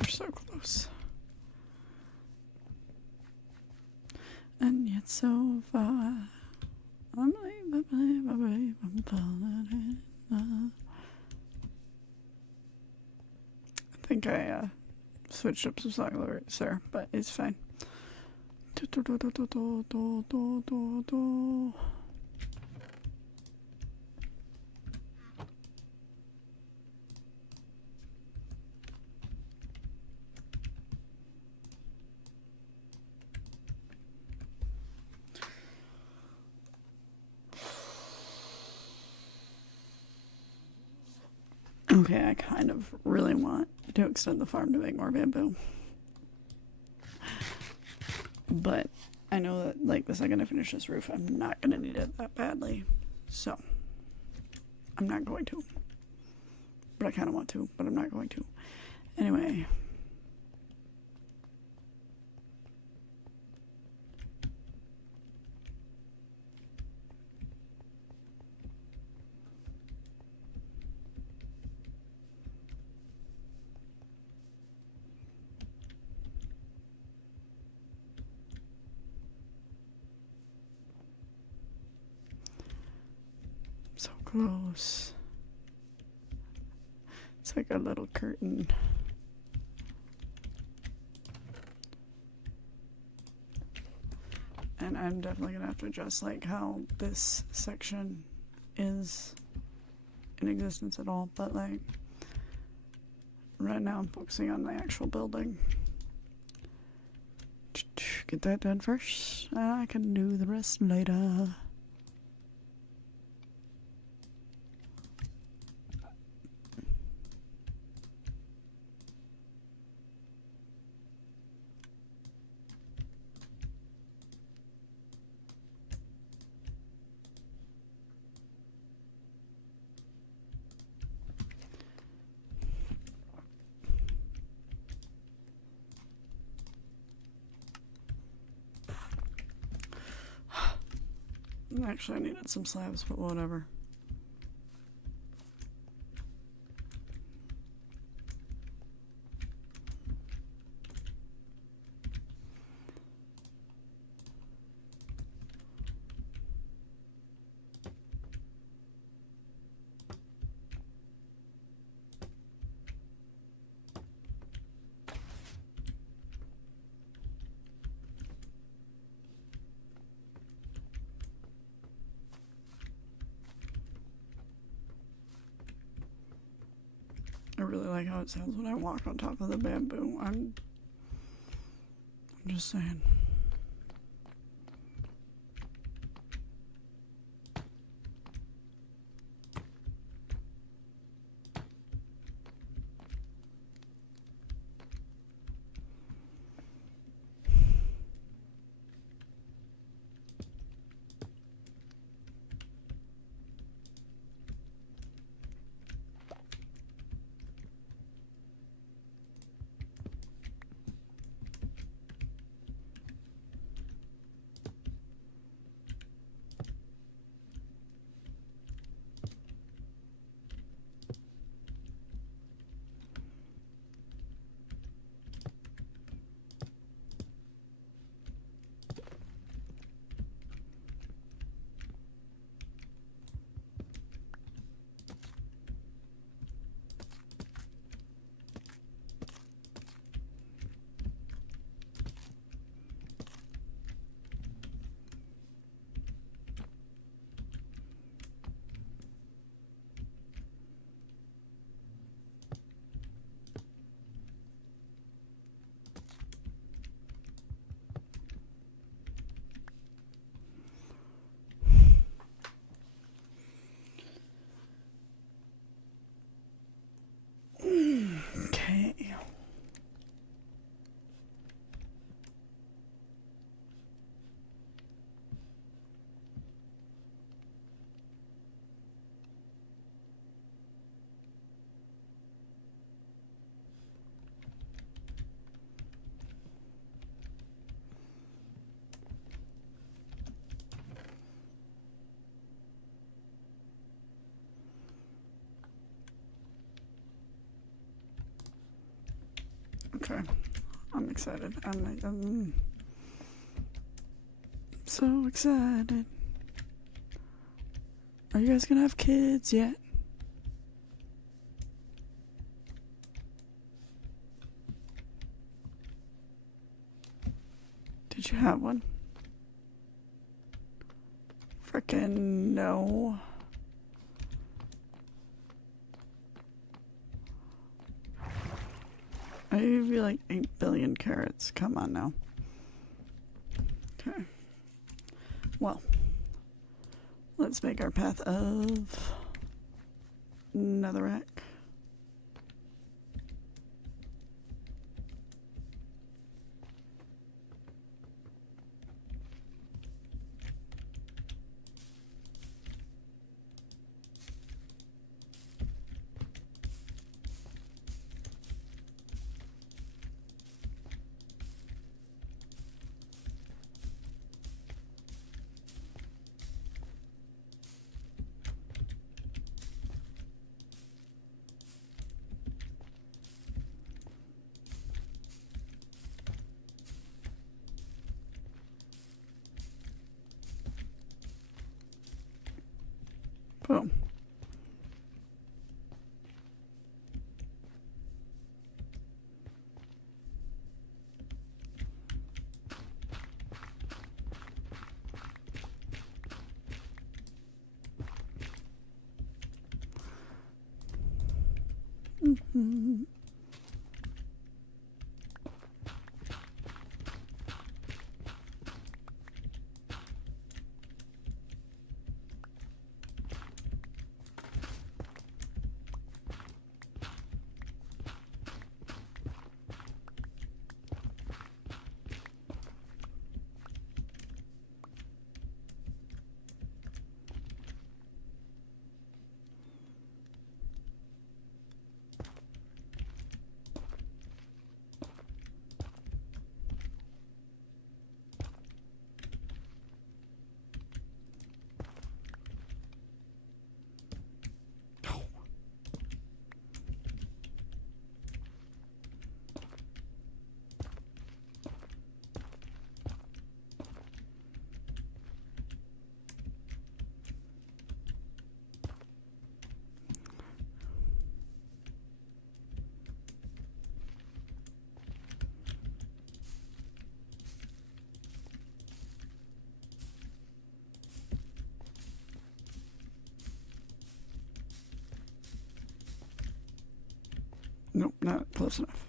We're so close. And yet so far. I believe, I'm falling in love. I think I switched up some song lyrics there, but it's fine. Okay, I kind of really want to extend the farm to make more bamboo. But I know that, like, the second I finish this roof, I'm not going to need it that badly. So, I'm not going to. But I kind of want to, but I'm not going to. Anyway. So close. It's like a little curtain. And I'm definitely gonna have to adjust like how this section is in existence at all, but like right now I'm focusing on the actual building. Get that done first. I can do the rest later. Actually, I needed some slabs, but whatever. I really like how it sounds when I walk on top of the bamboo. I'm just saying. Okay. I'm excited. I'm so excited. Are you guys gonna have kids yet? Did you have one? Frickin' no. I give you like 8 billion carrots. Come on now. Okay. Well, let's make our path of netherrack. Boom. Mm-hmm. Nope, not close enough.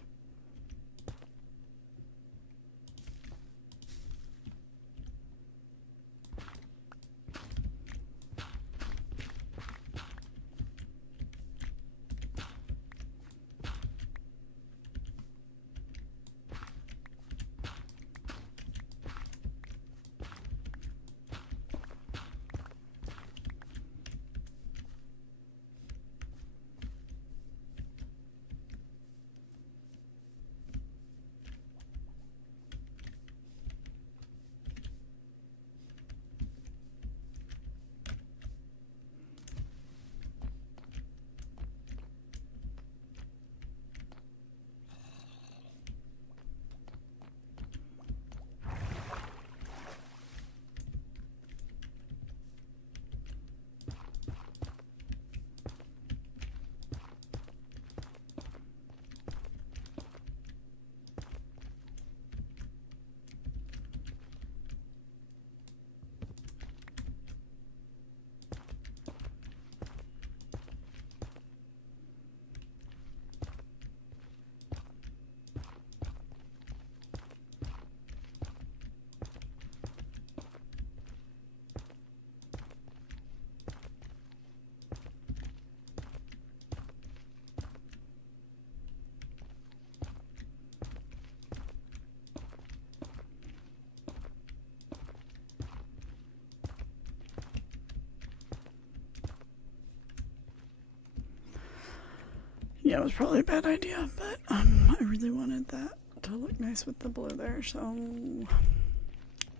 Yeah, it was probably a bad idea, but I really wanted that to look nice with the blue there, so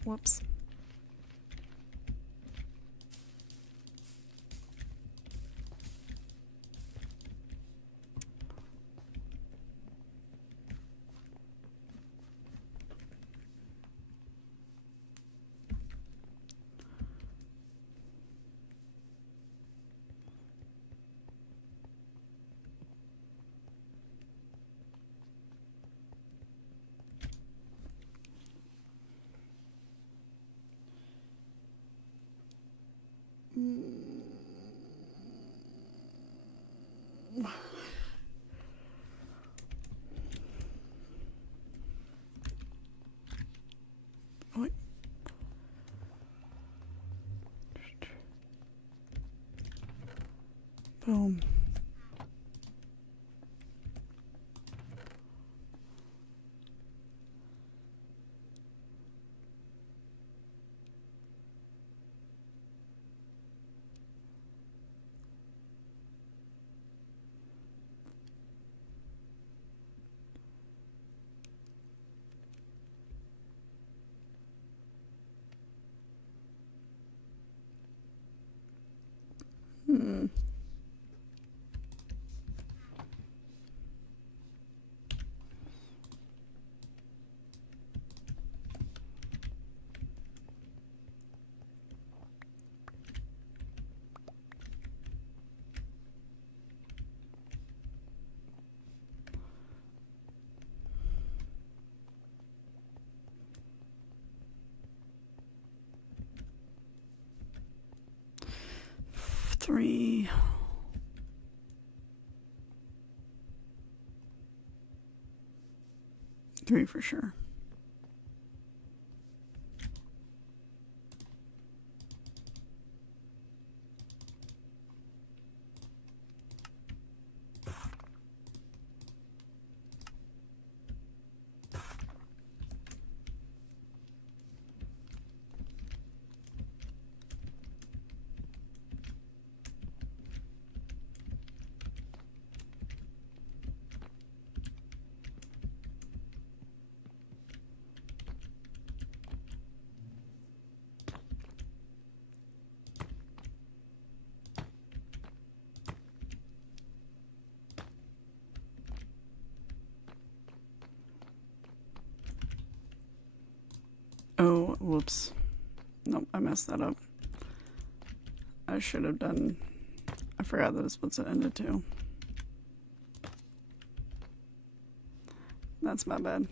whoops. Wait. Boom. Hmm. Three. Three for sure. Oh, whoops. Nope, I messed that up. I should have done... I forgot that it's what's it ended to. That's my bad.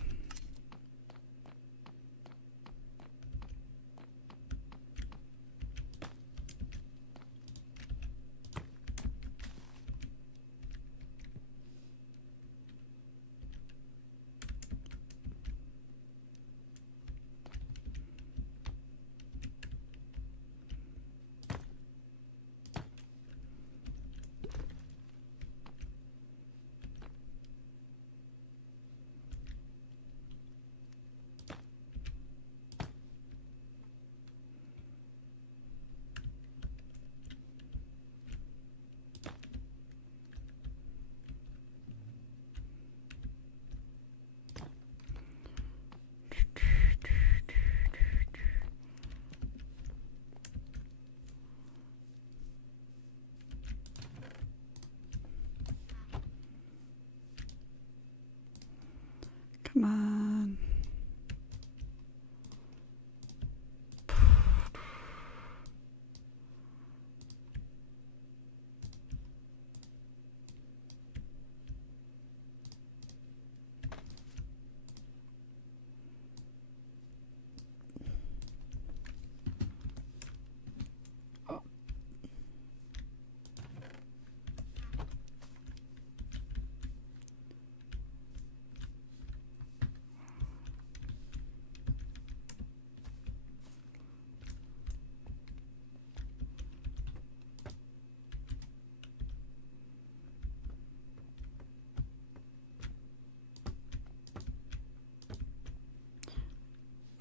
Come on.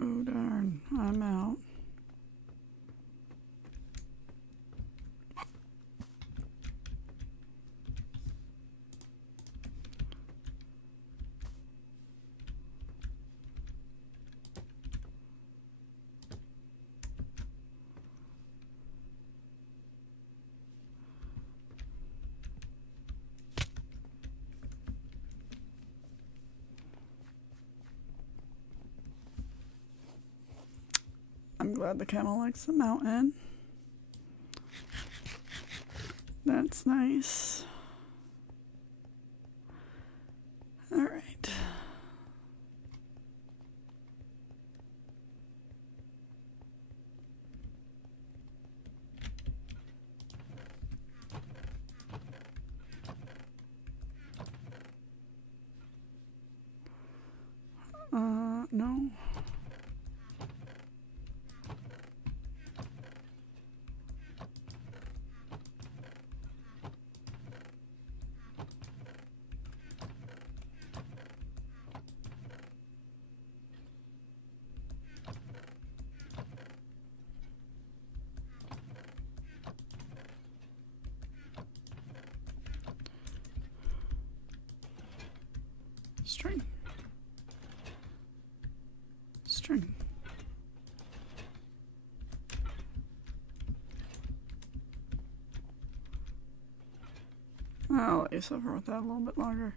Oh darn, I'm out. I'm glad the camel likes the mountain. That's nice. All right. No. String. String. I'll let you suffer with that a little bit longer.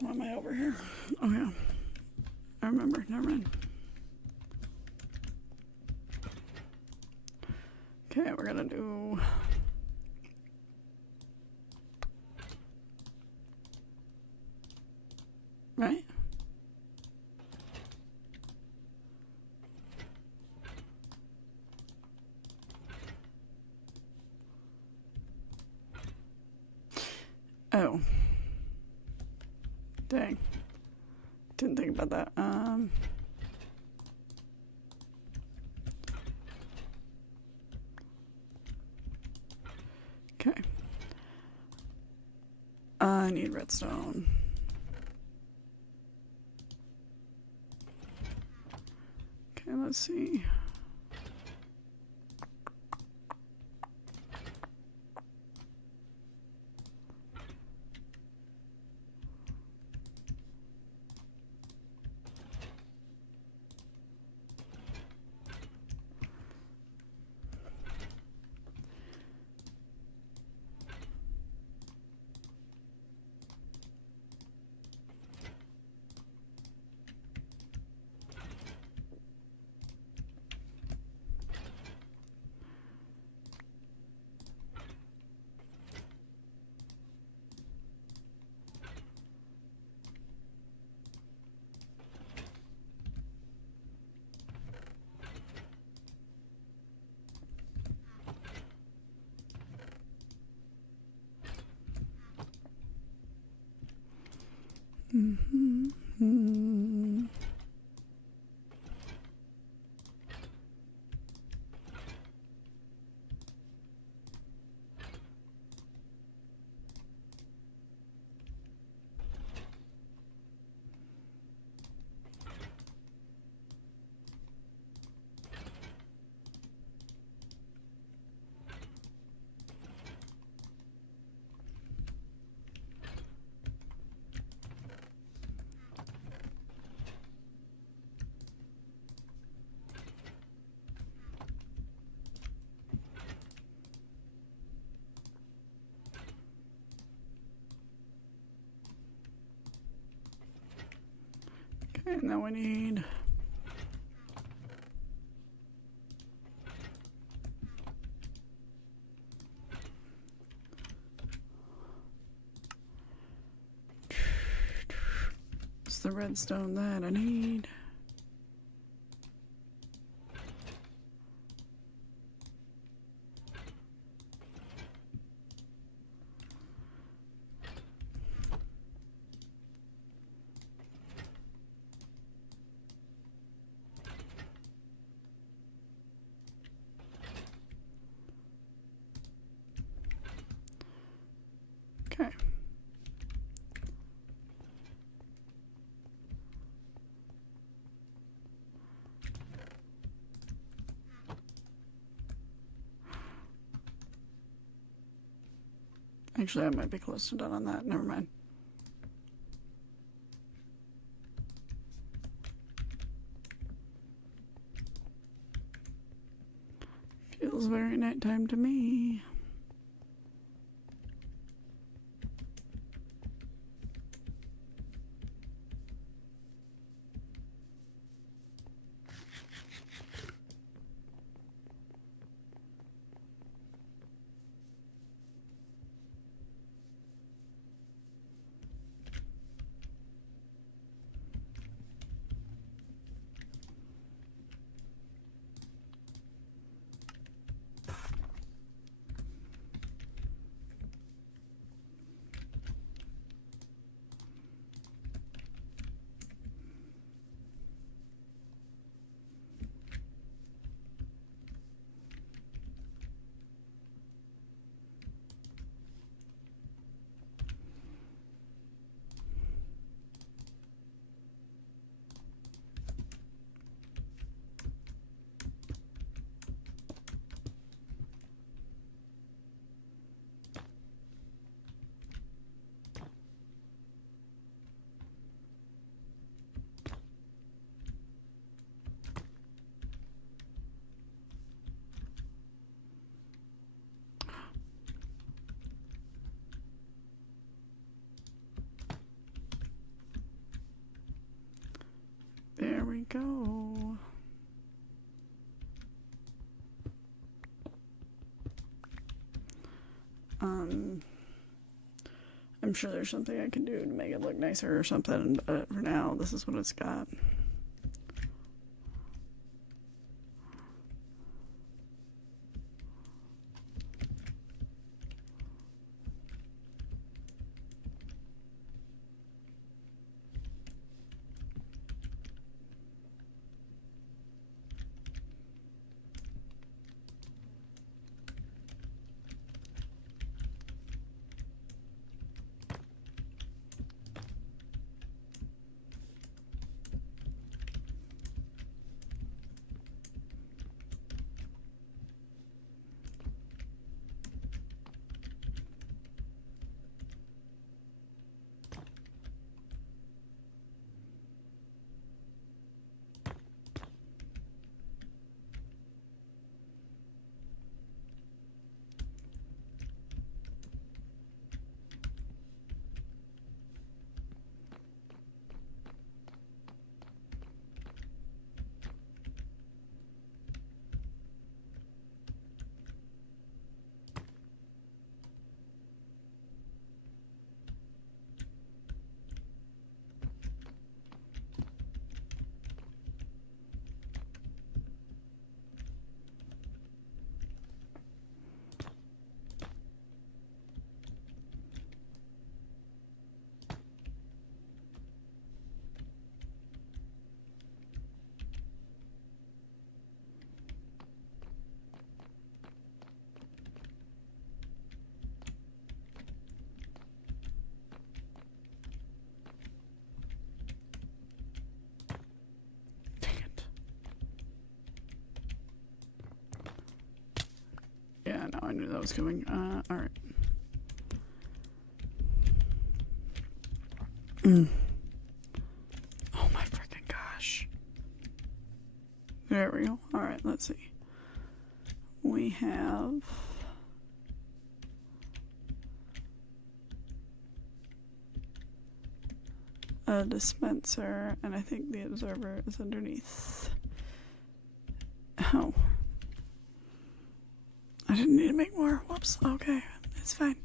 Why am I over here? Oh yeah. I remember. Never mind. Okay, we're gonna do... Right? Oh. Dang. Didn't think about that. Okay. I need redstone. Okay, let's see. Okay, now we need... It's the redstone that I need. Okay. Actually, I might be close to done on that. Never mind. Feels very nighttime to me. There we go. I'm sure there's something I can do to make it look nicer or something, but for now, this is what it's got. Yeah, no, I knew that was coming. Alright. Oh my freaking gosh. There we go. Alright, let's see. We have a dispenser, and I think the observer is underneath. Oh. I didn't need to make more. Whoops. Okay, it's fine.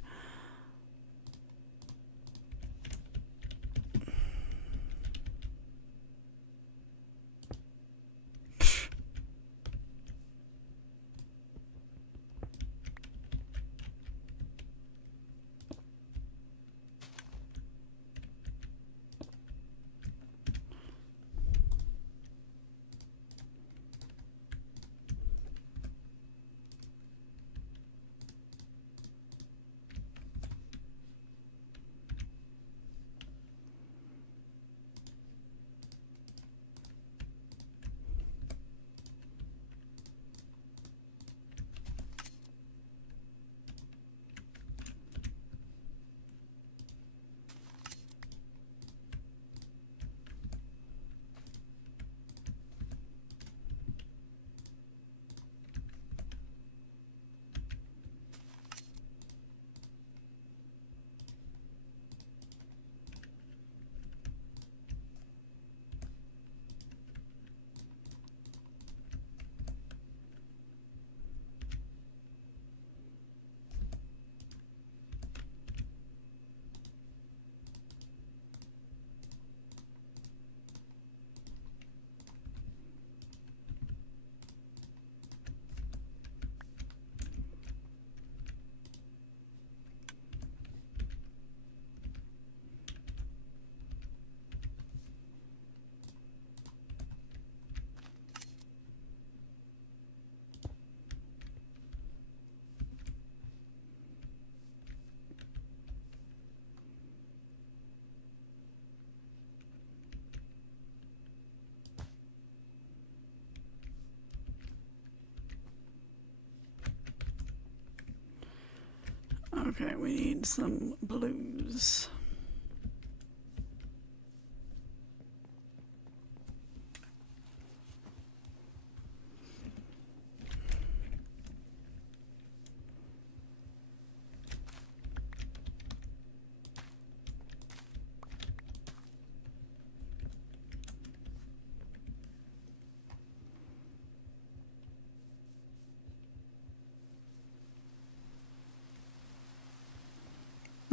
Okay, we need some blues.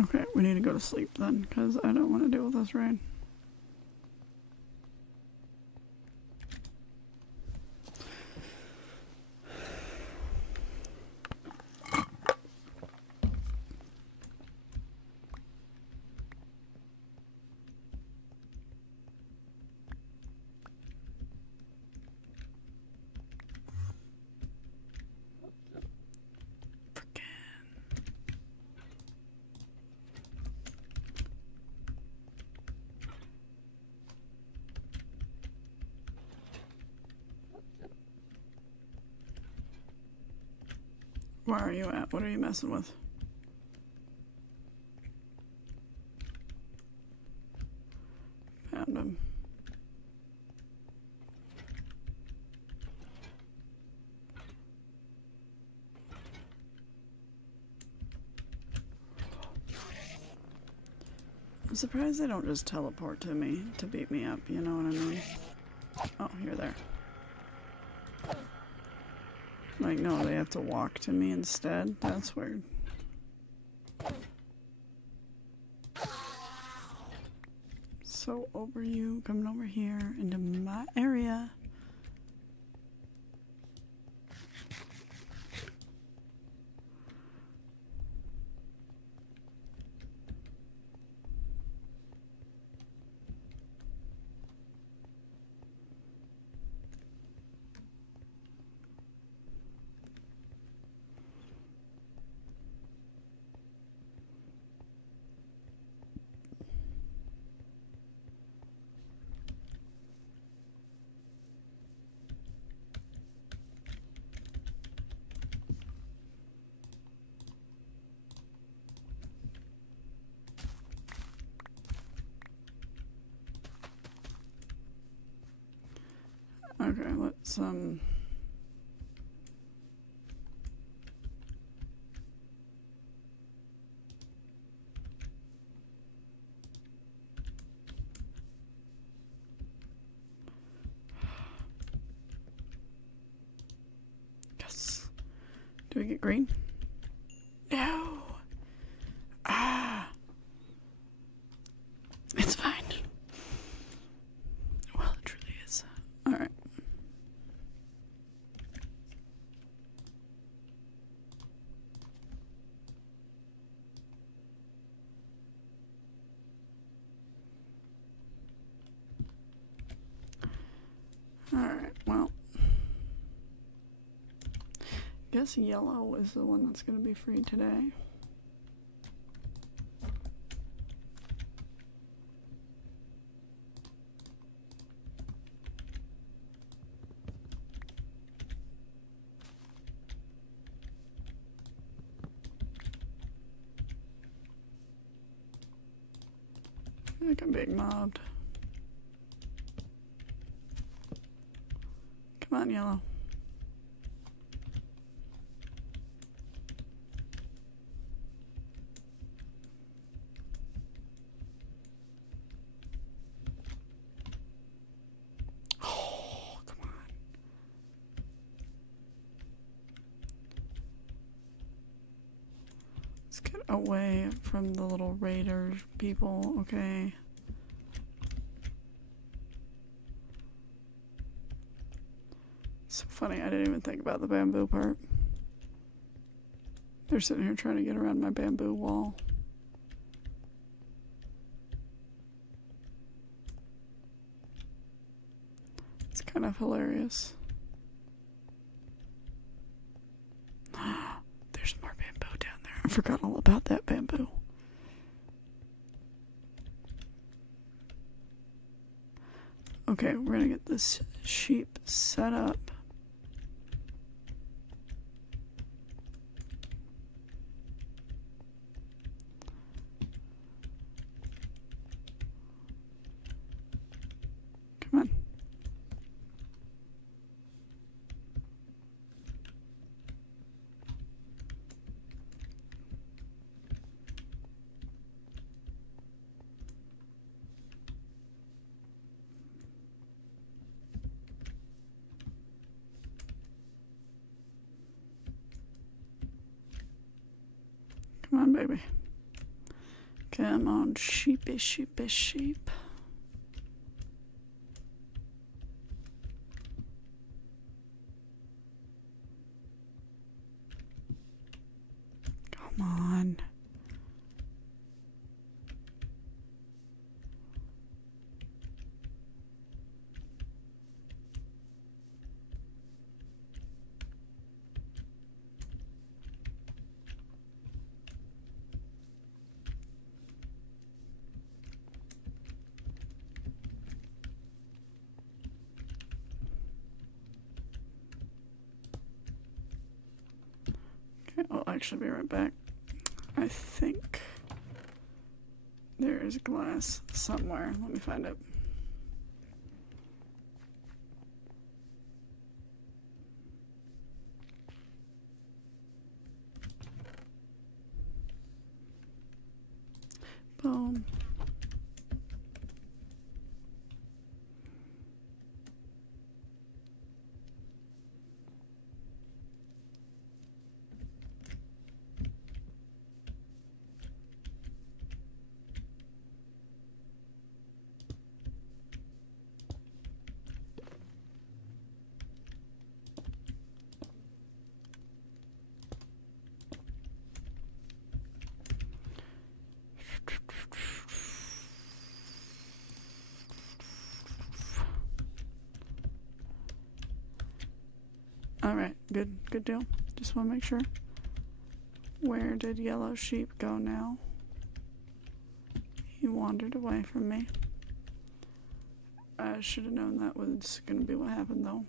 Okay, we need to go to sleep then, because I don't want to deal with this rain. Where are you at? What are you messing with? Found him. I'm surprised they don't just teleport to me to beat me up, you know what I mean? Oh, you're there. Like, no, they have to walk to me instead? That's weird. So over you, coming over here into my area. Okay, let's yes. Do we get green? No. It's fine. Well, it truly is. Alright. Alright, well. Guess yellow is the one that's going to be free today. I think I'm being mobbed. Come on, yellow. Oh, come on. Let's get away from the little raider people, okay? So funny, I didn't even think about the bamboo part. They're sitting here trying to get around my bamboo wall. It's kind of hilarious. There's more bamboo down there. I forgot all about that bamboo. Okay, we're gonna get this sheep set up. on, baby. Come on, sheepy, sheepy, sheep. Come on. Okay, I'll actually be right back. I think there is glass somewhere. Let me find it. Boom. Alright, good deal. Just want to make sure. Where did yellow sheep go now? He wandered away from me. I should have known that was going to be what happened, though.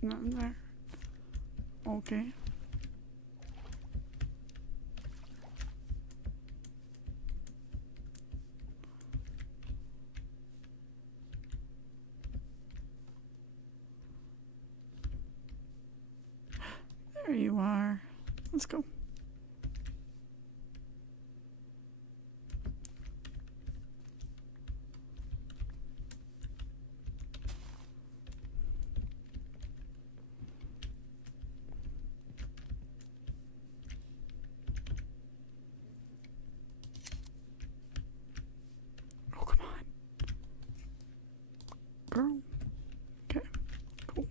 Nothing there. Okay. There you are. Let's go. Oh, come on. Girl. Okay, cool.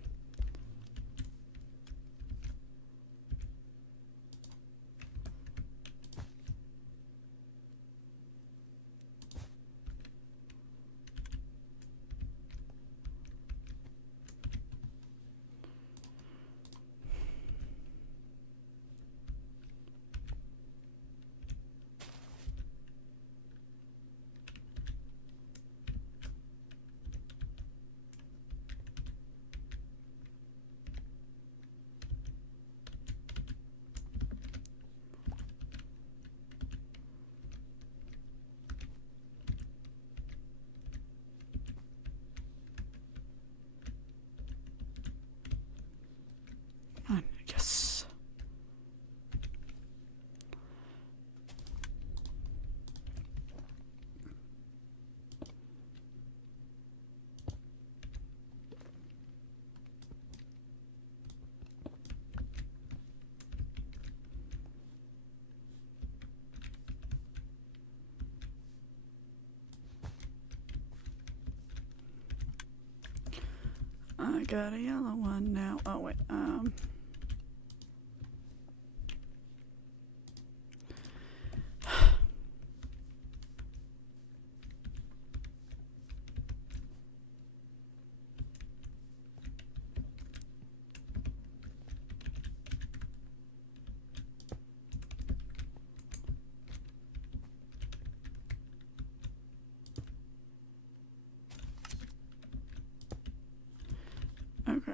Come on. Yes. I got a yellow one now. Oh, wait. Okay.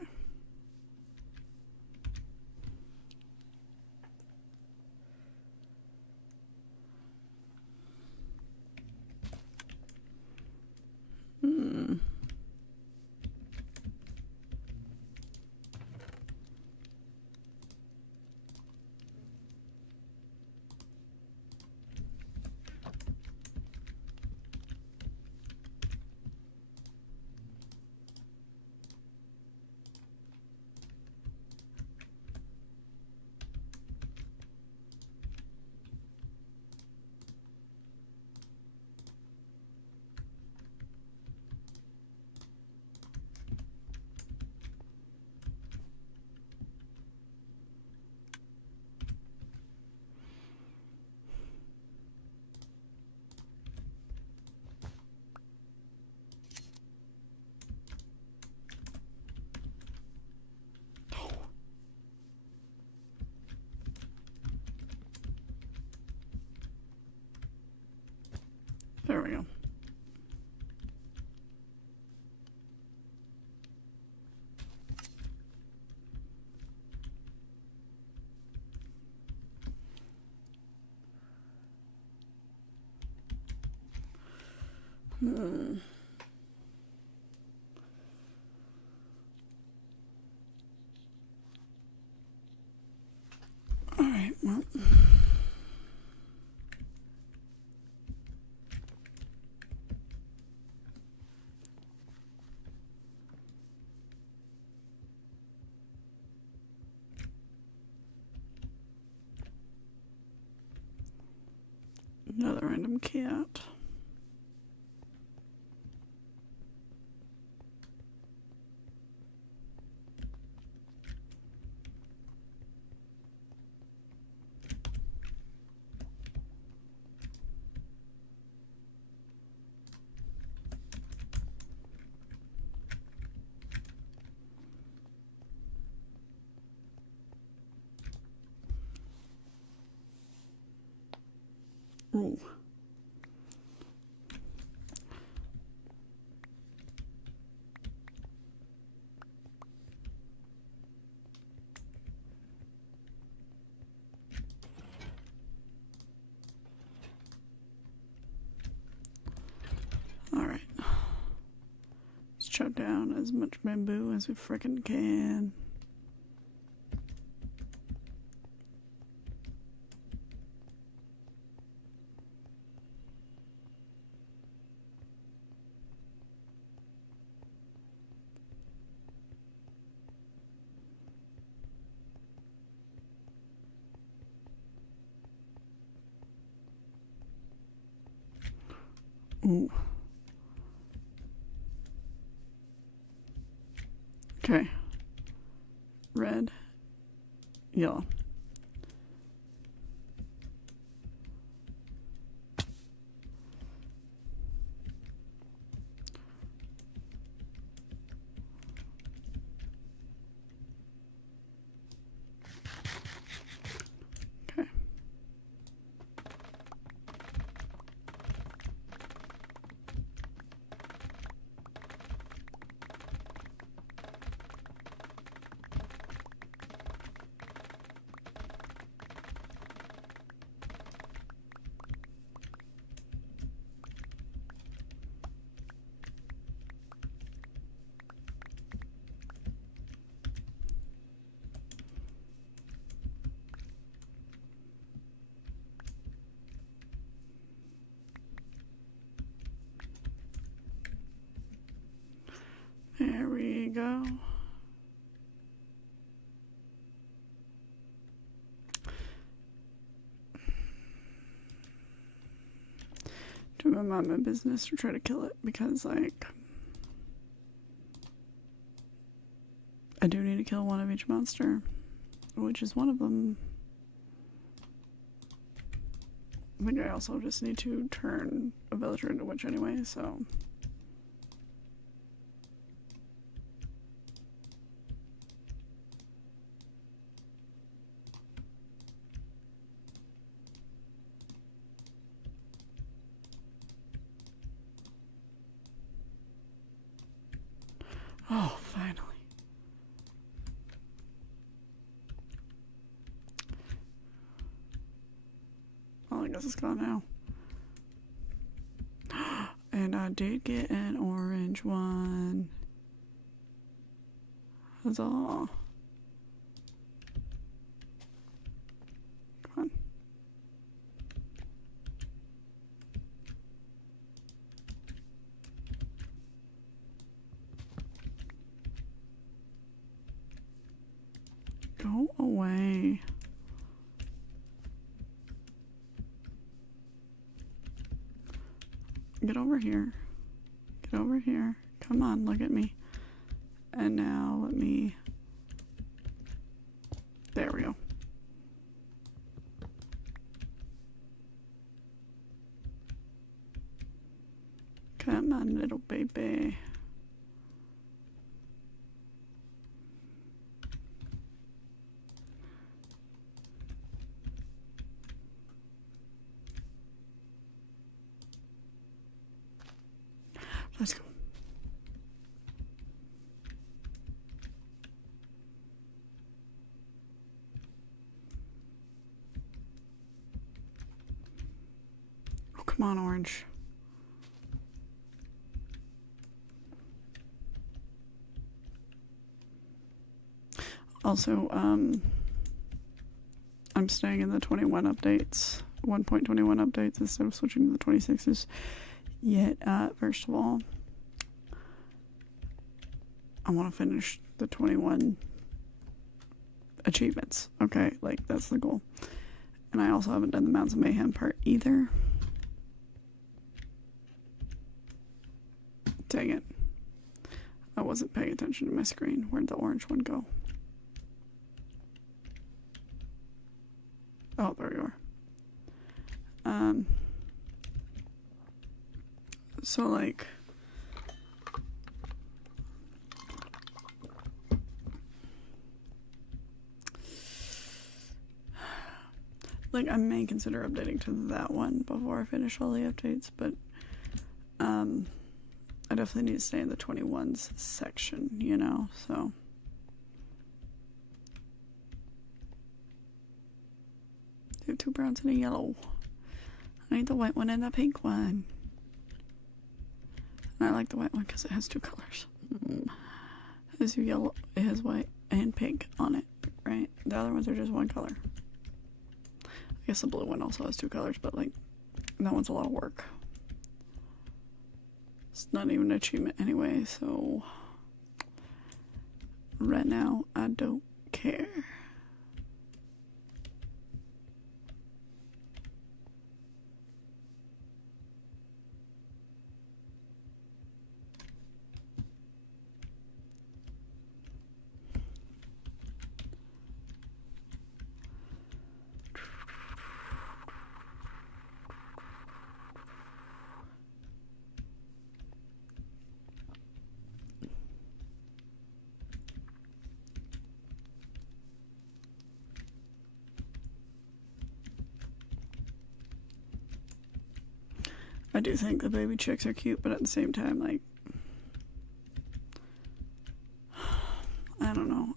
There we go. All right, well. Another random cat. Ooh. Alright. Let's chop down as much bamboo as we frickin' can. Ooh. Okay. Red. Yellow. Okay. There we go. Do my mom a business or try to kill it because, like, I do need to kill one of each monster, which is one of them. I think I also just need to turn a villager into a witch anyway, so. Oh, finally. Well, I guess it's gone now. And I did get an orange one. Huzzah. Come on. Go away. Get over here. Get over here. Come on, look at me. And now let me... There we go. Come on, little baby. Let's go. Oh, come on, Orange. Also, I'm staying in the 21 updates, 1.21 updates instead of switching to the 26s. Yet, first of all, I want to finish the 21 achievements. Okay, like, that's the goal. And I also haven't done the Mounds of Mayhem part either. Dang it. I wasn't paying attention to my screen. Where'd the orange one go? Oh, there you are. So like, I may consider updating to that one before I finish all the updates, but I definitely need to stay in the 21s section, you know, so. I have 2 browns and a yellow. I need the white one and the pink one. And I like the white one because it has 2 colors. It has yellow, it has white and pink on it, right? The other ones are just 1 color. I guess the blue one also has 2 colors, but like, that one's a lot of work. It's not even an achievement anyway, so right now I don't care. I do think the baby chicks are cute, but at the same time, like, I don't know.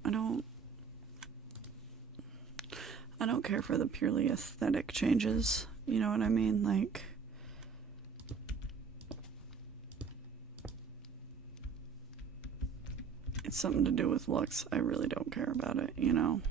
I don't care for the purely aesthetic changes. You know what I mean? Like, it's something to do with looks. I really don't care about it, you know?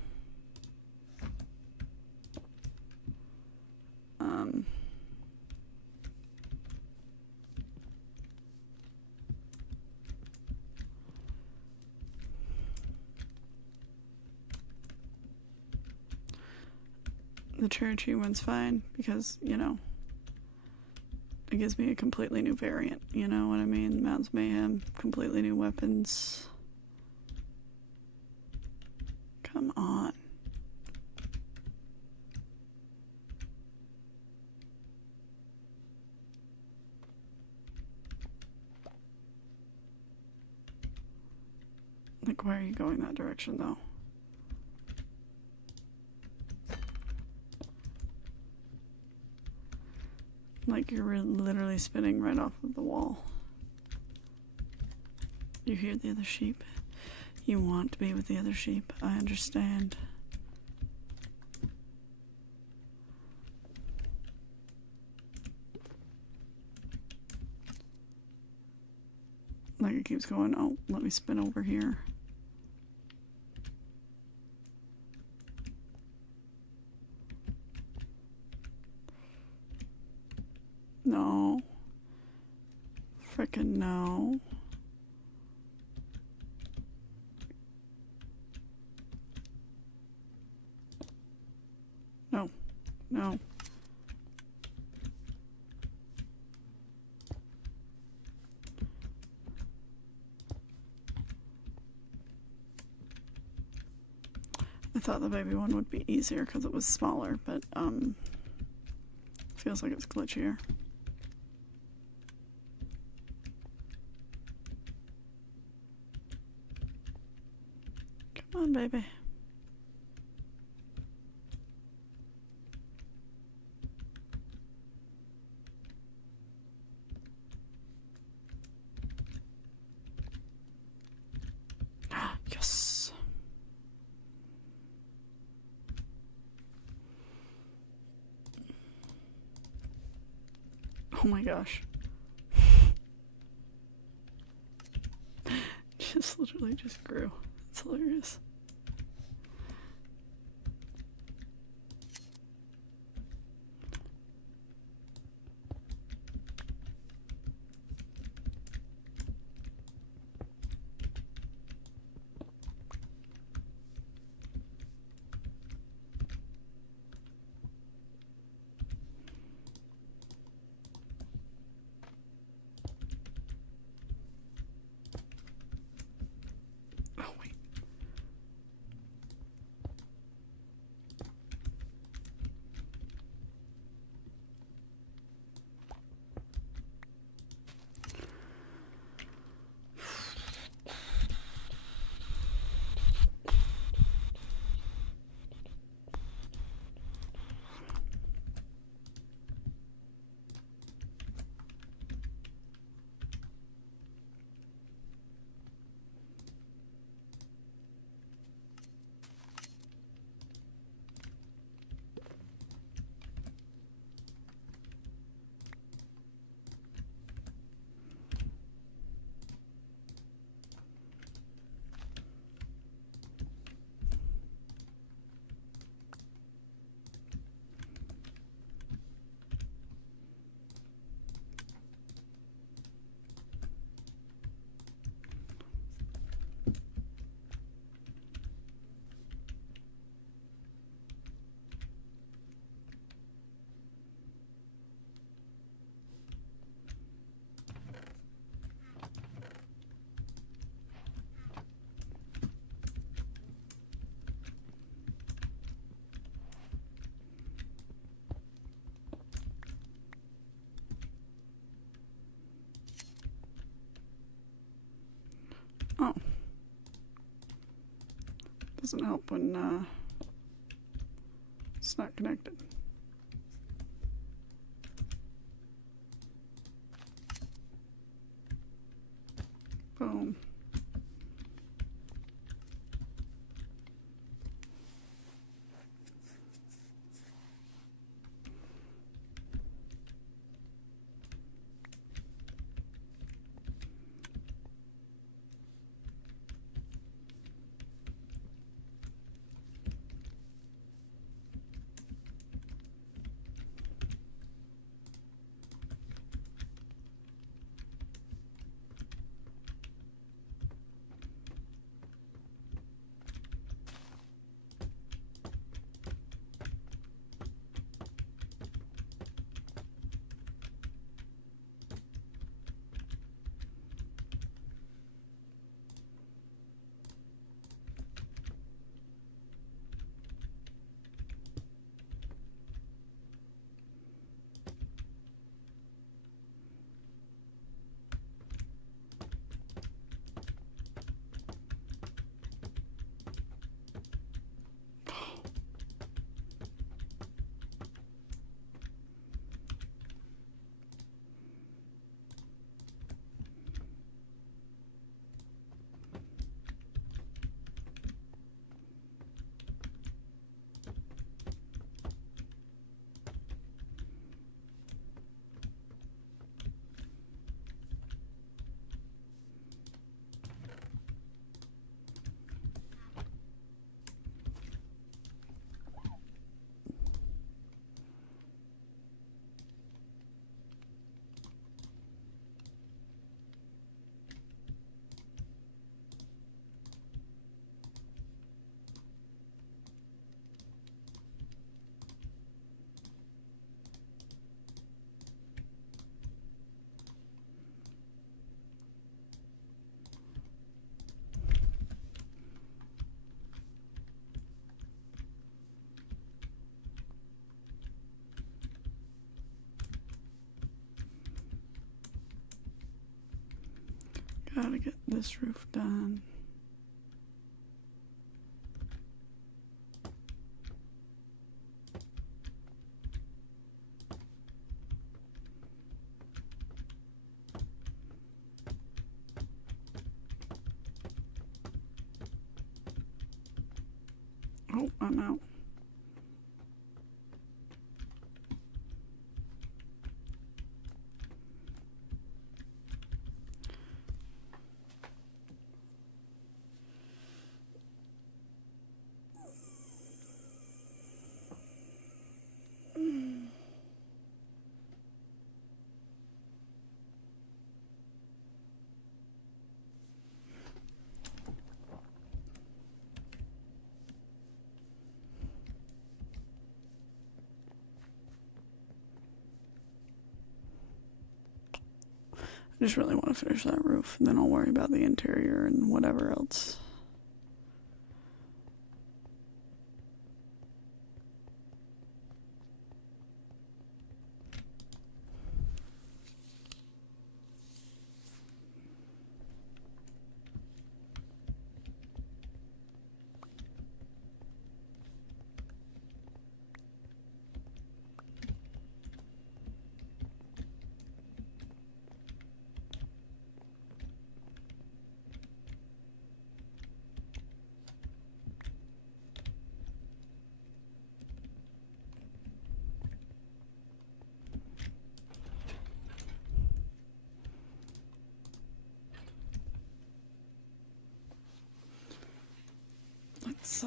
The Cherokee one's fine because, you know, it gives me a completely new variant, you know what I mean? Mounds Mayhem, completely new weapons. Come on. Like, why are you going that direction, though? Like, you're literally spinning right off of the wall. You hear the other sheep? You want to be with the other sheep. I understand. Like, it keeps going, oh, let me spin over here. No. Frickin' no. No. No. I thought the baby one would be easier because it was smaller, but feels like it's glitchier. Come on, baby. Oh my gosh. Just literally just grew. It's hilarious. Oh wait. Oh. Doesn't help when it's not connected. Boom. Gotta get this roof done. Oh, I'm out. I just really want to finish that roof, and then I'll worry about the interior and whatever else. Let's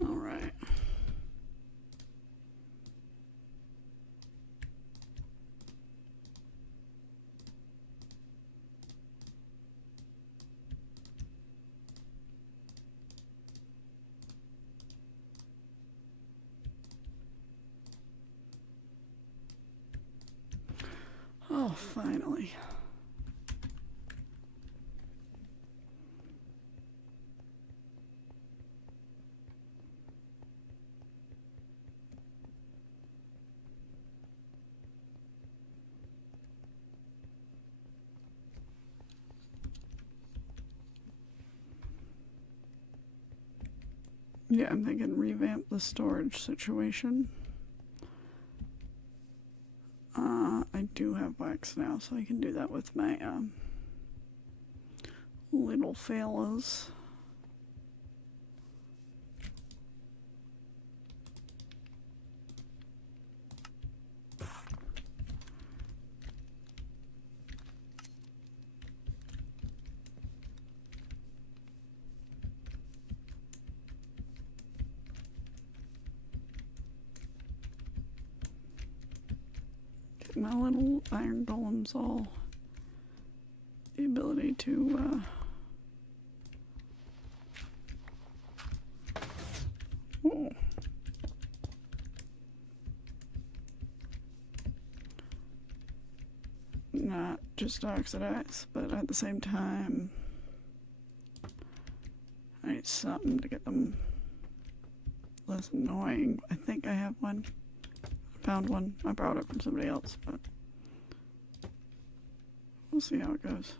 all right. Oh, finally. Yeah, I'm thinking revamp the storage situation. I do have wax now, so I can do that with my little fellas. my little iron golems all the ability to not just oxidize, but at the same time I need something to get them less annoying. I think I have one. I found one. I borrowed it from somebody else, but we'll see how it goes.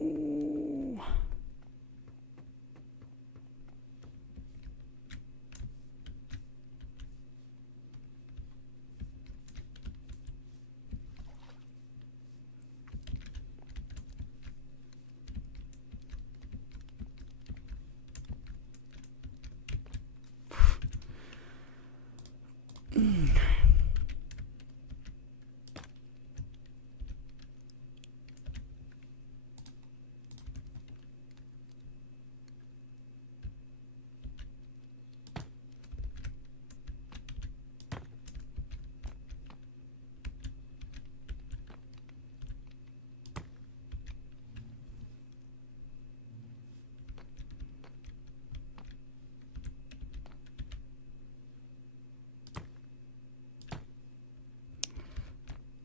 Ooh.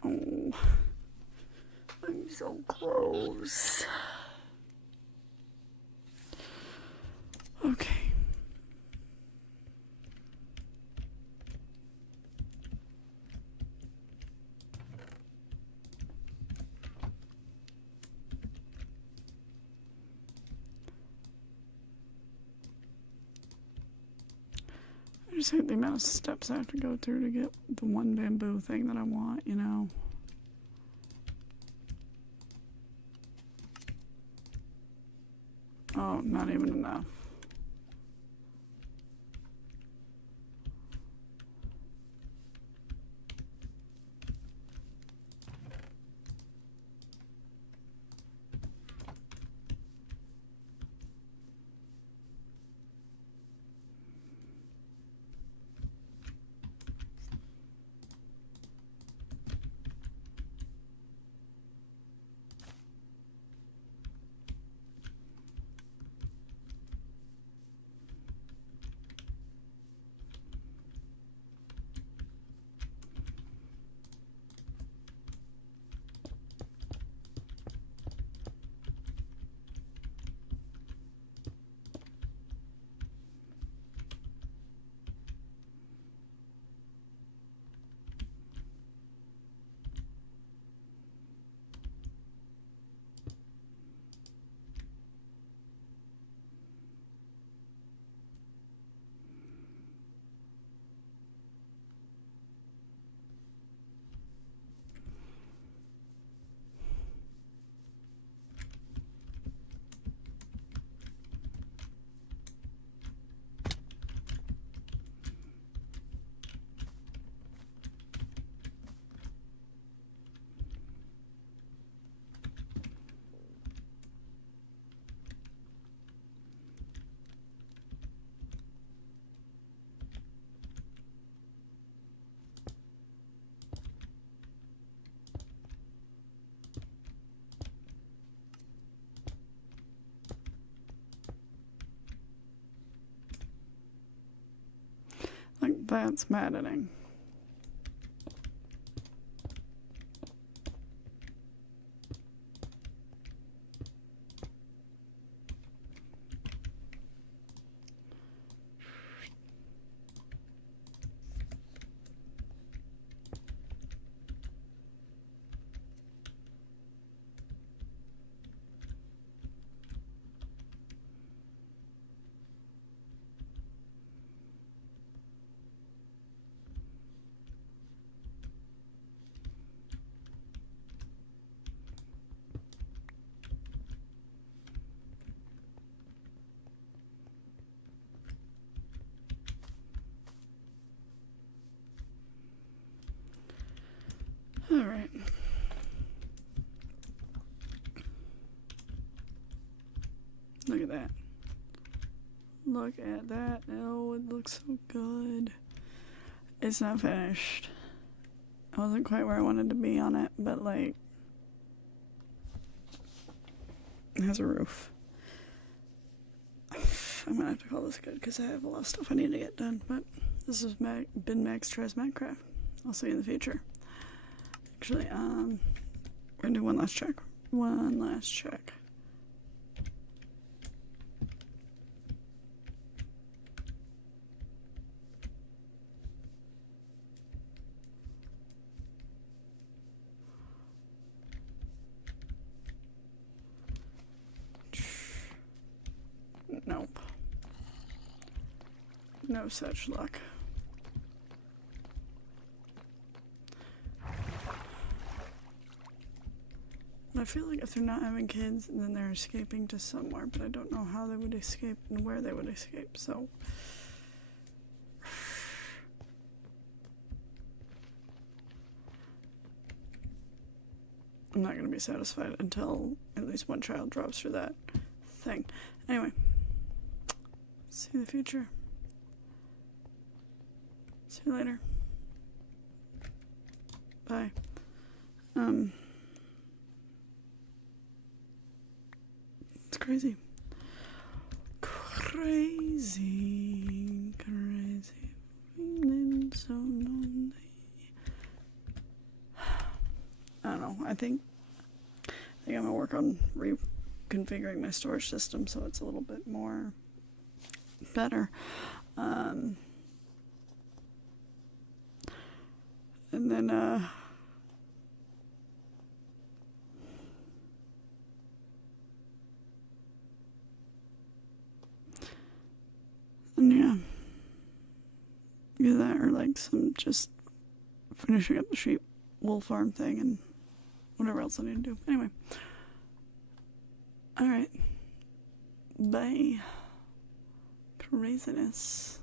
Oh, I'm so close. Okay. I just hate the amount of steps I have to go through to get the one bamboo thing that I want, you know? Oh, not even enough. Like, that's maddening. Look at that. Oh, it looks so good. It's not finished. I wasn't quite where I wanted to be on it, but like, it has a roof. I'm gonna have to call this good because I have a lot of stuff I need to get done, but this has been Max Tries Minecraft. I'll see you in the future. Actually, we're gonna do one last check. One last check. Nope. No such luck. I feel like if they're not having kids, then they're escaping to somewhere, but I don't know how they would escape and where they would escape, so. I'm not going to be satisfied until at least one child drops through that thing. Anyway, see you in the future. See you later. Bye. It's crazy. Crazy, crazy, feeling so lonely. I don't know. I think I'm gonna work on reconfiguring my storage system so it's a little bit more better. And then and yeah, either that or like some just finishing up the sheep wool farm thing and whatever else I need to do. Anyway, all right, bye. Craziness.